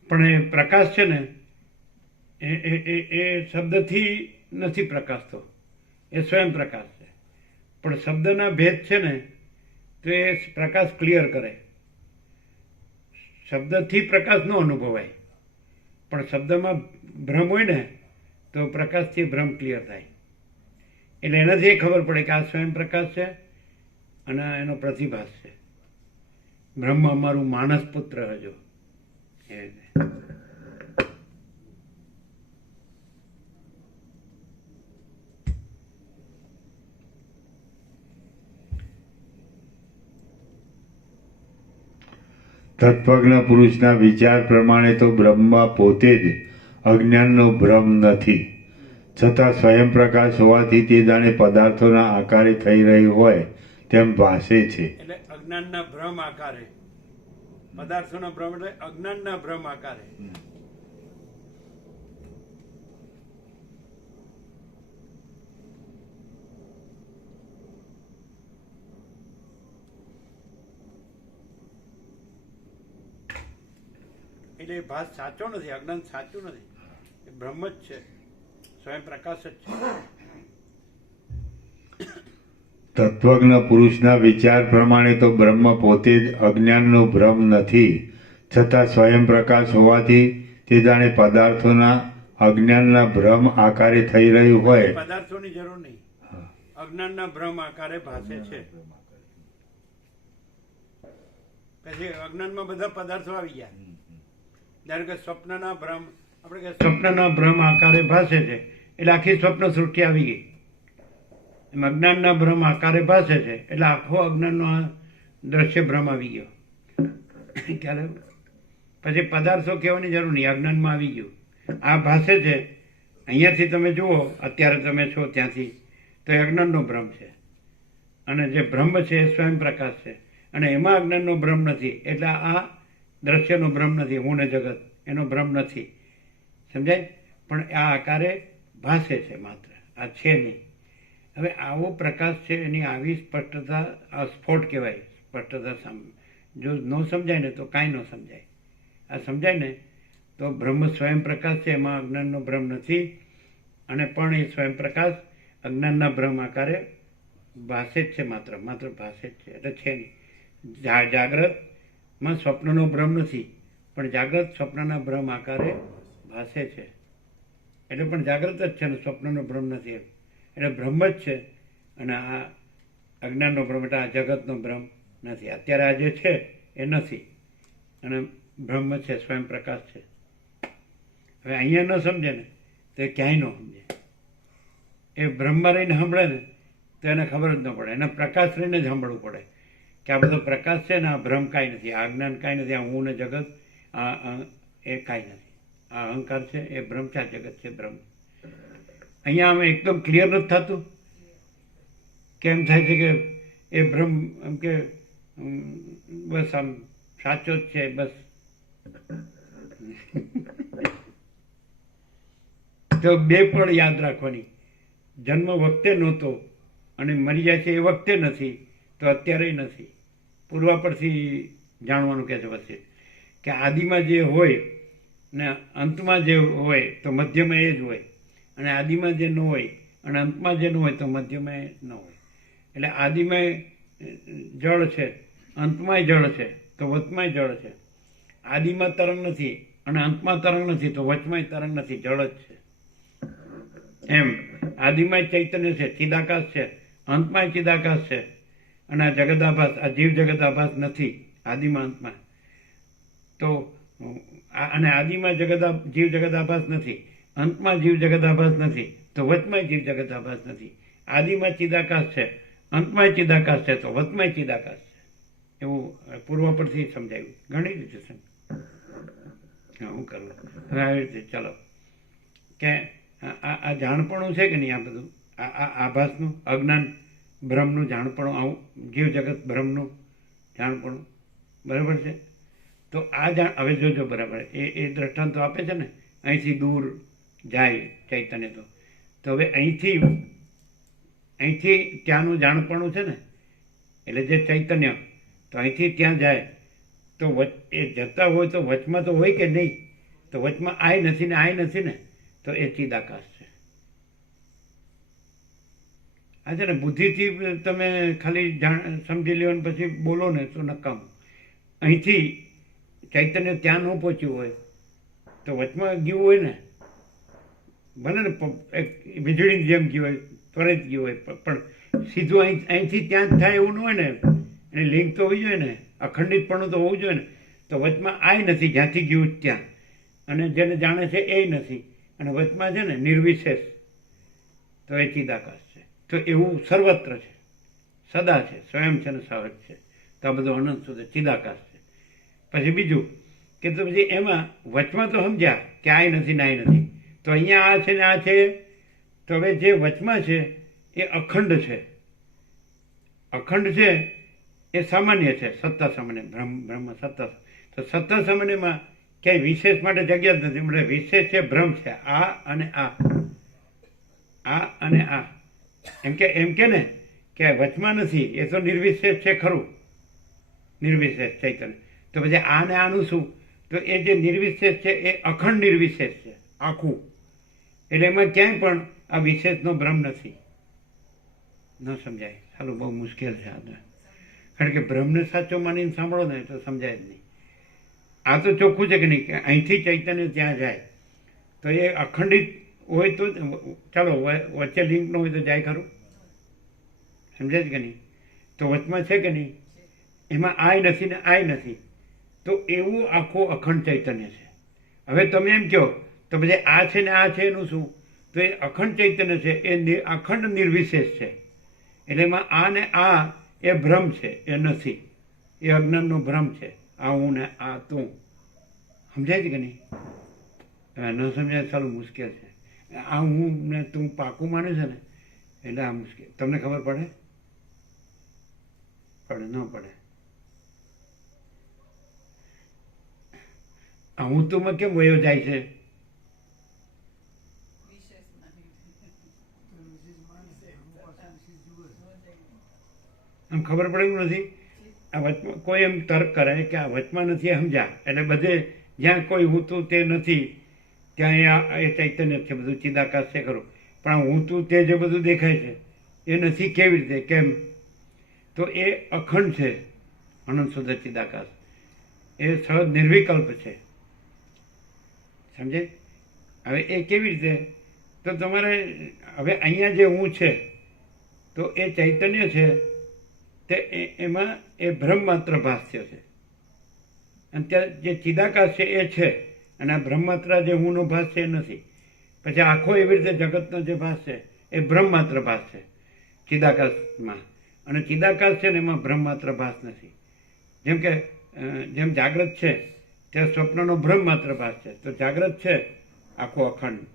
પણ એ પ્રકાશ છે ને એ શબ્દથી નથી પ્રકાશતો, એ સ્વયં પ્રકાશ છે. પણ શબ્દના ભેદ છે ને તો એ પ્રકાશ ક્લિયર કરે. શબ્દથી પ્રકાશ ન અનુભવાય, પણ શબ્દમાં ભ્રમ હોય ને તો પ્રકાશથી ભ્રમ ક્લિયર થાય. એટલે એનાથી એ ખબર પડે કે આ સ્વયં પ્રકાશ છે અને એનો પ્રતિભાસ છે. બ્રહ્મ અમારું માનસ પુત્ર હજો એ રીતે. તત્વજ્ઞ પુરુષના વિચાર પ્રમાણે તો બ્રહ્મ પોતે જ અજ્ઞાનનો ભ્રમ નથી, છતાં સ્વયં પ્રકાશ હોવાથી તે જાણે પદાર્થોના આકારે થઈ રહ્યું હોય તેમ ભાસે છે. એટલે અજ્ઞાનના ભ્રમ આકારે, પદાર્થોના ભ્રમ એટલે અજ્ઞાનના ભ્રમ આકારે. એટલે એ ભાસ સાચો નથી, અજ્ઞાન સાચું નથી, એ બ્રહ્મ જ છે, સ્વયં પ્રકાશ જ છે. તત્વજ્ઞ પુરુષના વિચાર પ્રમાણે તો બ્રહ્મ પોતે જ અજ્ઞાનનો ભ્રમ નથી, છતાં સ્વયં પ્રકાશ હોવાથી તે જાણે પદાર્થોના અજ્ઞાનના ભ્રમ આકારે થઈ રહ્યું હોય. પદાર્થોની જરૂર નહીં, અજ્ઞાનના ભ્રમ આકારે ભાસે છે. પછી અજ્ઞાનમાં બધા પદાર્થો આવી ગયા. ધારો કે સ્વપ્નના ભ્રમ, આપણે કે સ્વપ્નના ભ્રમ આકારે ભાસે છે એટલે આખી સ્વપ્ન સૃષ્ટિ આવી ગઈ. એમ અજ્ઞાનના ભ્રમ આકારે ભાસે છે એટલે આખો અજ્ઞાનનો દ્રશ્ય ભ્રમ આવી ગયો. ખ્યાલ આવ્યો? પછી પદાર્થો કહેવાની જરૂર નહીં, અજ્ઞાનમાં આવી ગયું. આ ભાસે છે, અહીંયાથી તમે જુઓ, અત્યારે તમે છો ત્યાંથી, તો એ અજ્ઞાનનો ભ્રમ છે. અને જે બ્રહ્મ છે એ સ્વયં પ્રકાશ છે, અને એમાં અજ્ઞાનનો ભ્રમ નથી. એટલે આ દ્રશ્યનો ભ્રમ નથી, હું ને જગત એનો ભ્રમ નથી. સમજાય? પણ આ આકારે ભાસે છે માત્ર, આ છે નહીં. હવે આવો પ્રકાશ છે, એની આવી સ્પષ્ટતા આ સ્ફોટ કહેવાય. સ્પષ્ટતા જો ન સમજાય ને તો કાંઈ ન સમજાય. આ સમજાય ને તો બ્રહ્મ સ્વયં પ્રકાશ છે, એમાં અજ્ઞાનનો ભ્રમ નથી. અને પણ એ સ્વયં પ્રકાશ અજ્ઞાનના ભ્રમ આકારે ભાસે જ છે, માત્ર ભાસે જ છે, એટલે છે નહીં. જાગ્રતમાં સ્વપ્નનો ભ્રમ નથી, પણ જાગ્રત સ્વપ્નના ભ્રમ આકારે ભાસે છે. એટલે પણ જાગ્રત જ છે ને, સ્વપ્નનો ભ્રમ નથી એમ. એટલે બ્રહ્મ જ છે. અને આ અજ્ઞાનનો ભ્રમ એટલે આ જગતનો ભ્રમ નથી. અત્યારે આ જે છે એ નથી, અને બ્રહ્મ છે, સ્વયં પ્રકાશ છે. હવે અહીંયા ન સમજે ને તો એ ક્યાંય ન સમજે. એ બ્રહ્મમાં રહીને સાંભળે ને તો એને ખબર જ ન પડે. એને પ્રકાશ રહીને જ સાંભળવું પડે કે આ બધો પ્રકાશ છે ને, આ ભ્રમ કાંઈ નથી, આ અજ્ઞાન કાંઈ નથી, આ હું ને જગત એ કાંઈ નથી. આ અહંકાર છે એ ભ્રમ છે, આ જગત છે ભ્રમ. અહીંયા આમ એકદમ ક્લિયર નથી થતું. કેમ થાય છે કે એ ભ્રમ એમ કે બસ આમ સાચો જ છે, બસ. તો બે પણ યાદ રાખવાની, જન્મ વખતે નહોતો અને મરી જાય છે એ વખતે નથી, તો અત્યારે નથી. પૂર્વાપરથી જાણવાનું કહે છે વચ્ચે કે આદિમાં જે હોય ને અંતમાં જે હોય તો મધ્યમાં એ જ હોય, અને આદિમાં જે ન હોય અને અંતમાં જે ન હોય તો મધ્યમાં એ ન હોય. એટલે આદિમાં જળ છે, અંતમાંય જળ છે, તો વચમાંય જળ છે. આદિમાં તરંગ નથી અને અંતમાં તરંગ નથી, તો વચમાંય તરંગ નથી, જળ જ છે. એમ આદિમાંય ચૈતન્ય છે, ચિદાકાશ છે, અંતમાંય ચિદાકાશ છે. અને આ જગદાભાસ, આ જીવ જગદાભાસ નથી આદિમાં અંતમાં. તો અને આદિમાં જીવ જગદાભાસ નથી, અંતમાં જીવ જગદાભાસ નથી, તો વચમાં જીવ જગદાભાસ નથી. આદિમાં ચિદાકાશ છે, અંતમાં ચિદાકાશ છે, તો વચમાં ચિદાકાશ છે. એવું પૂર્વ પરથી સમજાયું ઘણી રીતે. હું કરું હવે આવી રીતે ચાલો કે આ જાણપણું છે કે નહીં, આ બધું આ આભાસનું, અજ્ઞાન ભ્રમનું જાણપણું, આવું જીવ જગત ભ્રમનું જાણપણું, બરાબર છે. તો આ હવે જોજો બરાબર એ દ્રષ્ટાંતો આપે છે ને, અહીંથી દૂર જાય ચૈતન્ય, તો હવે અહીંથી ત્યાંનું જાણપણું છે ને, એટલે જે ચૈતન્ય તો અહીંથી ત્યાં જાય તો એ જતા હોય તો વચમાં તો હોય કે નહીં, તો વચમાં આય નથી ને આય નથી ને, તો એ ચિદાકાશ છે. આ છે ને બુદ્ધિથી તમે ખાલી સમજી લ્યો ને પછી બોલો ને તો નકામ. અહીંથી ચૈતન્ય ત્યાં ન પહોંચ્યું હોય તો વચમાં ગયું હોય ને, ભલે ને એક વીજળીની જેમ ગયું હોય, ત્વરિત ગયું હોય, પણ સીધું અહીંથી ત્યાં જ થાય એવું ન હોય ને, એની લિંક તો હોવી જોઈએ ને, અખંડિતપણું તો હોવું જોઈએ ને. તો વચમાં આય નથી, જ્યાંથી ગયું ત્યાં, અને જેને જાણે છે એ નથી, અને વચમાં છે ને નિર્વિશેષ, તો એ ચિદાકાશ છે. તો એવું સર્વત્ર છે, સદા છે, સ્વયં છે ને સહજ છે. તો આ બધું અનંત સુધી ચિદાકાશ છે. પછી બીજું કે તો પછી એમાં વચમાં તો સમજ્યા કે આય નથી ને આય નથી, તો અહીંયા આ છે ને આ છે. તો હવે જે વચમાં છે એ અખંડ છે. અખંડ છે એ સામાન્ય છે, સત્તા સામાન્ય, બ્રહ્મ સત્તા. તો સત્તા સામાન્યમાં ક્યાંય વિશેષ માટે જગ્યા જ નથી. એટલે વિશેષ છે બ્રહ્મ છે, આ અને આ અને આ. એમ કે ને કે વચમાં નથી, એ તો નિર્વિશેષ છે ખરું, નિર્વિશેષ ચૈતન્ય. તો પછી આ ને આનું શું? તો એ જે નિર્વિશેષ છે એ અખંડ નિર્વિશેષ છે આખું. એટલે એમાં ક્યાંય પણ આ વિશેષનો ભ્રમ નથી. ન સમજાય, સારું, બહુ મુશ્કેલ છે આ. કારણ કે ભ્રમને સાચો માનીને સાંભળો ને તો સમજાય જ નહીં. આ તો ચોખ્ખું છે કે નહીં, કે અહીંથી ચૈતન્ય ત્યાં જાય તો એ અખંડિત હોય તો ચાલો, વચ્ચે લિંક ન હોય તો જાય ખરું, સમજાય છે કે નહીં? તો વચમાં છે કે નહીં, એમાં આય નથી ને આય નથી, તો એવું આખું અખંડ ચૈતન્ય છે. હવે તમે એમ કહો તો પછી આ છે ને આ છે એનું શું? તો એ અખંડ ચૈતન્ય છે, એ અખંડ નિર્વિશેષ છે. એટલે એમાં આ ને આ એ ભ્રમ છે, એ નથી, એ અજ્ઞાનનો ભ્રમ છે. આ હું ને આ તું, સમજાય છે કે નહીં? ન સમજાય સારું મુશ્કેલ છે. આ હું ને તું પાકું માને છે ને, એટલે આ મુશ્કેલ. તમને ખબર પડે? પડે ન પડે? આ હું તું કેમ વયો જાય છે? આમ ખબર પડે એવું નથી. આ વચમાં કોઈ એમ તર્ક કરે કે આ વચમાં નથી સમજ્યા, એટલે બધે જ્યાં કોઈ હું તું તે નથી ત્યાં એ ચૈતન્ય છે, બધું ચિદાકાશ છે ખરું. પણ હું તું તે જે બધું દેખાય છે એ નથી. કેવી રીતે? કેમ? તો એ અખંડ છે, અનંત શુદ્ધ ચિદાકાશ. એ સહજ નિર્વિકલ્પ છે, સમજે? હવે એ કેવી રીતે? તો તમારે હવે અહીંયા જે હું છે તો એ ચૈતન્ય છે, તે એમાં એ બ્રહ્મ માત્ર ભાષ્ય છે, અને ત્યાં જે ચિદાકાશ છે એ છે, અને આ બ્રહ્મ માત્ર જે હુંનો ભાસ છે એ નથી. પછી આખો એવી રીતે જગતનો જે ભાસ છે એ બ્રહ્મ માત્ર ભાસ છે ચિદાકાશમાં, અને ચિદાકાશ છે ને એમાં બ્રહ્મ માત્ર ભાસ નથી. જેમ જાગ્રત છે ત્યાં સ્વપ્નનો બ્રહ્મ માત્ર ભાસ છે, તો જાગ્રત છે આખો અખંડ,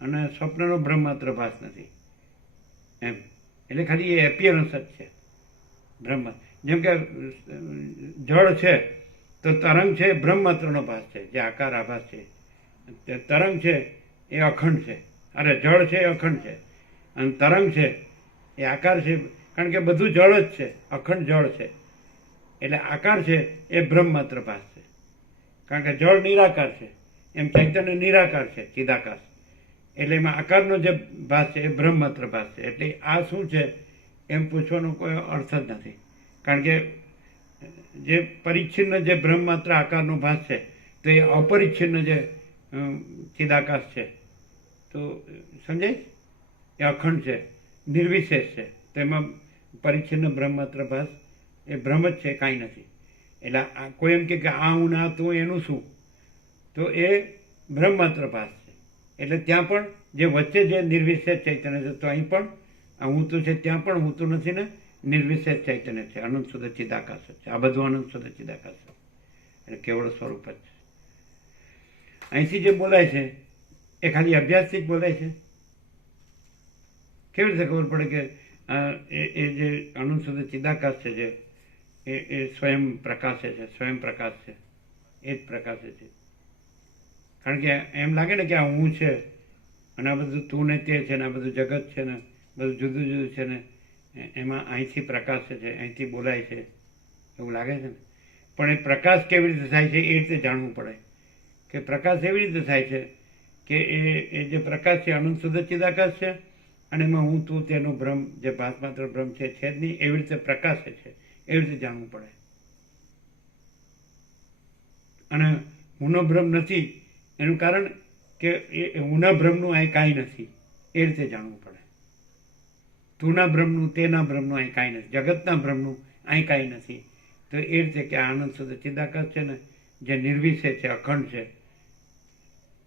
અને સ્વપ્નનો બ્રહ્મ માત્ર ભાસ નથી એમ. એટલે ખાલી એ એપિયરન્સ જ છે બ્રહ્મ. જેમ કે જળ છે તો તરંગ છે બ્રહ્મ માત્રનો ભાસ છે, જે આકાર આભાસ છે. તરંગ છે એ અખંડ છે, અરે જળ છે એ અખંડ છે, અને તરંગ છે એ આકાર છે. કારણ કે બધું જળ જ છે, અખંડ જળ છે. એટલે આકાર છે એ બ્રહ્મ માત્ર ભાસ છે, કારણ કે જળ નિરાકાર છે, એમ ચૈતન્ય નિરાકાર છે, ચિદાકાશ. એટલે એમાં આકારનો જે ભાસ છે એ બ્રહ્મ માત્ર ભાસ છે. એટલે આ શું છે એમ પૂછવાનો કોઈ અર્થ જ નથી, કારણ કે જે પરિચ્છિન્ન જે બ્રહ્મ માત્ર આકારનો ભાસ છે તો એ અપરિચ્છિન્ન જે ચિદાકાશ છે, તો સમજાય? એ અખંડ છે, નિર્વિશેષ છે. તેમાં પરિચ્છિન્ન બ્રહ્મ માત્ર ભાસ એ બ્રહ્મ જ છે, કાંઈ નથી. એટલે કોઈ એમ કે આ હું ના તું એનું શું? તો એ બ્રહ્મ માત્ર ભાસ છે. એટલે ત્યાં પણ જે વચ્ચે જે નિર્વિશેષ ચૈતન્ય છે, તો અહીં પણ આ હું તું છે, ત્યાં પણ હું તું નથી ને નિર્વિશેષ ચૈતન્ય છે, અનંત શુદ્ધ ચિદાકાશ છે. આ બધું અનંત શુદ્ધ ચિદાકાશ છે, એટલે કેવળ સ્વરૂપ જ છે. અહીંથી જે બોલાય છે એ ખાલી અભ્યાસથી જ બોલાય છે. કેવી રીતે ખબર પડે કે એ જે અનંત શુદ્ધ ચિદાકાશ છે, જે એ સ્વયં પ્રકાશે છે, સ્વયં પ્રકાશ છે, એ જ પ્રકાશે છે. કારણ કે એમ લાગે ને કે આ હું છે, અને આ બધું તું ને તે છે, ને આ બધું જગત છે, ને બધું જુદું જુદું છે, ને એમાં અહીંથી પ્રકાશ છે, અહીંથી બોલાય છે, એવું લાગે છે ને. પણ એ પ્રકાશ કેવી રીતે થાય છે એ રીતે જાણવું પડે. કે પ્રકાશ એવી રીતે થાય છે કે કે એ જે પ્રકાશ છે અનંત શુદ્ધ ચિદાકાશ છે, અને એમાં હું તું તેનો ભ્રમ જે ભાસમાત્ર ભ્રમ છે જ નહીં, એવી રીતે પ્રકાશે છે, એવી રીતે જાણવું પડે. અને હુંનો ભ્રમ નથી એનું કારણ કે એ હુંના ભ્રમનું અહીં કાંઈ નથી, એ રીતે જાણવું પડે. તુંના ભ્રમનું, તેના ભ્રમનું અહીં કાંઈ નથી, જગતના ભ્રમનું અહીં કાંઈ નથી. તો એ રીતે કે આનંદ શુદ્ધ ચિદાકાશ છે ને, જે નિર્વિષય છે, અખંડ છે,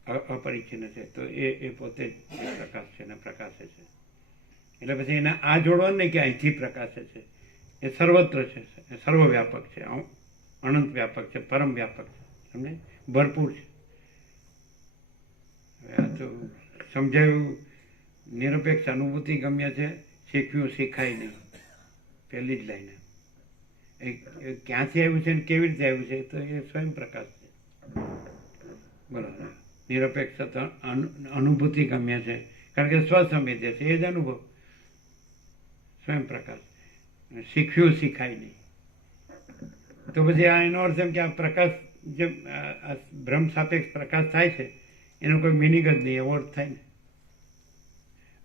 અપરિચ્છિન્ન છે, તો એ પોતે જ પ્રકાશ છે ને પ્રકાશે છે. એટલે પછી એને આ જોડવાનું નહીં કે અહીંથી પ્રકાશે છે, એ સર્વત્ર છે, એ સર્વવ્યાપક છે, અનંત વ્યાપક છે, પરમ વ્યાપક છે, સમજે, ભરપૂર છે. હવે આ તો સમજાયું. નિરપેક્ષ અનુભૂતિ ગમ્ય છે, શીખ્યું શીખાય નહીં, પહેલી જ લાઈને. એ ક્યાંથી આવ્યું છે ને કેવી રીતે આવ્યું છે, તો એ સ્વયં પ્રકાશ છે. બરાબર. નિરપેક્ષ અનુભૂતિ ગમ્ય છે, કારણ કે સ્વસંવેદ્ય છે, એ જ અનુભવ, સ્વયં પ્રકાશ. શીખ્યું શીખાય નહીં. તો પછી આ એનો અર્થ એમ કે આ પ્રકાશ જે ભ્રમ સાપેક્ષ પ્રકાશ થાય છે એનો કોઈ મિનિંગ જ નહીં, એવો અર્થ થાય ને.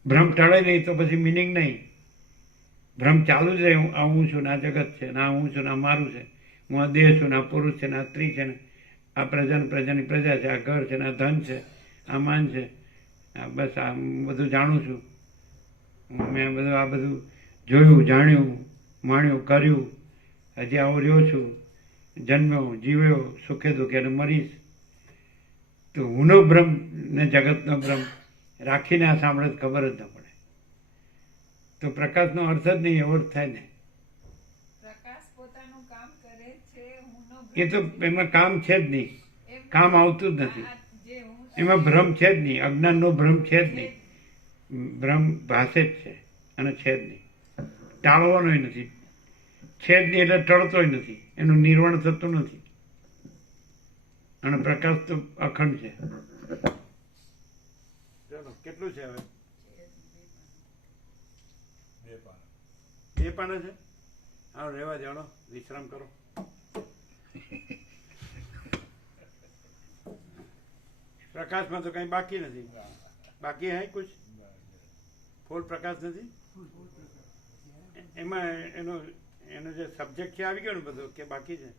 ભ્રમ ટળે નહીં તો પછી મિનિંગ નહીં. ભ્રમ ચાલુ જ રહે, આ હું છું ને આ જગત છે, ને આ હું છું ને આ મારું છે, હું આ દેહ છું ને આ પુરુષ છે ને આ સ્ત્રી છે ને આ પ્રજાની પ્રજા છે, આ ઘર છે ને આ ધન છે, આ માન છે, આ બસ આ બધું જાણું છું, મેં બધું આ બધું જોયું, જાણ્યું, માણ્યું, કર્યું, હજી આવો રહ્યો છું, જન્મ્યો, જીવ્યો, સુખે દુઃખે અને મરીશ. તો હુંનો ભ્રમ ને જગતનો ભ્રમ રાખીને આ સાંભળે તો ખબર જ ન પડે. તો પ્રકાશનો અર્થ જ નહીં, એવો જ થાય ને. પ્રકાશ પોતાનું કામ કરે છે, હુંનો એ તો એમાં કામ છે જ નહીં, કામ આવતું જ નથી, જે હું એમાં ભ્રમ છે જ નહીં, અજ્ઞાનનો ભ્રમ છે જ નહીં. ભ્રમ ભાષે જ છે અને છે જ નહીં, ટાળવાનો નથી, છે જ નહીં એટલે ટળતોય નથી, એનું નિર્વાણ થતું નથી. અને પ્રકાશ તો અખંડ છે. ચાલો, કેટલું છે હવે? 2 પાના છે. હા, રહેવા જાણો, વિશ્રામ કરો. પ્રકાશમાં તો કઈ બાકી નથી. બાકી હે કુછ? ફૂલ પ્રકાશ નથી. એમાં એનો જે સબ્જેક્ટ છે આવી ગયો ને બધો, કે બાકી છે?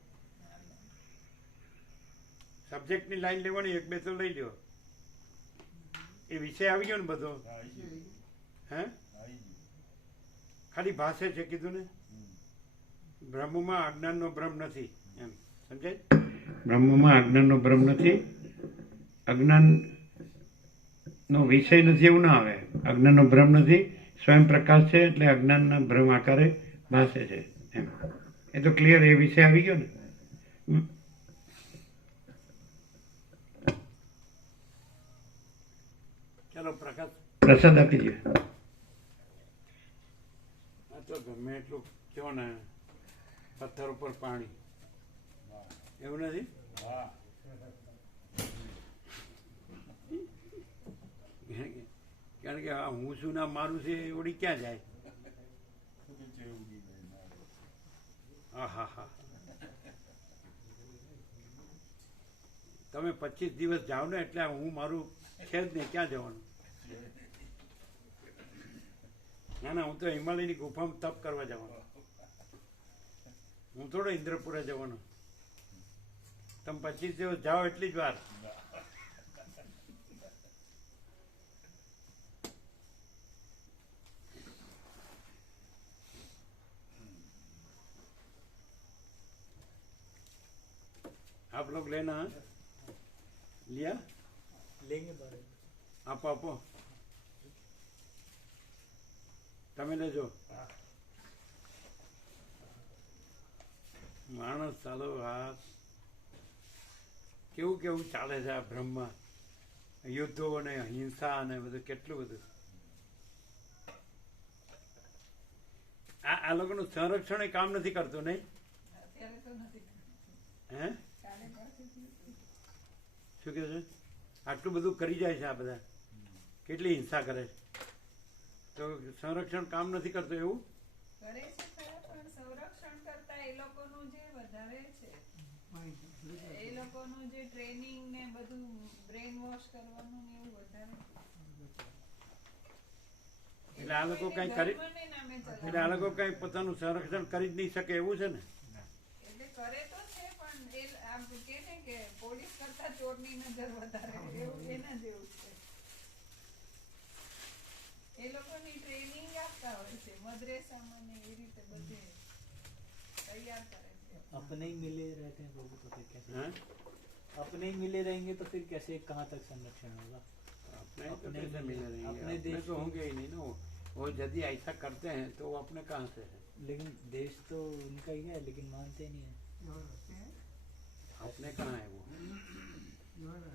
સબ્જેક્ટની લાઈન લેવાની, 1 2 તો લઈ લ્યો. એ વિષય આવી ગયો ને બધો? હે? ખાલી ભાષે છે કીધું ને. બ્રહ્મમાં અજ્ઞાનનો ભ્રમ નથી, એમ સમજાય? બ્રહ્મમાં અજ્ઞાનનો ભ્રમ નથી, અજ્ઞાનનો વિષય નથી એવું ના આવે. અજ્ઞાનનો ભ્રમ નથી, સ્વયં પ્રકાશ છે, એટલે અજ્ઞાનના ભ્રમ આકારે ભાષે છે, એમ. એ તો ક્લિયર, એ વિષય આવી ગયો ને. ચાલો, પ્રસાદ આપી દે. આ તો ગમે એટલું કહો ને, પથ્થર ઉપર પાણી, એવું નથી? કારણ કે હું શું ના મારું છે એ ઉડી ક્યાં જાય? હા હા હા. તમે 25 દિવસ જાઓ ને એટલે હું મારું છે જ નહીં, ક્યાં જવાનું? ના ના, હું તો હિમાલયની ગુફામાં તપ કરવા જવાનો, હું થોડો ઇન્દ્રપુરા જવાનો. તમે 25 દિવસ જાઓ એટલી જ વાર. आप लोग लेना है? लिया? लेंगे बारे આપો આપો, તમે લેજો. માણસ ચાલો, આ કેવું કેવું ચાલે છે આ બ્રહ્મમાં, યુદ્ધો અને હિંસા અને બધું, કેટલું બધું. આ લોકોનું સંરક્ષણ કામ નથી કરતું, નહીં? અત્યારે તો નથી. હે, કાલે પાછું શું કહે છે? આટલું બધું કરી જાય છે આ બધા, કેટલી હિંસા કરે છે, તો સંરક્ષણ કામ નથી કરતું એવું? કરે છે ખરા, પણ સંરક્ષણ કરતા એ લોકોનું જે વધારે છે, એ લોકોનું જે ટ્રેનિંગ ને બધું બ્રેન વોશ કરવાનું ને એવું એટલે આ લોકો કઈ કરી ધર્મને નામે ચલાવે. એટલે આ લોકો કઈ પોતાનું સંરક્ષણ કરી જ નહીં શકે એવું છે ને. એટલે કરે તો છે પણ એ આમ કે ને કે પોલીસ કરતા ચોરની નજર વધારે એવું એના જેવું છે. એ લોકોની ટ્રેનિંગ આપતા હોય છે મદ્રેસામાં ને એ રીતે બધે તૈયાર કરે છે. अपने ही मिले रहते हैं लोगों तो फिर कैसे હા अपने ही मिले रहेंगे तो फिर कैसे कहाँ तक संरक्षण होगा अपने तो अपने कैसे मिले रहेंगे अपने अपने देश तो होंगे ही नहीं ना वो यदि ऐसा करते हैं तो वो अपने कहाँ से है लेकिन देश तो उनका ही है लेकिन मानते नहीं है अपने कहाँ है वो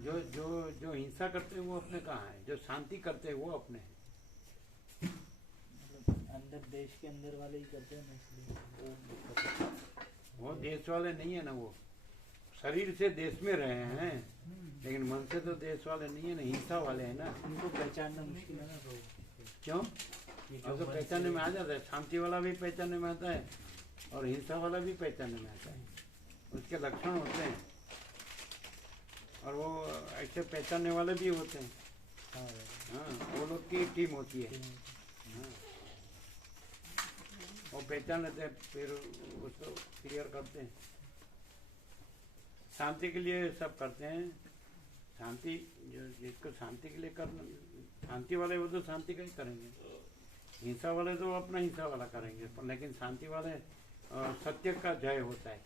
जो जो जो हिंसा करते हैं वो अपने कहाँ है जो शांति करते हैं वो अपने हैं मतलब अंदर देश के अंदर वाले ही करते हैं ना इसलिए वो दिक्कत है। वो देश वाले नहीं है ना वो शरीर से देश में रहे हैं लेकिन मन से तो देश वाले नहीं है ना हिंसा वाले हैं ना उनको पहचानना मुश्किल है ना तो क्यों ये और तो मन पहचानने से- में आ जाता है शांति वाला भी पहचानने में आता है और हिंसा वाला भी पहचानने में आता है उसके लक्षण होते हैं और वो ऐसे पहचानने वाले भी होते हैं हाँ हाँ वो लोग की टीम होती है हाँ वो पहचान लेते हैं फिर उसको क्लियर करते हैं शांति के लिए सब करते हैं शांति जो जिसको शांति के लिए करना शांति वाले वो तो शांति का ही करेंगे हिंसा वाले तो अपना हिंसा वाला करेंगे पर लेकिन शांति वाले सत्य का जय होता है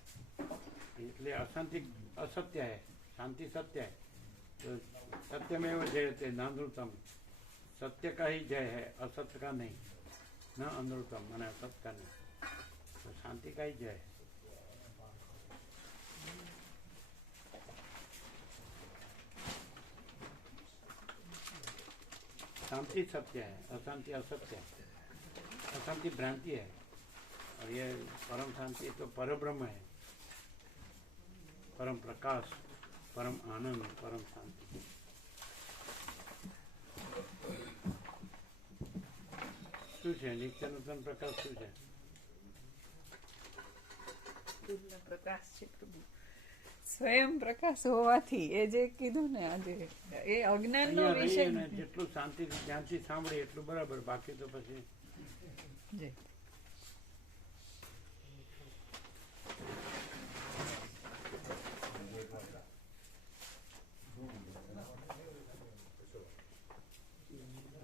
इसलिए अशांति असत्य है शांति सत्य है तो सत्य में वो जयते नांदृतम सत्य का ही जय है असत्य का नहीं न अनृतम मैंने असत्य का नहीं तो शांति का ही जय है शांति सत्य है अशांति असत्य है अशांति भ्रांति है और ये परम शांति तो परब्रह्म है परम प्रकाश परम आनंद परम शांति શું છે નિત્ય નૂતન પ્રકાશ શું છે પૂર્ણ પ્રકાશ છે પ્રભુ સ્વયં પ્રકાશ હોવાથી એ જે કીધું ને આજે એ અજ્ઞાનનો અહીંયા વિષય રહીએ ને નથી. જેટલું શાંતિ ધ્યાનથી સાંભળીએ એટલું બરાબર બાકી તો પછી જય.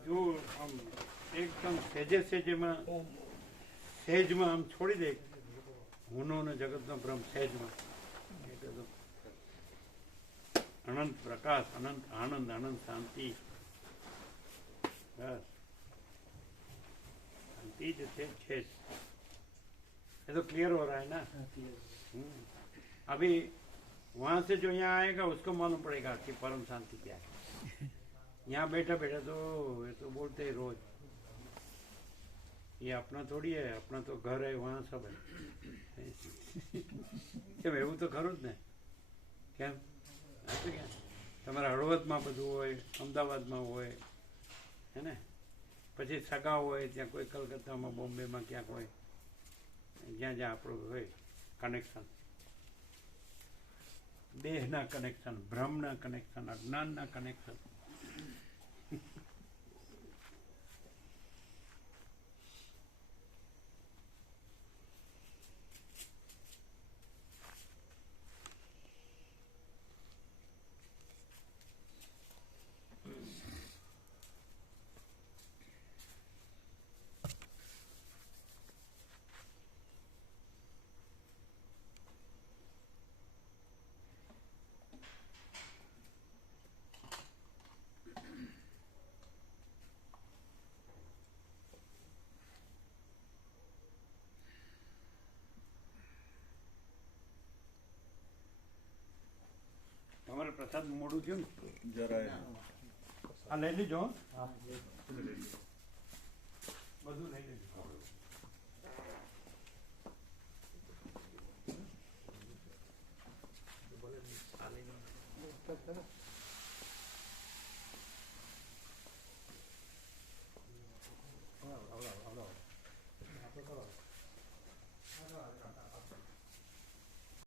જો આમ એકદમ સહેજમાં આમ છોડી દે હુનો ને જગતનો ભ્રમ સહેજમાં એકદમ અનંત પ્રકાશ અનંત આનંદ અનંત શાંતિ बस शांति जो है ये तो क्लियर हो रहा है ना हाँ, clear। अभी वहां से जो यहाँ आएगा उसको मालूम पड़ेगा कि परम शांति क्या है यहाँ बैठा बैठा तो ये तो बोलते हैं रोज ये अपना थोड़ी है अपना तो घर है वहाँ सब है કેમ એવું તો ખરું જ ને કેમ હતું ક્યાં તમારા હળવદમાં બધું હોય અમદાવાદમાં હોય હે ને પછી સગા હોય ત્યાં કોઈ કલકત્તામાં બોમ્બેમાં ક્યાંક હોય જ્યાં જ્યાં આપણું હોય કનેક્શન દેહના કનેક્શન ભ્રમના કનેક્શન અજ્ઞાનના કનેક્શન તમારે પ્રસાદ મોડું થયું ને જરા આ લઈ લીજો હો. हाँ બધું લઈ લેજો તો